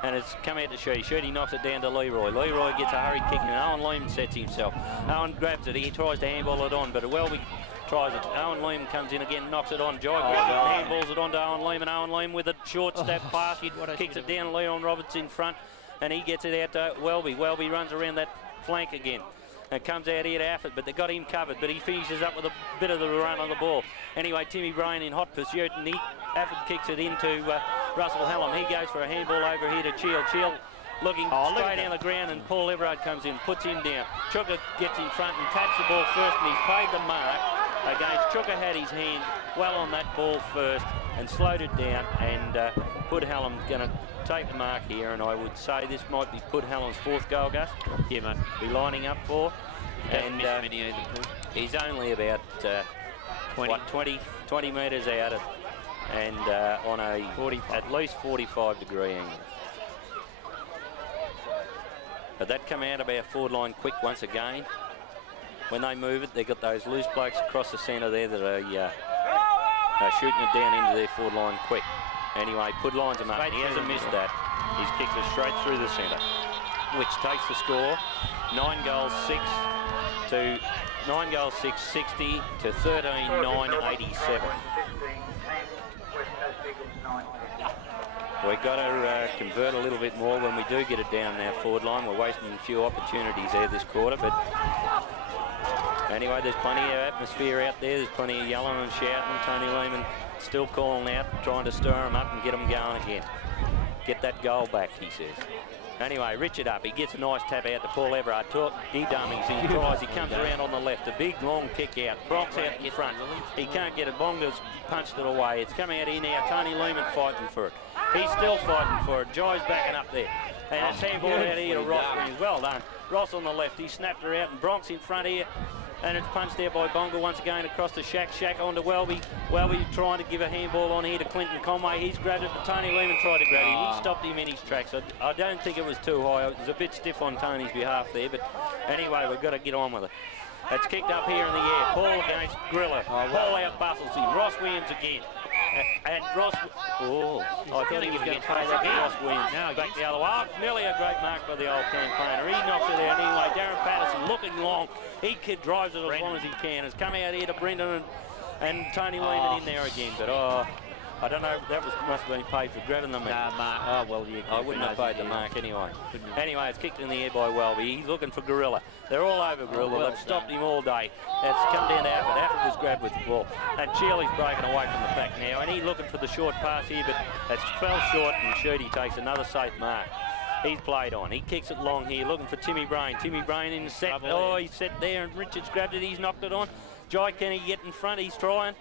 And it's come out to Sheedy. Sheedy knocks it down to Leroy. Leroy gets a hurried kick, and Owen Lehman sets himself. Owen grabs it. He tries to handball it on, but Welby tries it. Owen Lehman comes in again, knocks it on. Jai grabs it, handballs it on to Owen Lehman. Owen Lehman with a short step pass, kicks it down. Leon Roberts in front, and he gets it out to Welby. Welby runs around that flank again. And comes out here to Afford, but they got him covered, but he finishes up with a bit of the run on the ball. Anyway, Timmy Brain in hot pursuit, and Afford kicks it into Russell Hallam. He goes for a handball over here to Cheel. Cheel looking straight down the ground, and Paul Everard comes in, puts him down. Chooker gets in front and taps the ball first, and he's paid the mark against. Chooker had his hand well on that ball first and slowed it down, and Pudhallam's going to take the mark here, and I would say this might be Pudhallam's 4th goal, Gus. Yeah, mate. Be lining up for. And he's only about 20 metres out of, and on a at least 45-degree angle. But that come out of our forward line quick once again. When they move it, they've got those loose blokes across the centre there that are shooting it down into their forward line quick. Anyway, Pudline's him up. He hasn't missed that. He's kicked it straight through the centre, which takes the score 9 goals 6 60 to 13-9 87. We've got to convert a little bit more when we do get it down our forward line. We're wasting a few opportunities there this quarter, but anyway, there's plenty of atmosphere out there. There's plenty of yelling and shouting. Tony Lehman still calling out, trying to stir them up and get them going again. Get that goal back, he says. Anyway, Richard up. He gets a nice tap out to Paul Everard. He dummies. He tries. He comes around on the left. A big, long kick out. Bronx out in front. He can't get it. Bonga's punched it away. It's coming out here now. Tony Lehman fighting for it. He's still fighting for it. Jai's backing up there. And it's handball out here to Ross. Well done. Ross on the left. He snapped her out, and Bronx in front here. And it's punched there by Bonga once again across the Shack. Shack on to Welby. Welby trying to give a handball on here to Clinton Conway. He's grabbed it, but Tony Lehman tried to grab it. He stopped him in his tracks. I don't think it was too high. It was a bit stiff on Tony's behalf there, but anyway, we've got to get on with it. It's kicked up here in the air. Paul against Griller. Paul out bustles him. Ross Williams again. And Ross, oh, I thought he was going to play that, but Ross wins. Now Back the other way. Oh, nearly a great mark by the old campaigner. He knocks it out anyway. Darren Patterson looking long. He drives it as long as he can. Has come out here to Brendan and Tony Lehman in there again. But I don't know, that must have been paid for grabbing them. Nah, Mark. Oh, well, yeah. I wouldn't have paid the mark anyway. Anyway, it's kicked in the air by Welby. He's looking for Gorilla. They're all over Gorilla. Well They've stopped him all day. It's come down to Afford. Afford was grabbed with the ball. And Cheely's breaking away from the pack now. And he's looking for the short pass here, but it's fell short, and Shooty takes another safe mark. He's played on. He kicks it long here, looking for Timmy Brain. Timmy Brain in the set. Oh, he's set there, and Richards grabbed it. He's knocked it on. Jai Kenny get in front. He's trying.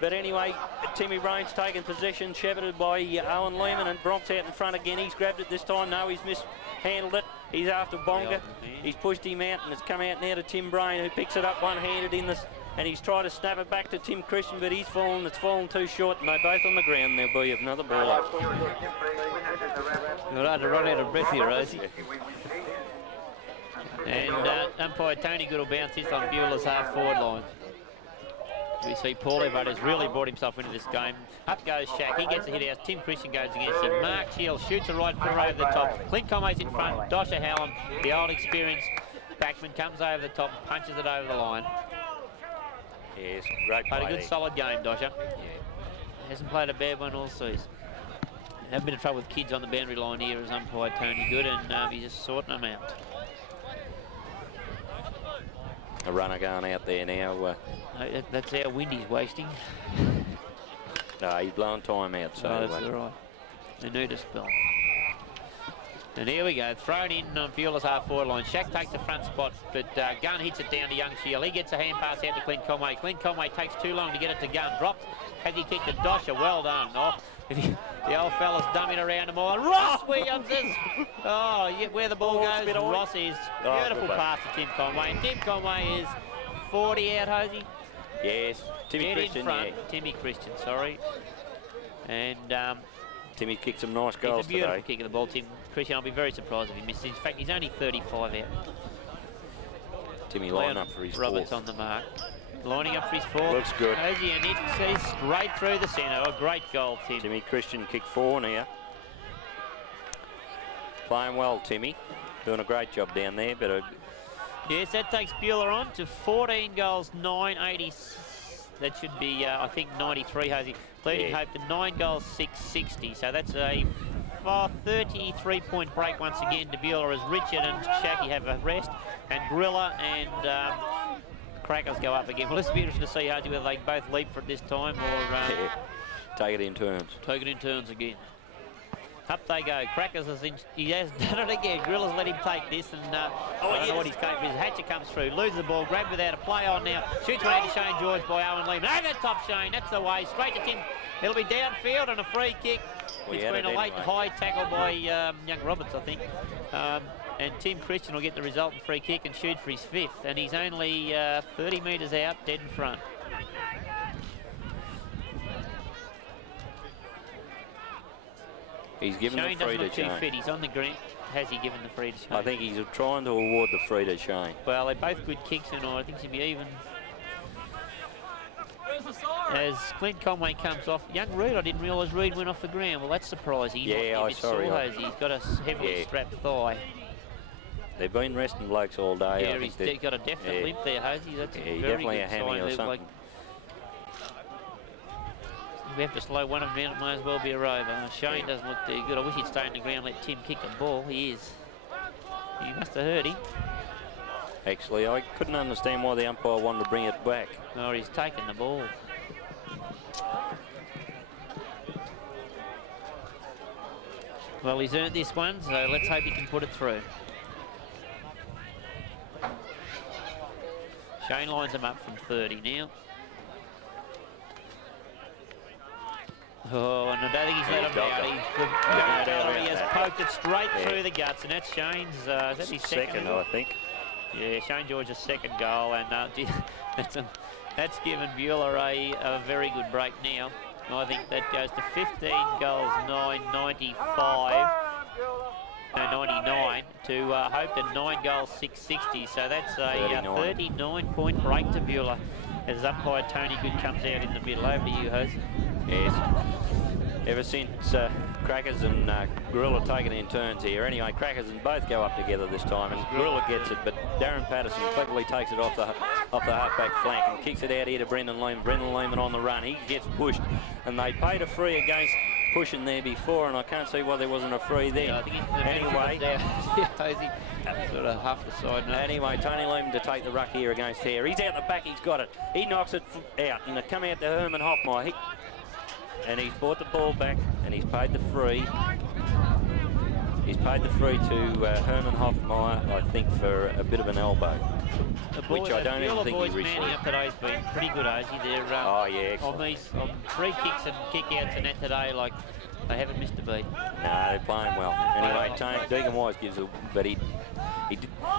But anyway, Timmy Brain's taken possession, shepherded by Owen Lehman, and Bronx out in front again. He's grabbed it this time. No, he's mishandled it. He's after Bonga. He's pushed him out, and it's come out now to Tim Brain, who picks it up one-handed in this, and he's tried to snap it back to Tim Christian, but he's fallen. It's fallen too short, and they're both on the ground. There'll be another ball up. You're right to run out of breath here, Rosie. And umpire Tony Good will bounce this on Beulah's half-forward line. We see Paul Everett has really brought himself into this game. Up goes Shaq. He gets a hit out. Tim Christian goes against him. Mark Shields shoots a right footer over the top. Clint Conway's in front. Dosha Hallam, the old experienced backman, comes over the top, punches it over the line. Yes, great play. Played a good solid game, Dosha. Yeah. Hasn't played a bad one all season. Had a bit of trouble with kids on the boundary line here as umpire Tony Good, and he's just sorting them out. A runner going out there now. That's our wind he's wasting. No, he's blowing time out. So that's all right. They need a spell. And here we go, thrown in on Beulah's half-forward line. Shaq takes the front spot, but Gunn hits it down to Young Shield. He gets a hand pass out to Clint Conway. Clint Conway takes too long to get it to Gunn. Drops. Has he kicked it? Dosha, well done. Oh, the old fella's dumming around them all. And Ross Williams is, where the ball goes, Ross is. Beautiful pass to Tim Conway. And Tim Conway is 40 out, Hosey. Yes, Timmy Christian, yeah. Timmy Christian, sorry. And Timmy kicked some nice goals today. It's a beautiful today. kick of the ball, Tim Christian. I'll be very surprised if he misses. In fact, he's only 35 out. Timmy lining up for his Roberts fourth. on the mark. Lining up for his fourth. Looks good. Hosey, and it's straight through the centre. A great goal, Tim. Timmy Christian kicked 4 now. Playing well, Timmy. Doing a great job down there, but yes, that takes Beulah on to 14 goals, 980. That should be, I think, 93, Hosey. Leading Hope to 9 goals, 660. So that's a 33-point break once again to Beulah as Richard and Shacky have a rest. And Gorilla and Crackers go up again. Well, this will be interesting to see, Hosey, whether they both leap for it this time or take it in turns. Take it in turns again. Up they go. Crackers he has done it again. Gorilla's let him take this, and I don't know what he's capable of. Hatcher comes through, loses the ball, grabbed without a play on now. Shoots one out to Shane George by Owen Lehman. Over the top, Shane. That's the way. Straight to Tim. It'll be downfield and a free kick. It's been a late high tackle by Young Roberts, I think. And Tim Christian will get the resultant free kick and shoot for his 5th. And he's only 30 metres out, dead in front. He's given Shane the free to Shane. Doesn't look too fit. He's on the green. Has he given the free to Shane? I think he's trying to award the free to Shane. Well, they're both good kicks, and I think she'll be even. As Clint Conway comes off, young Reed, I didn't realise Reed went off the ground. Well, that's surprising. Yeah, I saw him. He's got a heavily strapped thigh. They've been resting blokes all day. Yeah, he's got a definite limp there, Hosey. That's a very definitely good a hammy sign. or something. If we have to slow one of them down, it may as well be a rover. Shane doesn't look too good. I wish he'd stay on the ground and let Tim kick the ball. He is. He must have hurt him. Actually, I couldn't understand why the umpire wanted to bring it back. Or he's taken the ball. Well, he's earned this one, so let's hope he can put it through. Shane lines him up from 30 now. Oh, and I don't think he's let him out. He has poked it straight through the guts, and that's Shane's is that his second, I think. Yeah, Shane George's second goal, and that's given Beulah a very good break now. I think that goes to 15 goals, 995, no, 99, to Hope to 9 goals, 660. So that's a 39-point break to Beulah as umpire Tony Good comes out in the middle. Over to you, Jose. Yes. Ever since Crackers and Gorilla taken in turns here. Anyway, Crackers and both go up together this time, and Gorilla gets it, but Darren Patterson cleverly takes it off the halfback flank and kicks it out here to Brendan Lehman. Brendan Lehman on the run. He gets pushed, and they paid a free against pushing there before, and I can't see why there wasn't a free there. I think anyway, sort of half the side now. Anyway, Tony Lehman to take the ruck here against Hare. He's out the back, he's got it. He knocks it out, and it come out to Herman Hoffmeyer. And he's brought the ball back, and he's paid the free. He's paid the free to Herman Hoffmeyer, I think, for a bit of an elbow. Which I don't even think he received. Manning up today's been pretty good, Ozzy. They're oh yeah, on these free kicks and kick-outs and that today, like they haven't missed a beat. No, they're playing well. Anyway, Deegan Wise gives a, but he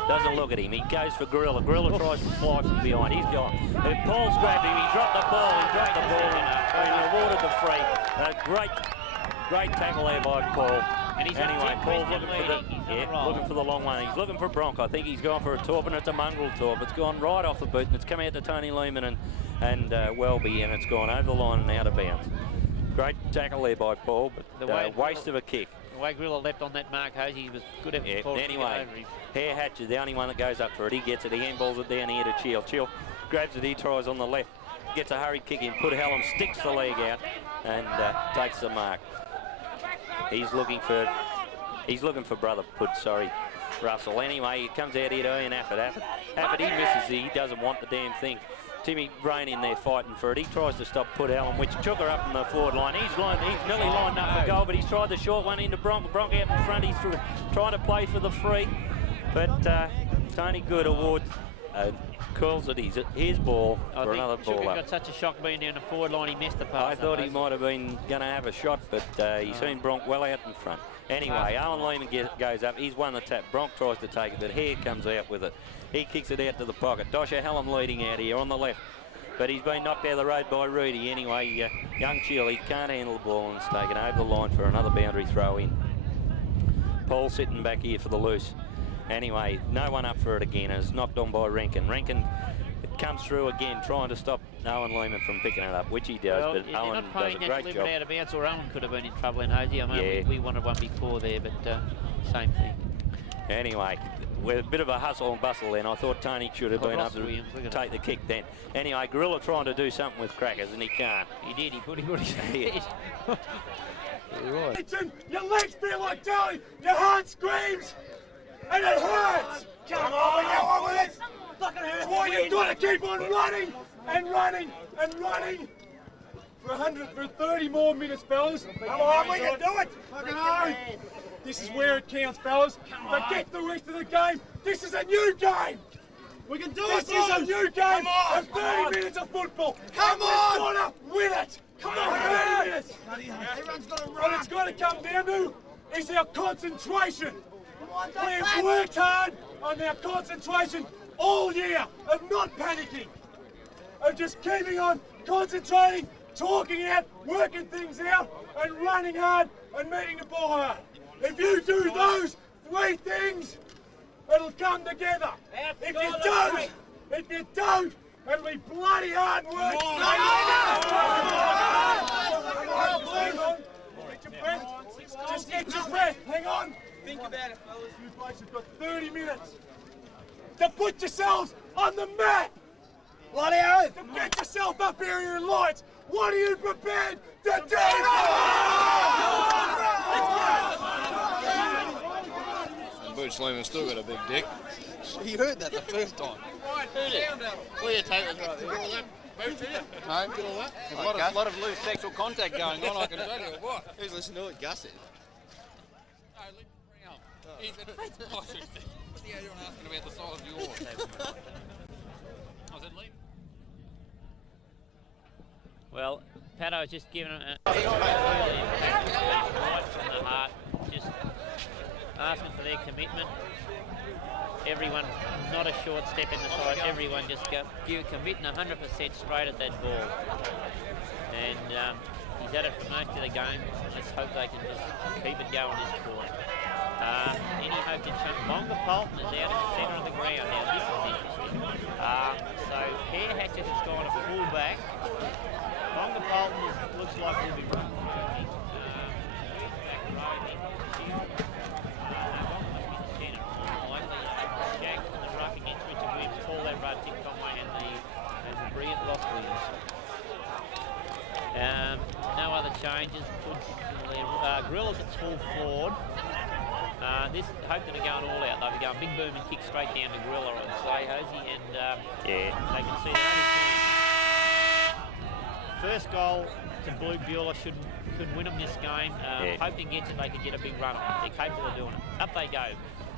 doesn't look at him. He goes for Gorilla. Gorilla tries to fly from behind. He's gone. Paul's grabbed him. He dropped the ball. He dropped the ball and he awarded the free. Great tackle there by Paul. And he's anyway, Paul's looking for the long one. He's looking for Bronk. I think he's gone for a torp, and it's a mongrel torp. It's gone right off the boot, and it's come out to Tony Lehman and Welby, and it's gone over the line and out of bounds. Great tackle there by Paul, but waste of a kick. The way Gorilla leapt on that mark, Hosey was good at Anyway, Hare Hatcher, the only one that goes up for it. He gets it. He handballs it down here to Chill. Chill grabs it. He tries on the left. Gets a hurried kick in. Put Hallam sticks the leg out and takes the mark. He's looking for brother Put, Russell. Anyway, he comes out here to Ian Afford. Afford, he misses. He doesn't want the damn thing. Timmy Brain in there fighting for it. He tries to stop Put Allen, which took her up in the forward line. He's nearly lined up for goal, but he's tried the short one into Bronk. Bronk out in front. He's trying to play for the free, but Tony Good awards calls it his ball for another ball up. Got such a shock being down the forward line, he missed the pass. I thought he might have been going to have a shot, but he's seen Bronk well out in front. Anyway, Owen Lehman goes up. He's won the tap. Bronk tries to take it, but Hare comes out with it. He kicks it out to the pocket. Dosha Hallam leading out here on the left, but he's been knocked out of the road by Rudy. Anyway, young Chill, he can't handle the ball, and it's taken over the line for another boundary throw in. Paul sitting back here for the loose. Anyway, no one up for it again. It's knocked on by Rankin. Rankin comes through again, trying to stop Owen Lehman from picking it up, which he does, but Owen does a great job. Out of bounds, or Owen could have been in trouble in Hosey. I mean, we wanted one before there, but same thing. Anyway, with a bit of a hustle and bustle then, I thought Tony should have been able to take the kick then. Anyway, Gorilla trying to do something with Crackers, and he can't. He did, he put his head. Your legs feel like jelly, your heart screams, and it hurts! Come on, get on with it! That's why you've got to keep on running and running and running for 30 more minutes, fellas. Come on, we can do it! Fucking hard! This is where it counts, fellas. Forget the rest of the game. This is a new game. We can do it. This is a new game of 30 minutes of football. Come on! We've got to win it. Come on, 30 minutes. Everyone's got to run. What it's got to come down to is our concentration. We have worked hard on our concentration all year of not panicking, of just keeping on concentrating, talking out, working things out, and running hard and meeting the ball hard. If you do those three things, it'll come together. If you don't, it'll be bloody hard work. Get your breath. Just get your breath. Hang on. Think about it, fellas. You guys have got 30 minutes to put yourselves on the mat. Bloody oath. To get yourself up here in your lights. What are you prepared to do? Butch Lehman's still got a big dick. You heard that the first time. Clear tape right there. All that. Both here. No, get all that. A lot of loose sexual contact going on, I can tell you what. Who's listening to what Gus said? No, leave it around. He said, what the hell you're asking about the size of yours? I said, leave. Well, Pato's just given it right from the heart, just asking for their commitment. Everyone, not a short step in the side, everyone just committing 100% straight at that ball. And he's at it for most of the game. Let's hope they can just keep it going this quarter. Any hope to chunk? Bonga Polton is out in the centre of the ground. Now this is interesting. So Hare Hatcher has gone a full back. Bonga Bolton looks like he'll be running. Brilliant Ross Williams. No other changes. Gorilla's at full forward. This Hopetoun are going all out. They'll be going big boom and kick straight down to Gorilla on Slay Hosey, and they can see their only chance. First goal to Beulah should win them this game. Hopetoun gets it, they could get a big run on it. They're capable of doing it. Up they go.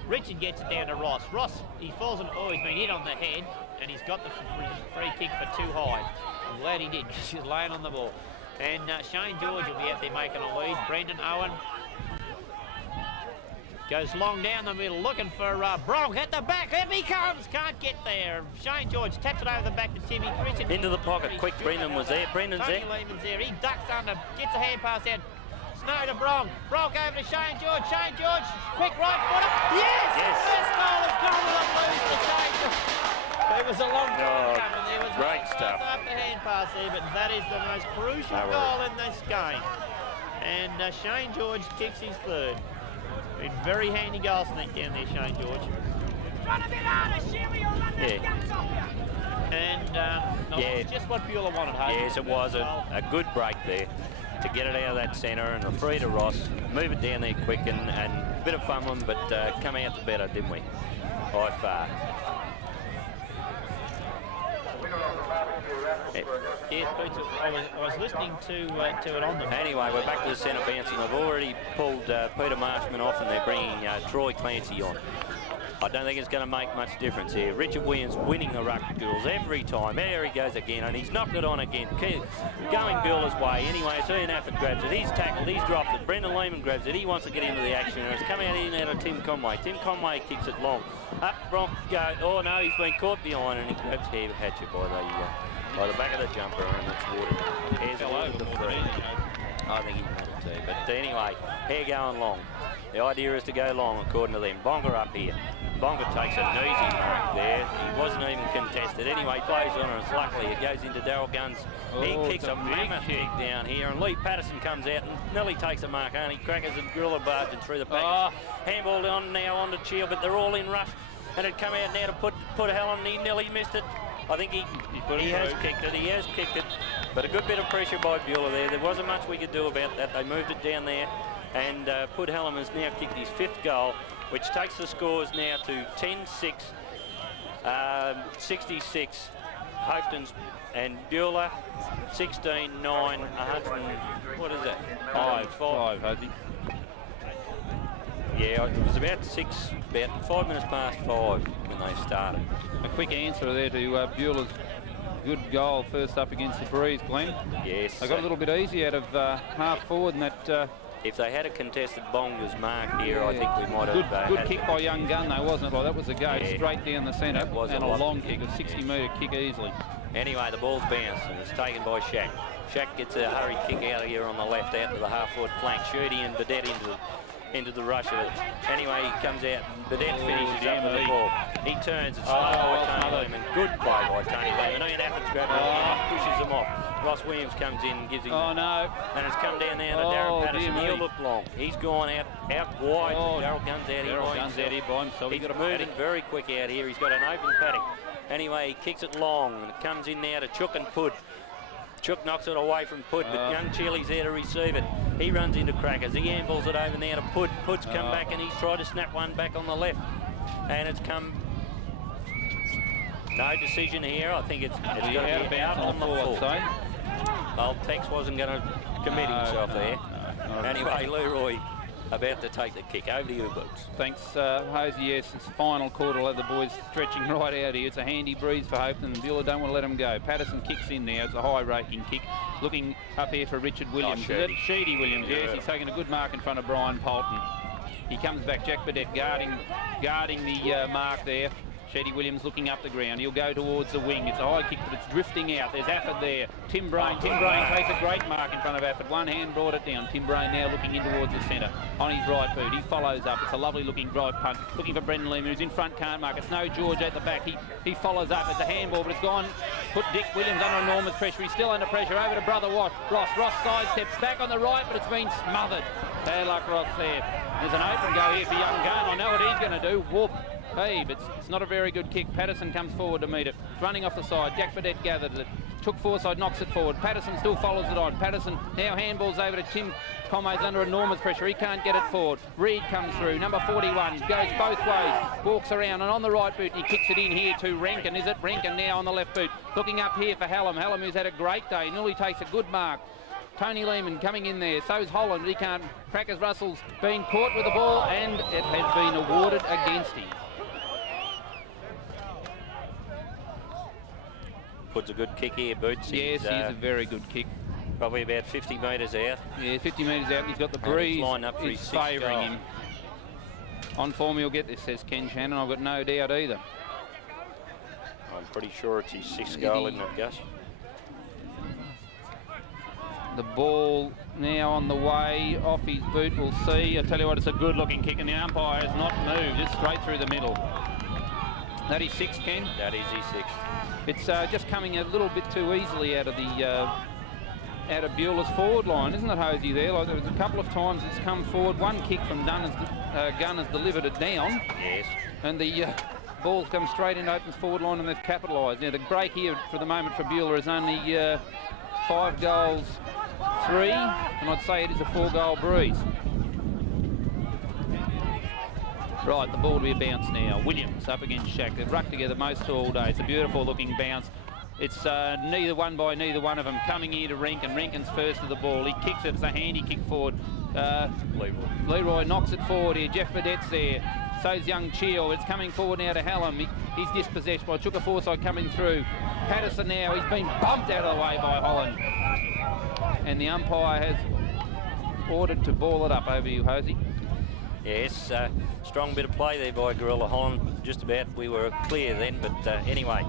Richard gets it down to Ross. Ross, he falls on, he's been hit on the head, and he's got the free kick for too high. I'm glad he did, because he's laying on the ball. And Shane George will be out there making a lead. Brendan Owen goes long down the middle, looking for Bronk at the back. There he comes, can't get there. Shane George taps it over the back to Timmy. Richard into the pocket, quick. Brendan was there. Brendan's Tony there. Lehman's there. He ducks under, gets a hand pass out. Snow to Bronk. Bronk over to Shane George. Shane George, quick right footer. Yes! First goal has gone with a blues to Shane George. It was a long time coming. There was great stuff after hand pass there, but that is the most crucial goal in this game. And Shane George kicks his third. Been very handy goal sneak down there, Shane George. And just what Beulah wanted. Yes, it was a good break there to get it out of that centre and a free to Ross, move it down there quick and a bit of fumbling, but come out the better, didn't we? By far. Yes, I was listening to it on them. Anyway, we're back to the centre bounce, and they've already pulled Peter Marshman off, and they're bringing Troy Clancy on. I don't think it's going to make much difference here. Richard Williams winning the ruck duels every time. There he goes again, and he's knocked it on again. Going Beulah's way. Anyway, so Ian Afford grabs it. He's tackled, he's dropped it. Brendan Lehman grabs it. He wants to get into the action, and it's come out in out of Tim Conway. Tim Conway kicks it long. Up Bronk go. Oh no, he's been caught behind, and he grabs Hatcher by the back of the jumper, and it's watered. Hair's all over the free. I think he wanted to, but anyway, hair going long. The idea is to go long, according to them. Bonga up here. Bonga takes an easy mark there. He wasn't even contested. Anyway, plays on it. It's luckily it goes into Darryl Gunn's. He kicks a mammoth kick down here, and Lee Patterson comes out and nearly takes a mark. Only Crackers and Gorilla barged through the package. Handball on now on to Chiel, but they're all in rush. And it come out now to put a hell on, and he nearly missed it. I think he has kicked it. He has kicked it. But a good bit of pressure by Beulah there. There wasn't much we could do about that. They moved it down there. And Pudhallam has now kicked his 5th goal, which takes the scores now to 10-6, 66, Hopetoun's, and Beulah 16-9, 100. What is that? 5, Hosey. Yeah, it was about 5 minutes past 5 when they started. A quick answer there to Beulah's good goal first up against the Breeze, Glenn. Yes. They got a little bit easy out of half forward, and that. If they had a contested Bonga's mark here, I think we might have... Good kick by Young Gunn, though, wasn't it? Well, that was a go straight down the centre, and a long kick, a 60-metre kick easily. Anyway, the ball's bounced, and it's taken by Shaq. Shaq gets a hurried kick out of here on the left, out to the half-forward flank. Shooty and Burdett into the rush of it. Anyway, he comes out, and Burdett finishes up with the ball. He turns, it's slow by Tony Lehman. Good play by Tony Lehman. Ian Afford's grabbed it and pushes him off. Ross Williams comes in and gives him... Oh, no. And it's come down there to Darren Patterson. He'll look long. He's gone out wide. Darryl Gunn's out here by himself. He's moving very quick out here. He's got an open paddock. Anyway, he kicks it long, and it comes in now to Chook and Pud. Chook knocks it away from Pud, but young Chili's there to receive it. He runs into Crackers. He handballs it over now to Pud. Pud's come back, and he's tried to snap one back on the left. And it's come... No decision here. I think it's got to be out on the full. Well, Tex wasn't going to commit himself there. Anyway, Leroy about to take the kick. Over to you, Boots. Thanks, Hosey. Yes, it's final quarter. Let the boys stretching right out here. It's a handy breeze for Hope, and Beulah don't want to let them go. Patterson kicks in there. It's a high-raking kick. Looking up here for Richard Williams. Sheedy Williams, yes. He's taking a good mark in front of Brian Polton. He comes back. Jack Burdett guarding the mark there. Eddie Williams looking up the ground. He'll go towards the wing. It's a high kick, but it's drifting out. There's Afford there. Tim Brain takes a great mark in front of Afford. One hand brought it down. Tim Brain now looking in towards the centre. On his right boot, he follows up. It's a lovely looking drive punt. Looking for Brendan Lehman, who's in front, can't mark. It's no George at the back. He follows up. It's a handball, but it's gone. Put Dick Williams under enormous pressure. He's still under pressure. Over to brother Ross. Ross sidesteps back on the right, but it's been smothered. Bad luck, Ross there. There's an open go here for young Gunn. I know what he's going to do. Whoop. Hey, but it's not a very good kick. Patterson comes forward to meet it. It's running off the side. Jack Burdett gathered it. Took Forsyth, knocks it forward. Patterson still follows it on. Patterson now handballs over to Tim Conway's under enormous pressure. He can't get it forward. Reed comes through. Number 41 goes both ways. Walks around and on the right boot. He kicks it in here to Rankin. Is it Rankin now on the left boot? Looking up here for Hallam. Hallam, who's had a great day. Nearly takes a good mark. Tony Lehman coming in there. So's Holland. He can't. Crackers Russell's been caught with the ball and it has been awarded against him. Puts a good kick here, Boots. Yes, he's a very good kick. Probably about 50 metres out. Yeah, 50 metres out. He's got the breeze. Line up for It's his sixth favouring goal. him. On form, he'll get this, says Ken Shannon. I've got no doubt either. I'm pretty sure it's his sixth goal, isn't it, Gus? The ball now on the way off his boot. We'll see. I tell you what, it's a good-looking kick, and the umpire has not moved. Just straight through the middle. That is sixth, Ken. That is his sixth. It's just coming a little bit too easily out of Beulah's forward line, isn't it, Hosey? There, like there was a couple of times it's come forward. One kick from Gunn has delivered it down. Yes. And the ball's come straight into Open's forward line, and they've capitalised. Now the break here for the moment for Beulah is only 5 goals, 3, and I'd say it is a 4-goal breeze. Right, the ball to be a bounce now. Williams up against Shack. They've rucked together most all day. It's a beautiful looking bounce. It's neither one by neither one of them. Coming here to Rankin. Rankin's first to the ball. He kicks it. It's a handy kick forward. Leroy knocks it forward here. Jeff Burdett's there. So's young Cheel. It's coming forward now to Hallam. He's dispossessed by Chuka Forsyth coming through. Patterson now. He's been bumped out of the way by Holland. And the umpire has ordered to ball it up. Over you, Hosey. Yes, strong bit of play there by Gorilla Holland. Just about we were clear then, but anyway,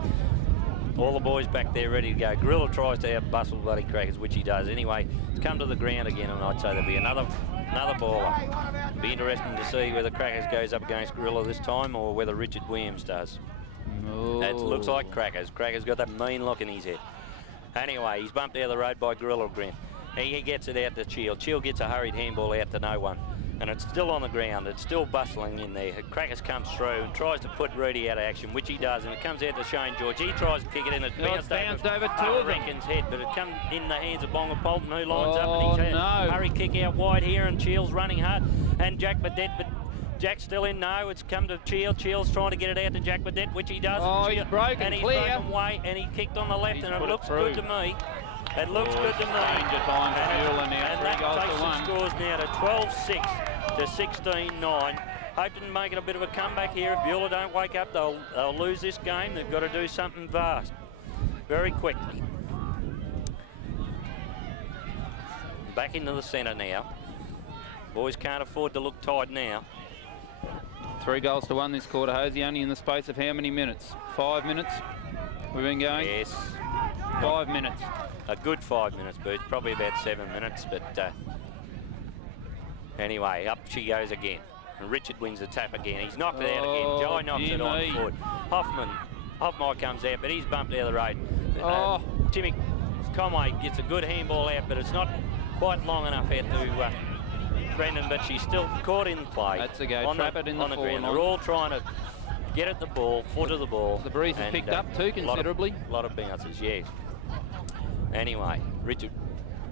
all the boys back there ready to go. Gorilla tries to out-bustle bloody Crackers, which he does. Anyway, it's come to the ground again, and I'd say there'll be another baller. Be interesting to see whether Crackers goes up against Gorilla this time or whether Richard Williams does. Oh. That looks like Crackers. Crackers got that mean look in his head. Anyway, he's bumped out of the road by Gorilla Grant. He gets it out to Cheel. Cheel gets a hurried handball out to no one. And it's still on the ground. It's still bustling in there. Crackers comes through and tries to put Rudy out of action, which he does, and it comes out to Shane George. He tries to kick it in. It's bounced over two of Rankin's head, but it comes in the hands of Bonga Polton, who lines up and he's hurry kick out wide here, and Cheel's running hard. And Jack Burdett, but Jack's still in. No, it's come to Cheel. Cheel's trying to get it out to Jack Burdett, which he does. Oh, he's broken and he's clear. broken away, and he kicked on the left, and it looks good to me. It looks good to me. Danger time for Beulah now. And that takes the scores now to 12-6 to 16-9. Hoping to make it a bit of a comeback here. If Beulah don't wake up, they'll lose this game. They've got to do something vast very quickly. Back into the centre now. Boys can't afford to look tight now. 3 goals to 1 this quarter, Hosey, only in the space of how many minutes? 5 minutes we've been going? Yes. 5 minutes. A good 5 minutes, Boots. Probably about 7 minutes, but anyway, up she goes again. And Richard wins the tap again. He's knocked it out again. Jai knocks it on forward. Hoffman comes out, but he's bumped out of the road. Timmy Conway gets a good handball out, but it's not quite long enough out to Brendan, but she's still caught in play. That's a go. Trap it in the ground. They're all trying to get at the ball, foot of the ball. The breeze has picked up too considerably. A lot of bounces, yes. Anyway, Richard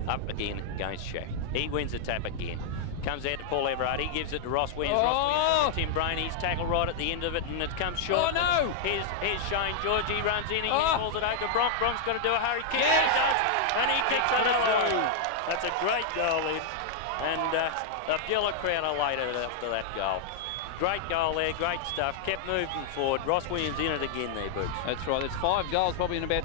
up again against Shack. He wins the tap again. Comes out to Paul Everard. He gives it to Ross Williams. Ross Williams to Tim Brain. He's tackled right at the end of it, and it comes short. Oh, no! Here's Shane George. He runs in. He pulls it over to Bronk. Bronk's got to do a hurry kick. Yes! He does, and he kicks another one. That's a great goal in. And the Beulah crowd elated after that goal. Great goal there, great stuff. Kept moving forward. Ross Williams in it again there, Boots. That's right. There's 5 goals probably in about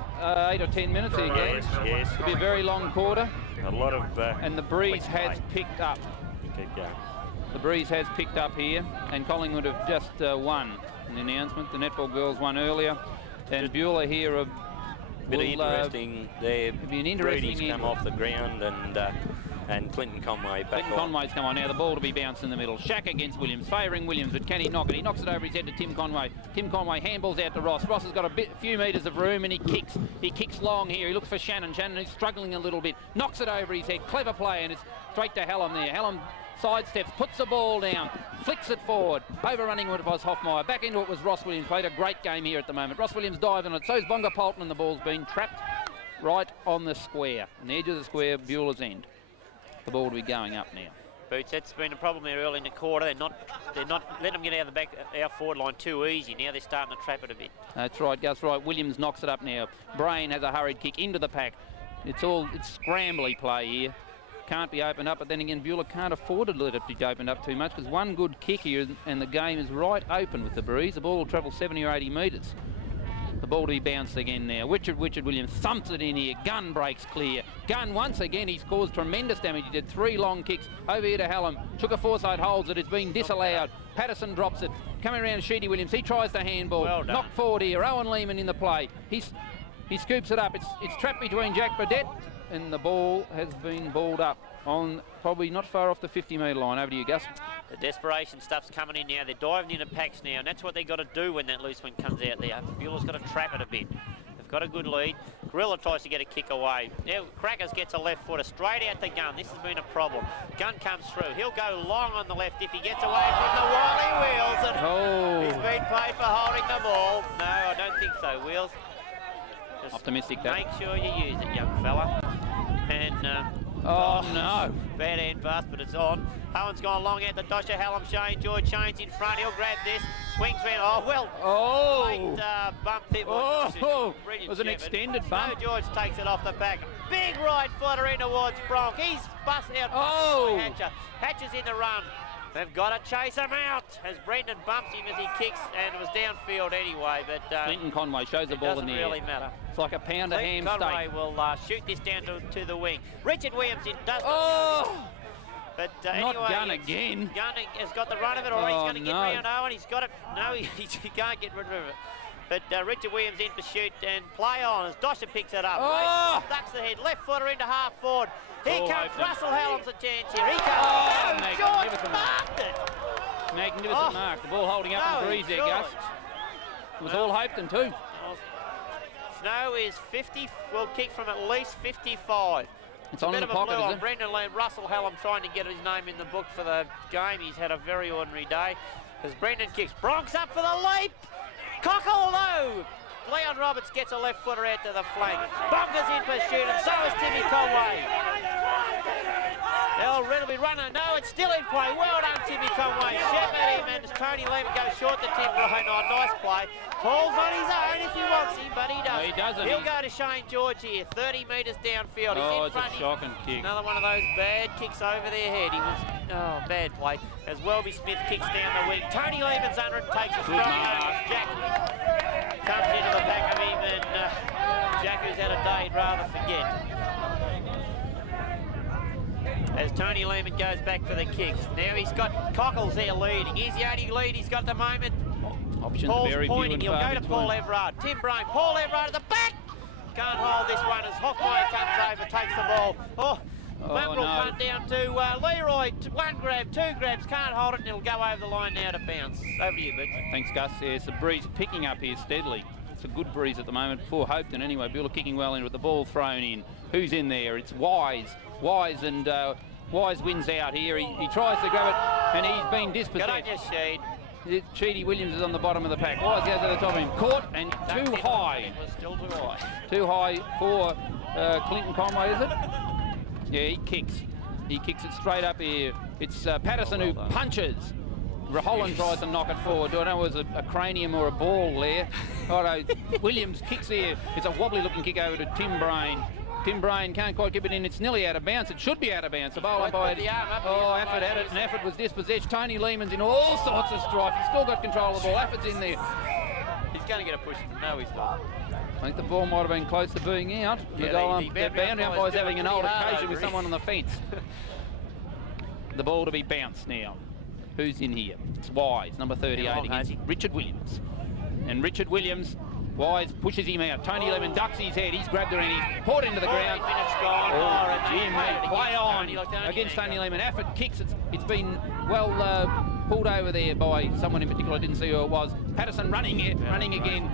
8 or 10 minutes here, guys. Yes. It'll be a very long quarter. A lot of... and the breeze has picked up. Keep going. The breeze has picked up here, and Collingwood have just won in the announcement. The netball girls won earlier. And Beulah here Bit of interesting there. Be an interesting Brady's come off the ground and Clinton Conway back Clinton Conway's come on now. The ball to be bounced in the middle. Shack against Williams, favouring Williams, but can he knock it? He knocks it over his head to Tim Conway. Tim Conway handballs out to Ross. Ross has got a few metres of room and he kicks. He kicks long here. He looks for Shannon. Shannon is struggling a little bit. Knocks it over his head. Clever play, and it's straight to Hallam there. Hallam sidesteps, puts the ball down, flicks it forward. Overrunning it was Hoffmeyer. Back into it was Ross Williams. Played a great game here at the moment. Ross Williams dived on it. So's Bonga Polton, and the ball's been trapped right on the square. On the edge of the square, Beulah's end. The ball to be going up now. Boots, that's been a problem there early in the quarter. They're not letting them get out of the back, our forward line too easy. Now they're starting to trap it a bit. That's right, Gus. Right, Williams knocks it up now. Brain has a hurried kick into the pack. It's scrambly play here. Can't be opened up, but then again, Beulah can't afford to let it be opened up too much because one good kick here and the game is right open with the breeze. The ball will travel 70 or 80 metres. The ball to be bounced again now. Richard Williams thumps it in here. Gunn breaks clear. Gunn, once again, he's caused tremendous damage. He did 3 long kicks over here to Hallam. Chuka Forsyth holds it. It's been disallowed. Patterson drops it. Coming around Sheedy Williams. He tries the handball. Well done. Knocked forward here. Owen Lehman in the play. He scoops it up. It's trapped between Jack Burdett and the ball has been balled up on probably not far off the 50-metre line. Over to you, Gus. The desperation stuff's coming in now. They're diving into packs now, and that's what they've got to do when that loose one comes out there. Beulah's got to trap it a bit. They've got a good lead. Gorilla tries to get a kick away. Now Crackers gets a left footer straight out the Gun. This has been a problem. Gun comes through. He'll go long on the left if he gets away from the Wally Wheels. And he's been paid for holding the ball. No, I don't think so, Wheels. Just optimistic, that. Make sure you use it, young fella. And oh no! Bad end pass, but it's on. Owen's gone long out the Dosher. Hallam, Shane George. Shane's in front. He'll grab this. Swings round. Oh well. Oh! Late bump there. Oh! Brilliant. It was an extended bump. No, George takes it off the back. Big right footer in towards Bronk. He's bust out. Oh! Hatcher. Hatcher's in the run. They've got to chase him out as Brendan bumps him as he kicks, and it was downfield anyway. But Clinton Conway shows the ball in the air. Doesn't really matter. It's like a pound of ham steak. Conway will shoot this down to the wing. Richard Williams does. Oh! But not anyway, Gunn again. Gunn has got the run of it, or he's going to get no. round Owen. He's got it. No, he can't get rid of it. But Richard Williams in for shoot and play on as Dosher picks it up. Oh! Ducks the head, left footer into half forward. Here comes Hopetoun. Russell Hallam's a chance here. He comes. Oh, George magnificent marked it. Magnificent mark. The ball holding up in the breeze there, Gus. It was all Hopetoun too. Snow is 50. Will kick from at least 55. It's on in the pocket, is it? Brendan Lamb, Russell Hallam trying to get his name in the book for the game. He's had a very ordinary day. As Brendan kicks, Bronx up for the leap. Cockle low. Leon Roberts gets a left footer out to the flank. Bunker's in pursuit, and so is Timmy Conway. They'll be running. No, it's still in play. Well done, Timmy Conway. Shepherd him, and Tony Lehman goes short to Tim Bryan. Oh, nice play. Paul's on his own if he wants him, but he doesn't. No, he doesn't. He'll go to Shane George here, 30 metres downfield. He's in It's front. a shocking kick. Another one of those bad kicks over their head. He was, bad play. As Welby Smith kicks down the wing. Tony Lehman's under it, takes a straight over. Jack comes into the back of him, and Jack, who's had a day, he'd rather forget. As Tony Lehman goes back for the kicks. Now he's got Cockles there leading. Here's the only lead he's got at the moment. Options Paul's very few pointing. and He'll far go to between. Paul Everard. Tim Bryan. Paul Everard at the back. Can't hold this one as Hoffmeyer comes over, takes the ball. Mongrel punt down to Leroy. One grab, two grabs. Can't hold it, and it'll go over the line now to bounce. Over to you, Boots. Thanks, Gus. Yes, the breeze picking up here steadily. It's a good breeze at the moment for Hopetoun anyway. Beulah kicking well in with the ball thrown in. Who's in there? It's Wise. Wise wins out here. He tries to grab it, and he's been dispossessed. Get on your sheet. Sheedy Williams is on the bottom of the pack. Wise goes to the top of him. Caught and too high. It was still too high. Too high for Clinton Conway, is it? Yeah, he kicks. He kicks it straight up here. It's Patterson who punches. Holland tries to knock it forward. I don't know if it was a cranium or a ball there. Williams kicks there. It's a wobbly looking kick over to Tim Bryan. Tim Bryan can't quite get it in. It's nearly out of bounds. It should be out of bounds. The bowl umpire. Afford had it, and Afford was dispossessed. Tony Lehman's in all sorts of strife. He's still got control of the ball. Afford's in there. He's going to get a push. No, he's not. I think the ball might have been close to being out. The boundary umpire's having an old occasion with someone on the fence. The ball to be bounced now. Who's in here? It's Wise, number 38, Long, against Hazy. Richard Williams. And Richard Williams, Wise pushes him out. Tony Lemon ducks his head. He's grabbed her and he's poured into the 40 ground. minutes gone. Oh, and gee, they mate, played play on Tony against Tony Mango. Lemon. Effort kicks. It's been well pulled over there by someone in particular. I didn't see who it was. Patterson running again.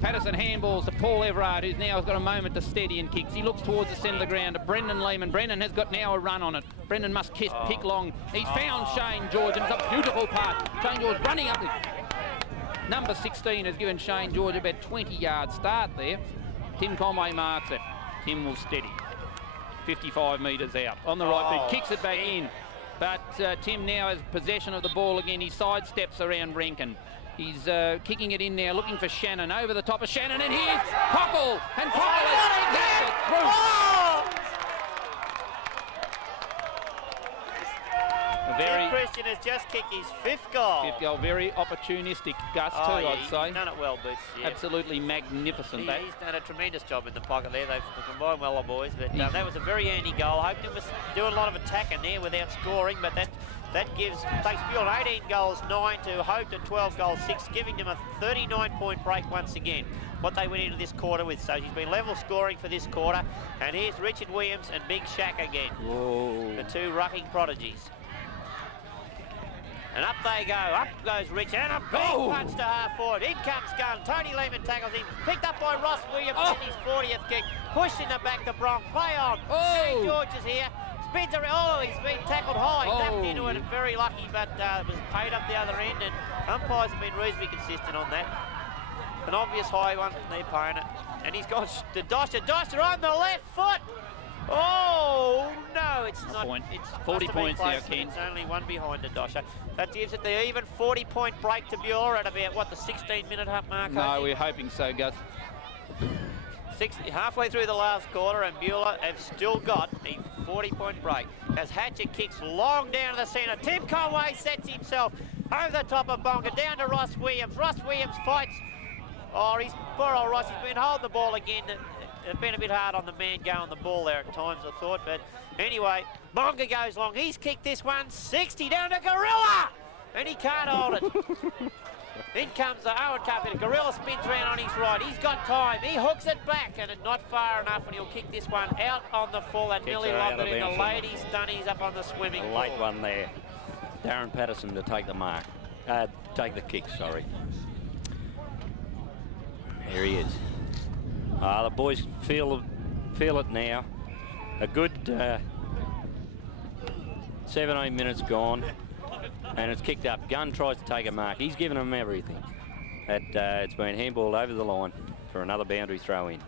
Patterson handballs to Paul Everard, who's now got a moment to steady and kicks. He looks towards the centre of the ground to Brendan Lehman. Brendan has got now a run on it. Brendan must kick long. He's found Shane George, and it's a beautiful part. Shane George running up. Number 16 has given Shane George about 20-yard start there. Tim Conway marks it. Tim will steady. 55 metres out. On the right boot, kicks it back in. But Tim now has possession of the ball again. He sidesteps around Rankin. He's kicking it in now, looking for Shannon. Over the top of Shannon, and here's Cockle. And Cockle has it through. Tim Christian has just kicked his 5th goal. 5th goal, very opportunistic, Gus, too, I'd say. He's done it well, Boots. Yeah. Absolutely magnificent. He's done a tremendous job in the pocket there. They've combined well, our boys. But that was a very handy goal. Hopetoun was doing a lot of attacking there without scoring, but that takes Beulah 18 goals 9 to Hopetoun 12 goals 6, giving them a 39-point break once again. What they went into this quarter with. So he's been level scoring for this quarter. And here's Richard Williams and Big Shack again. Whoa. The two rucking prodigies. And up they go. Up goes Richard. And a big punch to half forward. In comes Gunn. Tony Lehman tackles him. Picked up by Ross Williams in his 40th kick. Pushed in the back to Bronx. Play on. Shane George is here. Spins around. He's been tackled high. Ducked into it and very lucky, but was paid up the other end. And umpires have been reasonably consistent on that. An obvious high one. They're paying it. And he's got the Dosher. Dosher on the left foot. Oh, no, it's not. It's 40 points now, Ken. It's only one behind the Dosher. That gives it the even 40-point break to Beulah at about, what, the 16-minute mark? No, we're hoping so, Gus. Halfway through the last quarter, and Beulah have still got a 40-point break. As Hatcher kicks long down to the centre. Tim Conway sets himself over the top of Bonga, down to Ross Williams. Ross Williams fights. Oh, poor old Ross, he's been holding the ball again. It's been a bit hard on the man going the ball there at times, I thought. But anyway, Bonga goes long. He's kicked this one. 60 down to Gorilla. And he can't hold it. In comes the Owen Carpenter. Gorilla spins around on his right. He's got time. He hooks it back, and it's not far enough, and he'll kick this one out on the full and nearly lobbed it in the ladies' dunnies up on the swimming pool. A late one there. Darren Patterson to take the mark. Take the kick, sorry. Here he is. The boys feel it now. A good 17 minutes gone, and it's kicked up. Gunn tries to take a mark. He's given them everything. It's been handballed over the line for another boundary throw in.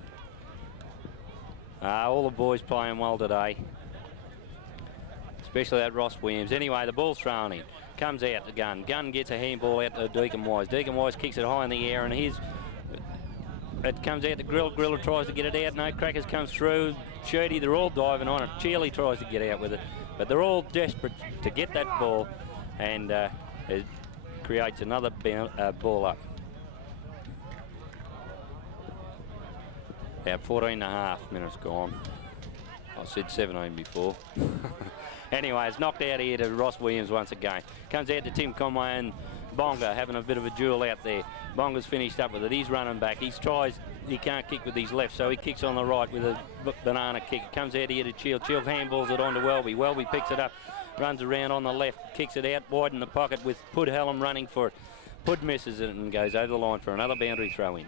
All the boys playing well today, especially that Ross Williams. Anyway, the ball's thrown in. Comes out to Gunn. Gunn gets a handball out to Deacon Wise. Deacon Wise kicks it high in the air, and it comes out to Grill. Griller tries to get it out. No, Crackers comes through. Shirty, they're all diving on it. Cheerley tries to get out with it. But they're all desperate to get that ball, and it creates another ball up. About 14.5 minutes gone. I said 17 before. Anyway, it's knocked out here to Ross Williams once again. Comes out to Tim Conway and Bonga having a bit of a duel out there. Bonga's finished up with it. He's running back. He can't kick with his left, so he kicks on the right with a banana kick. Comes out here to Chill. Chill handballs it on to Welby. Welby picks it up, runs around on the left, kicks it out wide in the pocket with Pudhallam running for it. Pud misses it and goes over the line for another boundary throw in.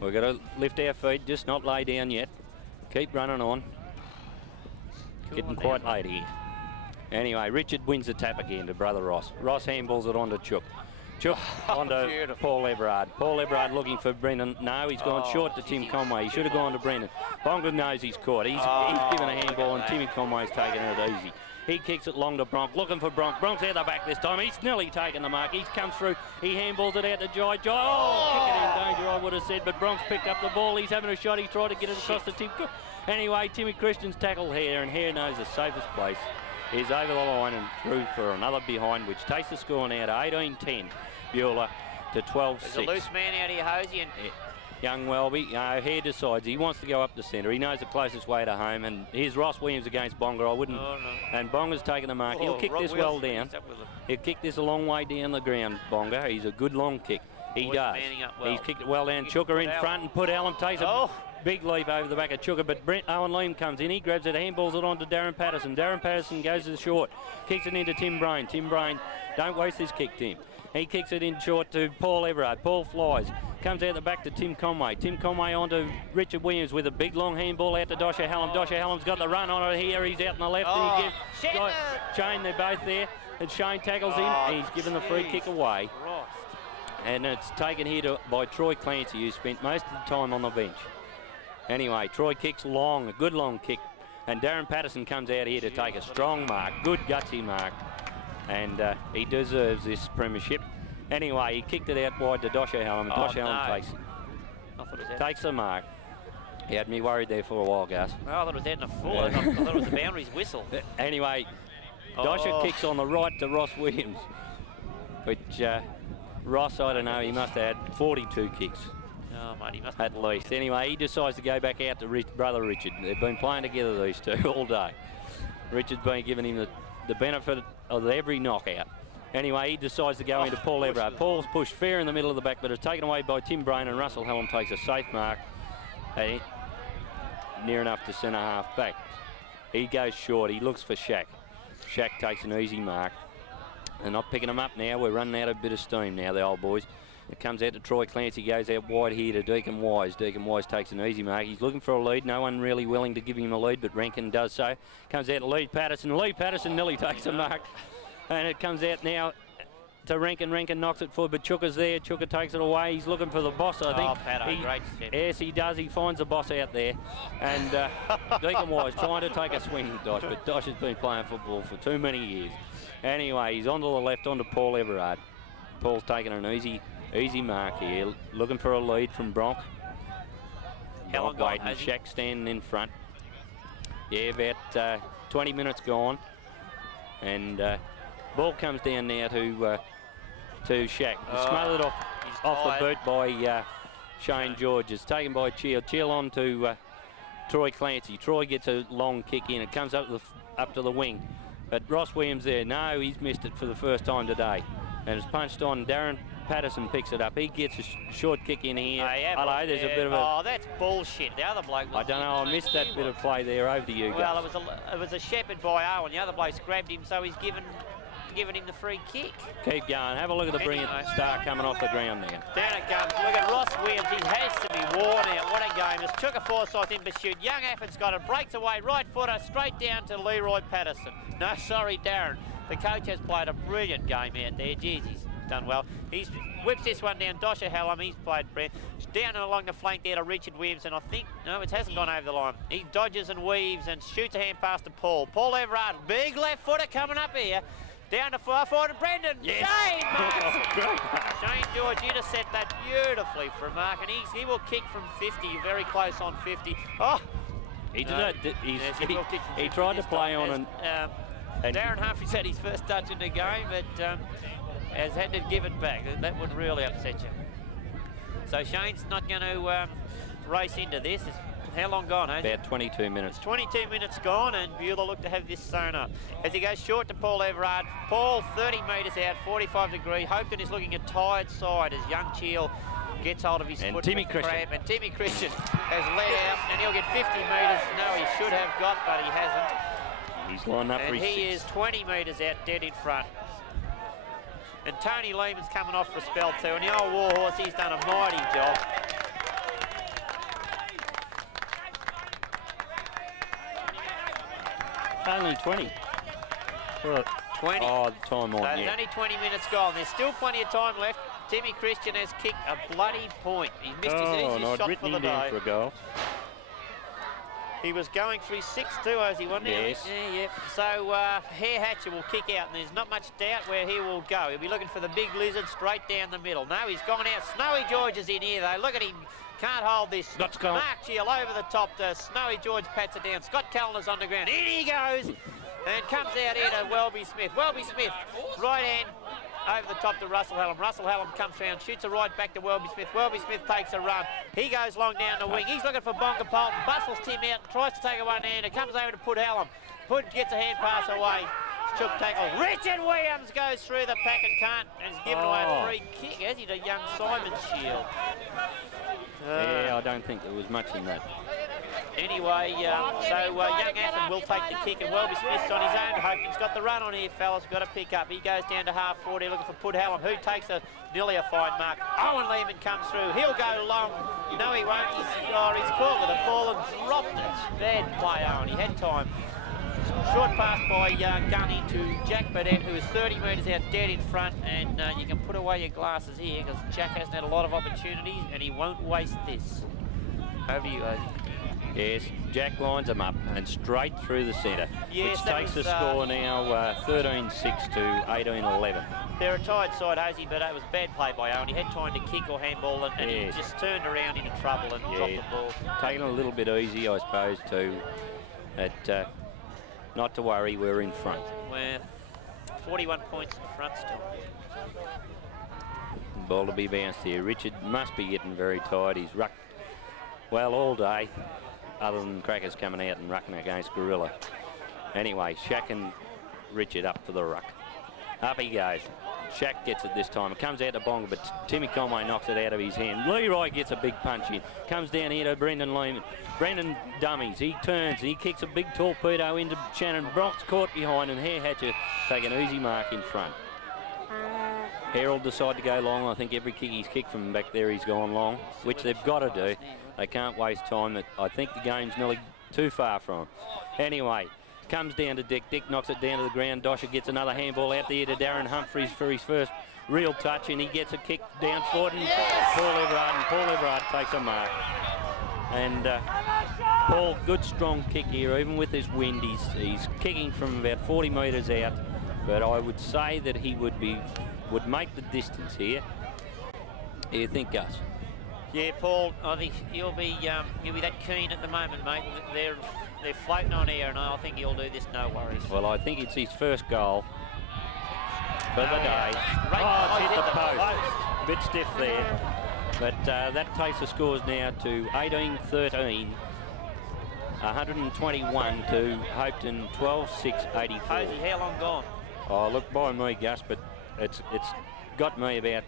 We've got to lift our feet, just not lay down yet. Keep running on. Getting quite late here. Anyway, Richard wins the tap again to brother Ross. Ross handballs it on to Chook. Chook onto Paul Everard. Paul Everard looking for Brendan. No, he's gone short to Tim Conway. He should have gone to Brendan. Bonga knows he's caught. He's given a handball, and Timmy Conway's taking it easy. He kicks it long to Bronk, looking for Bronk. Bronk's out the back this time. He's nearly taken the mark. He comes through. He handballs it out to Jai. Jai, kick it in danger, I would have said, but Bronk's picked up the ball. He's having a shot. He's tried to get it across to Tim. Anyway, Timmy Christian's tackled Hare, and Hare knows the safest place is over the line and through for another behind, which takes the score now to 18-10. Beulah to 12-6. There's a loose man out here, Hosey, and young Welby. Hare decides he wants to go up the centre. He knows the closest way to home. And here's Ross Williams against Bonga. I wouldn't. Oh, no. And Bonga's taking the mark. He'll kick this well down. He'll kick this a long way down the ground, Bonga. He's a good long kick. He does. Well. He's kicked it well down. Chuka in front and Put Allen takes a big leap over the back of Chuka, but Owen Liam comes in. He grabs it, handballs it on to Darren Patterson. Darren Patterson goes to the short, kicks it into Tim Brain. Tim Brain, don't waste this kick, Tim. He kicks it in short to Paul Everard. Paul flies, comes out the back to Tim Conway. Tim Conway on to Richard Williams with a big long handball out to Dosha Hallam. Dosha Hallam's got the run on it here. He's out on the left. And he gives Shane, they're both there. And Shane tackles him. He's given the free kick away. And it's taken here by Troy Clancy, who spent most of the time on the bench. Anyway, Troy kicks long, a good long kick. And Darren Patterson comes out here to take a strong mark, good gutsy mark. And he deserves this premiership. Anyway, he kicked it out wide to Dosha Hallam. Dosha Hallam takes the mark. He had me worried there for a while, Gus. Oh, I thought it was out in the full. I thought it was the boundaries whistle. Anyway, Dosha kicks on the right to Ross Williams, which Ross, I don't know, he must have had 42 kicks. Oh, mate, he must at least. Anyway, he decides to go back out to brother Richard. They've been playing together, these two, all day. Richard's been giving him the benefit of every knockout. Anyway, he decides to go into Paul Everard. Paul's pushed fair in the middle of the back, but it's taken away by Tim Brain, and Russell Hallam takes a safe mark near enough to centre half back. He goes short. He looks for Shaq. Shaq takes an easy mark. They're not picking him up now. We're running out of a bit of steam now, the old boys. It comes out to Troy Clancy, goes out wide here to Deacon Wise. Deacon Wise takes an easy mark. He's looking for a lead. No one really willing to give him a lead, but Rankin does so. Comes out to Lee Patterson. Lee Patterson nearly takes a mark. And it comes out now to Rankin. Rankin knocks it forward, but Chuka's there. Chuka takes it away. He's looking for the boss, I think. Pato, great step. Yes, he does. He finds the boss out there. And Deacon Wise trying to take a swing at Dosh, but Dosh has been playing football for too many years. Anyway, he's onto the left, onto Paul Everard. Paul's taking an easy mark here, looking for a lead from Bronk. Bronk waiting, Shaq standing in front. Yeah, about 20 minutes gone. And ball comes down now to Shaq. Smothered off the boot by Shane George. It's taken by Cheel. Cheel on to Troy Clancy. Troy gets a long kick in. It comes up to the wing. But Ross Williams there, no, he's missed it for the first time today. And it's punched on. Darren Patterson picks it up. He gets a short kick in here. Hello, there's a bit of a... Oh, that's bullshit. The other bloke was... I don't know, I missed that bit of play there. Over to you, well, guys. it was a shepherd by Owen. The other bloke's grabbed him, so he's given him the free kick. Keep going. Have a look at the brilliant star coming off the ground there. Down it comes. Look at Ross Williams. He has to be worn out. What a game. It's Chuka Forsyth in pursuit. Young Afford's got it. Breaks away. Right footer straight down to Leroy Patterson. No, sorry, Darren. The coach has played a brilliant game out there. Jeez, he's done well. He's whips this one down. Dosha Hallam, he's played down along the flank there to Richard Williams, and I think, no, it hasn't gone over the line. He dodges and weaves and shoots a hand pass to Paul. Paul Everard, big left footer coming up here. Down to far forward to Brendan. Yes. Shane marks. Shane George intercept that beautifully for a mark, and he will kick from 50, very close on 50. Oh, he tried to play on and Darren Humphrey's had his first touch in the game, but has had to give it back. That would really upset you. So Shane's not going to race into this. How long gone, has About 22 minutes. 22 minutes gone, and Beulah look to have this sewn up. As he goes short to Paul Everard. Paul 30 metres out, 45 degree. Hopetoun is looking a tired side as young Cheel gets hold of his foot. Timmy Christian. And Timmy Christian has let out, and he'll get 50 metres. No, he should have got, but he hasn't. He's lined up for his his he is 20 metres out, dead in front. And Tony Lehman's coming off for a spell too, and the old Warhorse, he's done a mighty job. Only 20. Well, 20. Oh, the time on, So there's only 20 minutes gone. There's still plenty of time left. Timmy Christian has kicked a bloody point. He missed his easiest shot for the day. For a goal. He was going for his 6-2 as he wasn't. Yes. Yeah. So Hare Hatcher will kick out, and there's not much doubt where he will go. He'll be looking for the big lizard straight down the middle. No, he's gone out. Snowy George is in here, though. Look at him. Can't hold this. Let's go. Mark Cheel over the top to Snowy George, pats it down. Scott Kellner's on the ground. In he goes. And comes out here to Welby Smith. Welby Smith, right hand. over the top to Russell Hallam. Russell Hallam comes round, shoots a right back to Welby Smith. Welby Smith takes a run. He goes long down the wing. He's looking for Bonga Polton. Bustles Tim out and tries to take a one-hander. Comes over to Put Hallam. Put gets a hand pass away. Chook tackle. Richard Williams goes through the pack and can't, and is given away a free kick, as he to young Simon Shield. Yeah, I don't think there was much in that. Anyway, young Athens will take the kick, and Welby Smith's on his own. Hopetoun's got the run on here, fellas. Got to pick up. He goes down to half 40 looking for Put Hallam, who takes nearly a fine mark. Owen Lehman comes through. He'll go long. No, he won't. He's caught with the ball and dropped it. Bad play, Owen. He had time. Short pass by Gunny to Jack Burdett, who is 30 metres out dead in front, and you can put away your glasses here because Jack hasn't had a lot of opportunities and he won't waste this. Over to you, Ozzy. Yes, Jack lines them up and straight through the centre, yes, which takes the score now 13-6 to 18-11. They're a tight side, Ozzy, but it was bad play by Owen. He had time to kick or handball, and he just turned around into trouble and dropped the ball. Taking it a little bit easy, I suppose, too. Not to worry, we're in front. We're 41 points in front still. Ball to be bounced here. Richard must be getting very tired. He's rucked well all day, other than Crackers coming out and rucking against Gorilla. Anyway, Shaq and Richard up for the ruck. Up he goes. Shaq gets it this time. It comes out to Bonga, but Timmy Conway knocks it out of his hand. Leroy gets a big punch in. Comes down here to Brendan Lehman. Brendan dummies. He turns and he kicks a big torpedo into Shannon. Brock's caught behind, and Hare Hatcher take an easy mark in front. Hare will decide to go long. I think every kick he's kicked from back there he's gone long, which they've got to do. They can't waste time. I think the game's nearly too far from them. Anyway, comes down to Dick. Dick knocks it down to the ground. Dosher gets another handball out there to Darren Humphries for his first real touch, and he gets a kick down forward, and Paul Everard takes a mark. And Paul, good strong kick here, even with his wind. He's kicking from about 40 metres out, but I would say that he would make the distance here. Do you think, Gus? Yeah, Paul, I think he'll be that keen at the moment, mate. They're floating on air, and I think he'll do this, no worries. Well, I think it's his first goal for the day. It's hit the post. A bit stiff there. But that takes the scores now to 18-13, 121 to Hopetoun 12-6, 84. Posey, how long gone? Oh, look, by me, Gus, but it's got me about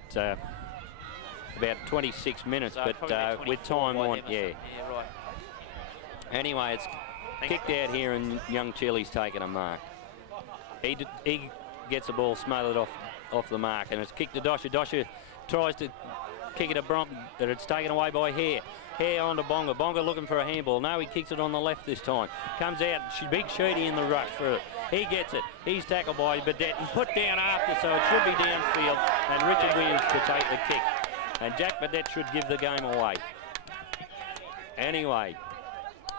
26 minutes, so but with time on, yeah. Yeah, right. Anyway, it's kicked out here, and young Chili's taken a mark. He gets the ball smothered off the mark, and it's kicked to Dosher. Dosher tries to kick it at Bronk, but it's taken away by Hare. Hare on to Bonga. Bonga looking for a handball. No, he kicks it on the left this time. Comes out, big Shooty in the rush for it. He gets it. He's tackled by Burdett and put down after, so it should be downfield, and Richard Williams to take the kick. And Jack Burdett should give the game away. Anyway,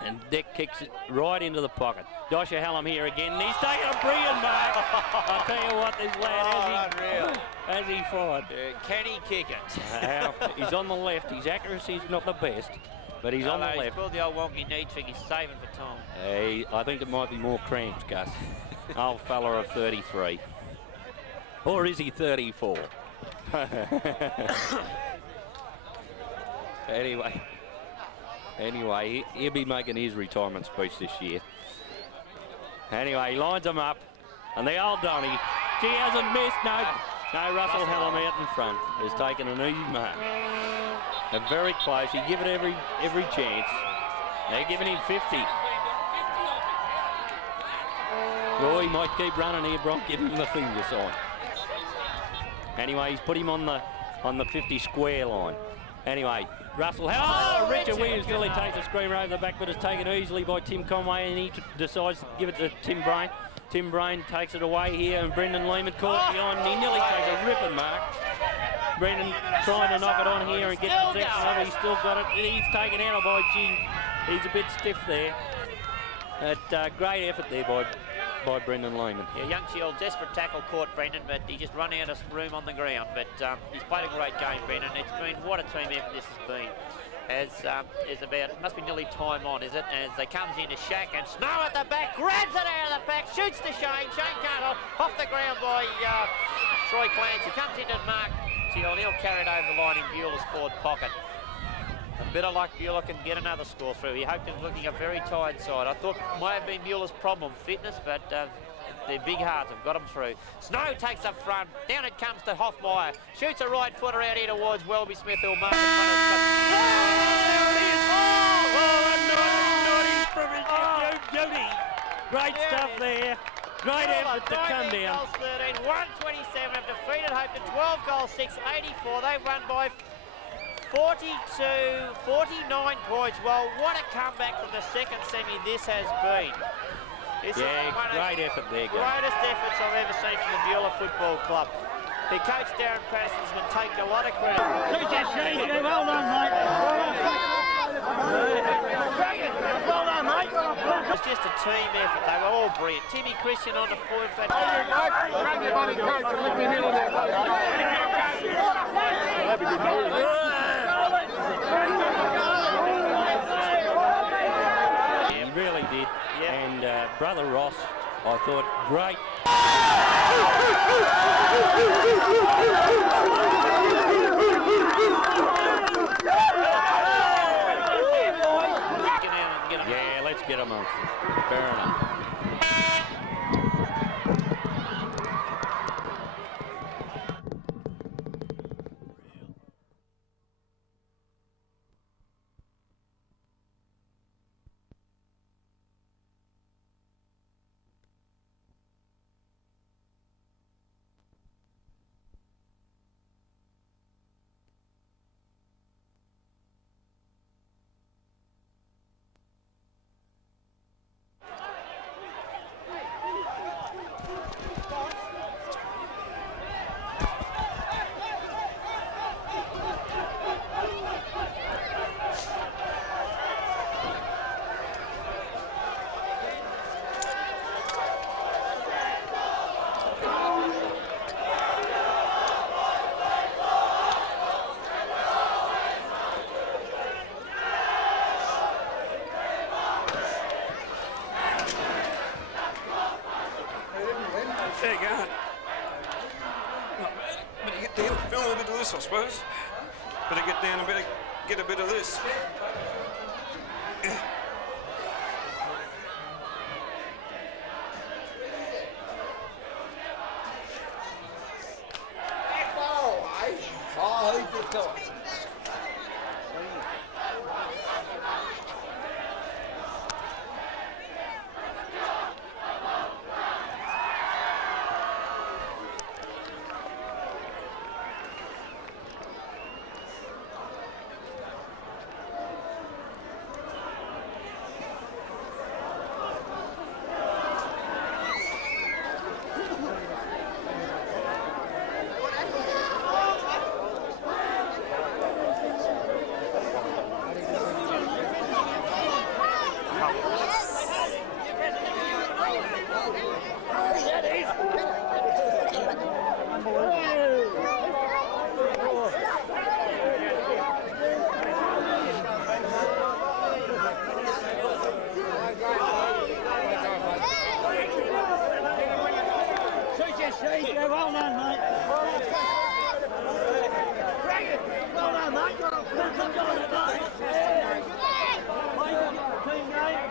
and Dick kicks it right into the pocket. Dosher Hallam here again, and he's taken a brilliant mark. I'll tell you what, this lad, as he fired. Can he kick it? He's on the left. His accuracy's not the best, but he's on the left. He's pulled the old wonky knee trick. He's saving for time. I think it might be more cramps, Gus. Old fella of 33. Or is he 34? Anyway, he'll be making his retirement speech this year. Anyway, he lines them up, and the old Donny, she hasn't missed. No, Russell Hallam out in front has taken an easy mark. They're very close. He give it every chance. They're giving him 50. Oh, he might keep running here, Brock. Give him the finger sign. Anyway, he's put him on the 50 square line. Anyway, Russell Hallam. Richard Williams nearly takes a screamer over the back, but it's taken easily by Tim Conway, and he decides to give it to Tim Brain. Tim Brain takes it away here, and Brendan Lehman caught behind, and he nearly takes a ripping mark. Brendan trying to knock it on here and get the section of it. He's still got it. He's taken out by he's a bit stiff there. But great effort there by Brendan Lehman. Yeah, young Shield, desperate tackle caught Brendan, but he just run out of room on the ground. But he's played a great game, Brendan. It's been what a team effort this has been. Must be nearly time on, is it? As they comes into Shaq, and Snow at the back, grabs it out of the pack, shoots to Shane. Shane can't off the ground by Troy Clancy comes into the mark. He'll carry it over the line in Beulah's forward pocket. A bit of luck, Beulah can get another score through. He hoped it was looking a very tired side. I thought may have been Beulah's problem, fitness, but their big hearts have got them through. Snow takes up front. Down it comes to Hoffmeyer. Shoots a right footer out here towards Welby Smith, who'll mark in front of the Beauty. Great stuff there. Great effort to come down. Goals 13, 127 have defeated Hope to 12 goals 6, 84. They've won by 42, 49 points. Well, what a comeback from the second semi this has been. This is one great effort there, guys. Greatest efforts I've ever seen from the Beulah Football Club. Their coach Darren Patterson's going to take a lot of credit. Well done, mate. Well done, mate. It was just a team effort. They were all brilliant. Timmy Christian on the forward. He really did. Yeah. And Brother Ross, I thought, great. Yeah, let's get amongst them. Fair enough. There you go. Not bad. Better get down, film a bit of this, I suppose. Better get down and better get a bit of this. Well done, mate. Well done, mate. Team game.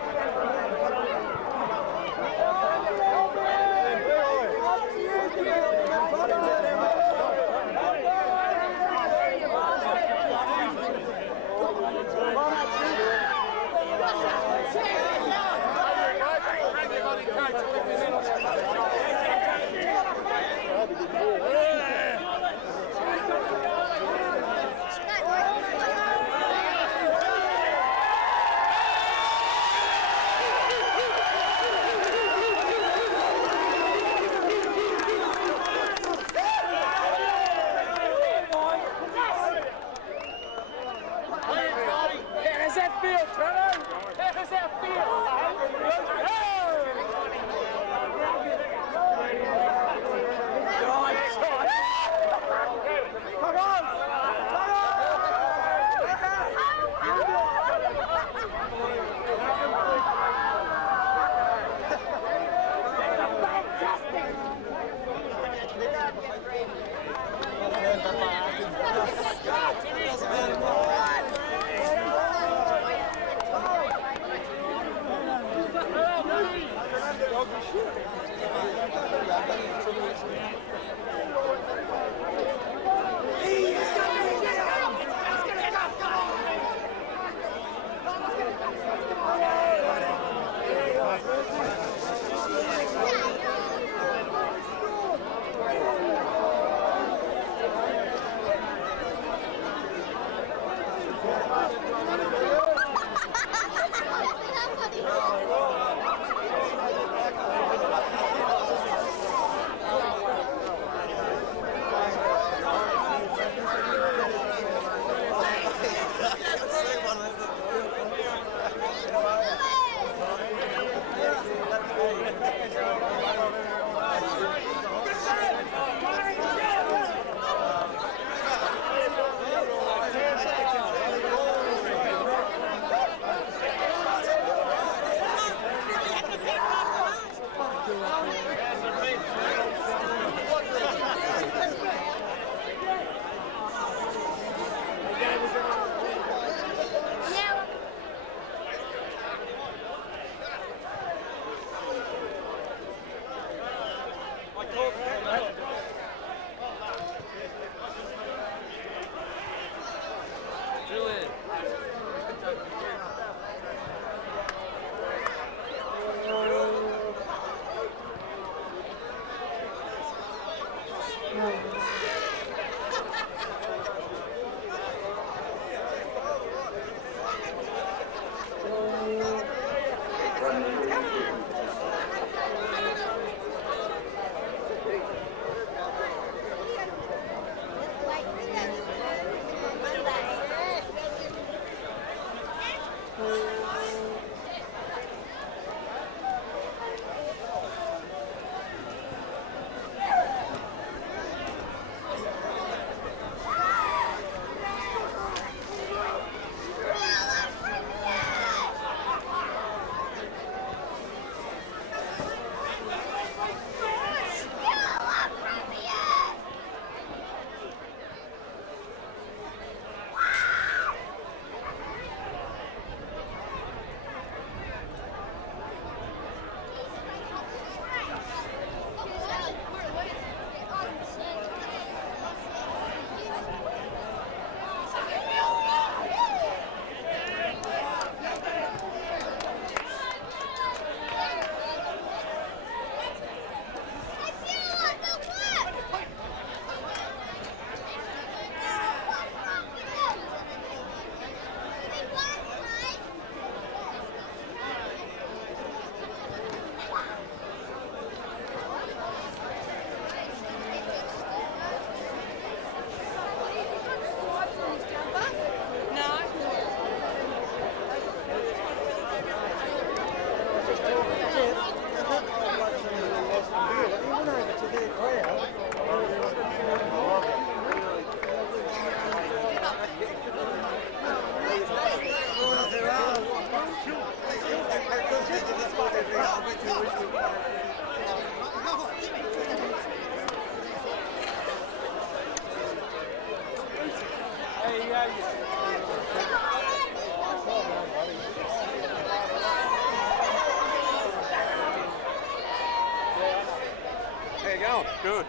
Good.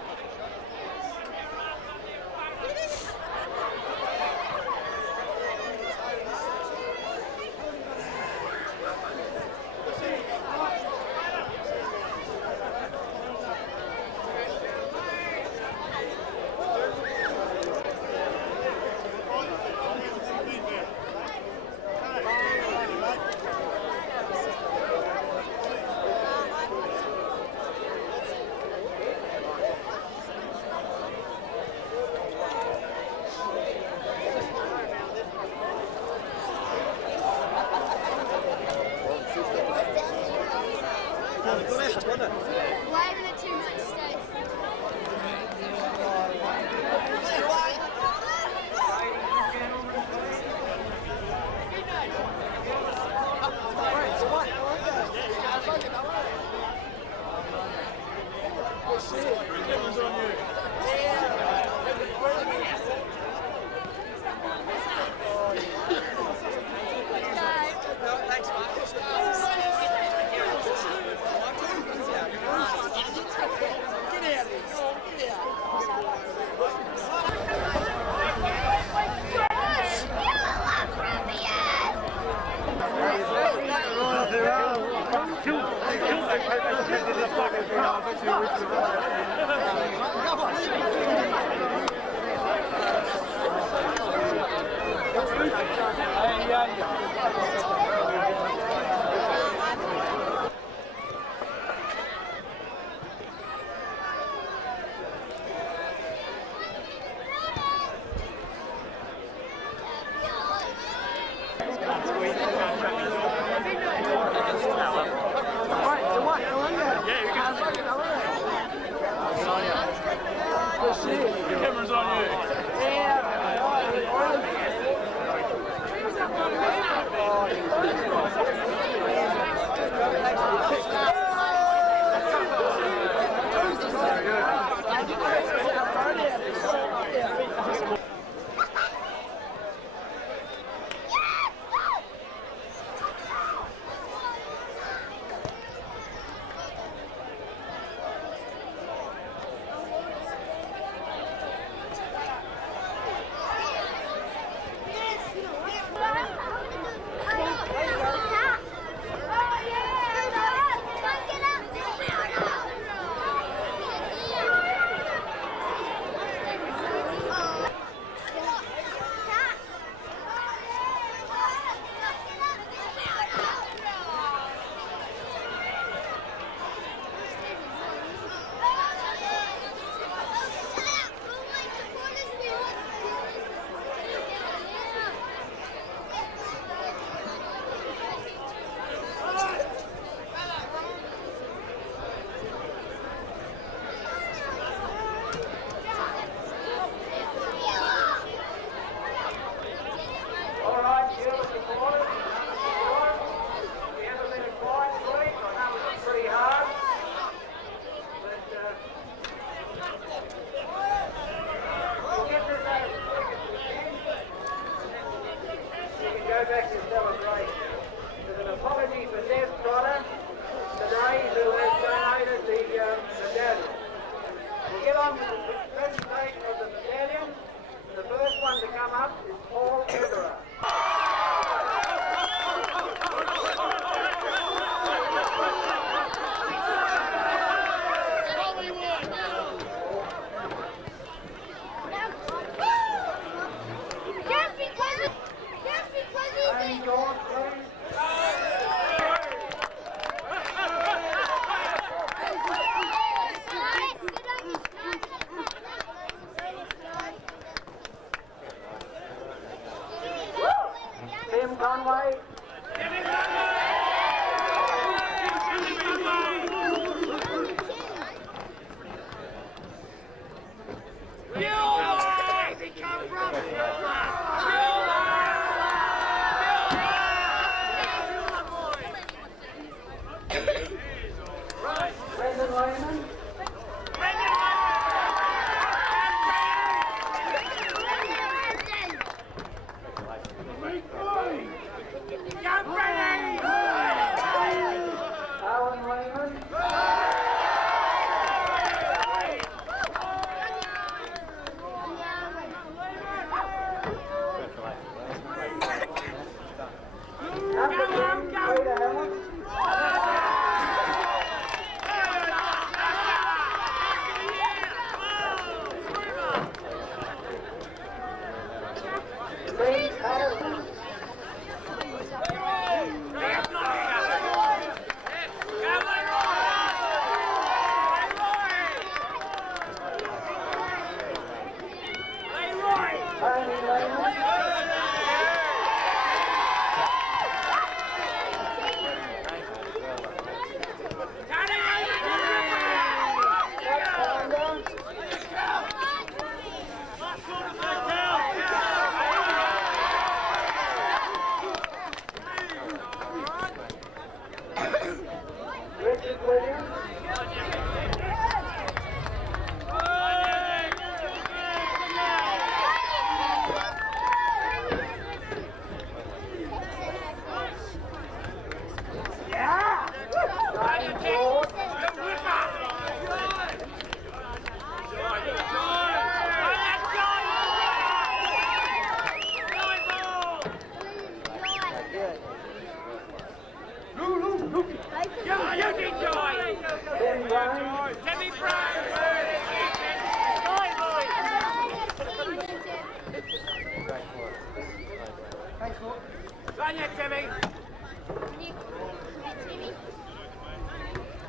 Why isn't it too much space? Thanks, Mark. Camera's on you.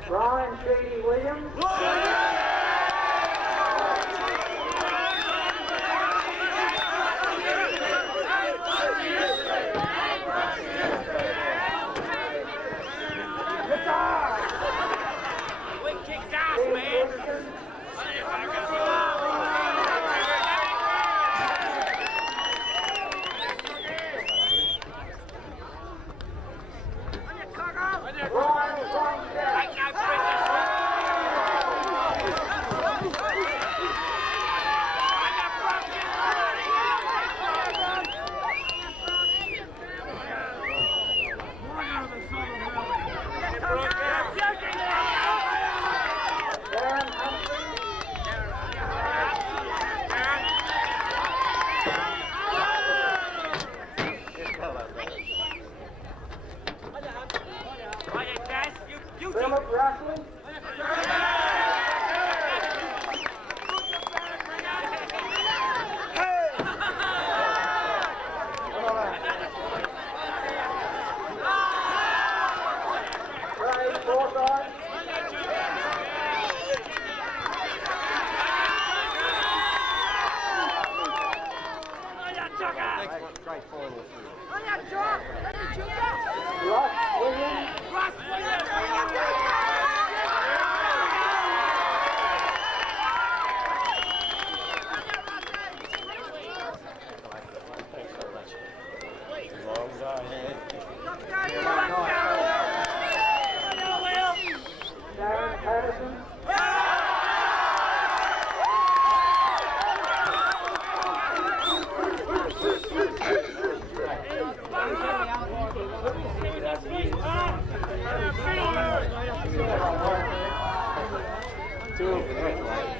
Ryan Sheedy Williams. We kicked ass, man.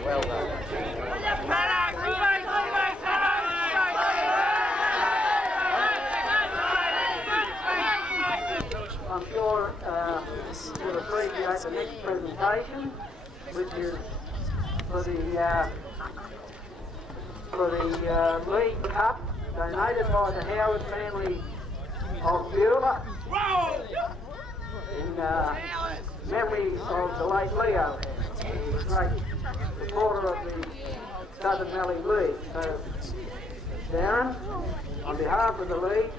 Well done. I'm sure you'll appreciate the next presentation, which is for the League Cup, donated by the Howard family of Beulah, in memory of the late Leo, a great supporter of the Southern Valley League. So, Darren, on behalf of the League,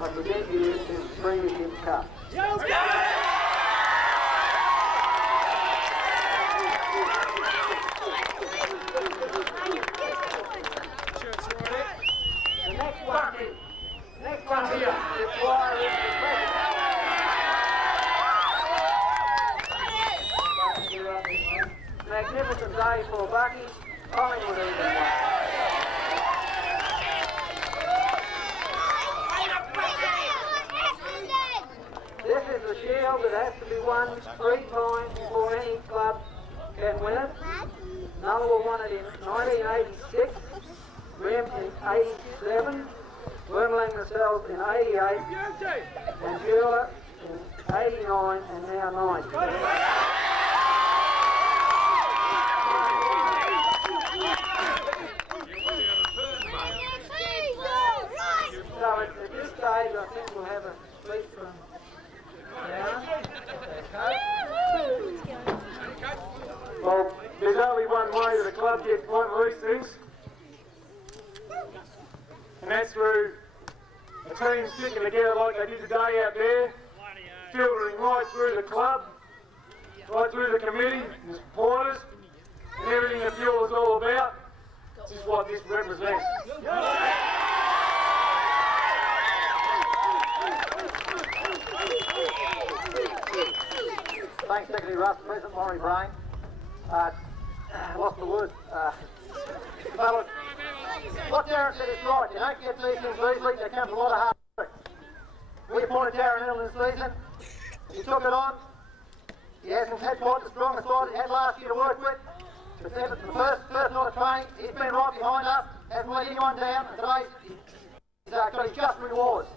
I present you this Premiership Cup. The next one here requires magnificent day for Bucky. Collingwood even won. This is the shield that has to be won 3 times before any club can win it. Nullarbor won it in 1986, Rem in 87, Wormling themselves in 88, and Beulah in 89 and now 90. So at this stage, I think we'll have a speech from Well, there's only one way that a club gets one of these things, and that's through a team sticking together like they did today out there, filtering right through the club, right through the committee, the supporters, and everything that Beulah is all about. This is what this represents. Thanks, Secretary Russ. President Laurie Brain. Lost the word. But what Darren said is right. You don't get these things easily. There comes a lot of hard work. We appointed Darren Hill this season. He took it on. He hasn't had quite the strongest side he had last year to work with. The first night of training, he's been right behind us. Hasn't let anyone down. And today, he's got his just rewards.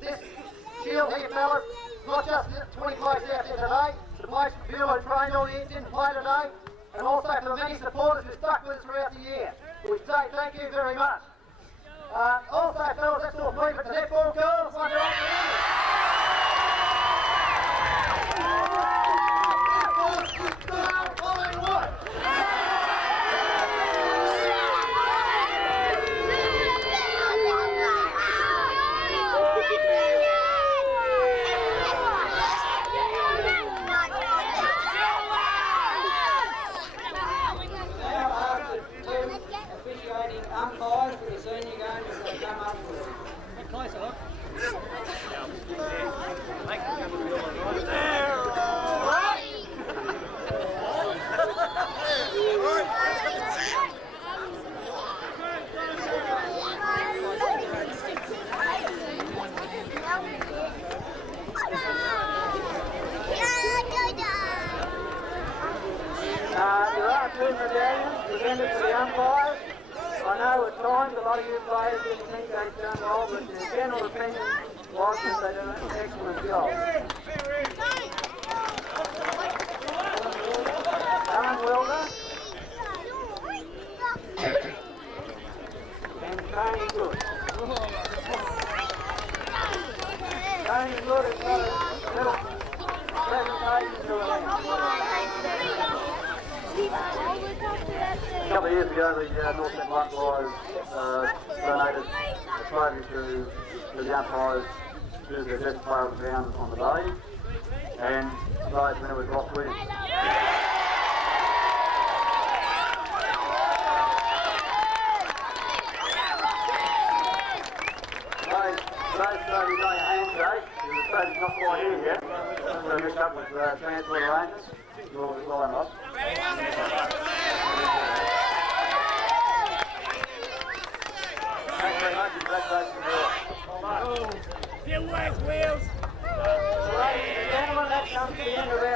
This shield here, fellas, not just 20 places out there today. The place Beulah trained all year, didn't play today. And also for the many supporters who stuck with us throughout the year. We say thank you very much. Also, fellas, let's all leave it to netball girls. know at times a lot of you players didn't think they'd done well, but the general opinion was that they did an excellent job. Alan Wilder and Tony Good. Tony Good has got a little presentation to it. A couple of years ago, the North End Luck Boys donated a trophy to the umpires who's the best player of the ground on the day, and today's winner was Ross Williams. Today's trophy's only a handshake, because the trophy's not quite here yet, so mixed up with transfer arrangements. Well, Ross. Thanks very much, and congratulations to you. Good work, Wheels. Ladies and gentlemen, that comes to the end of our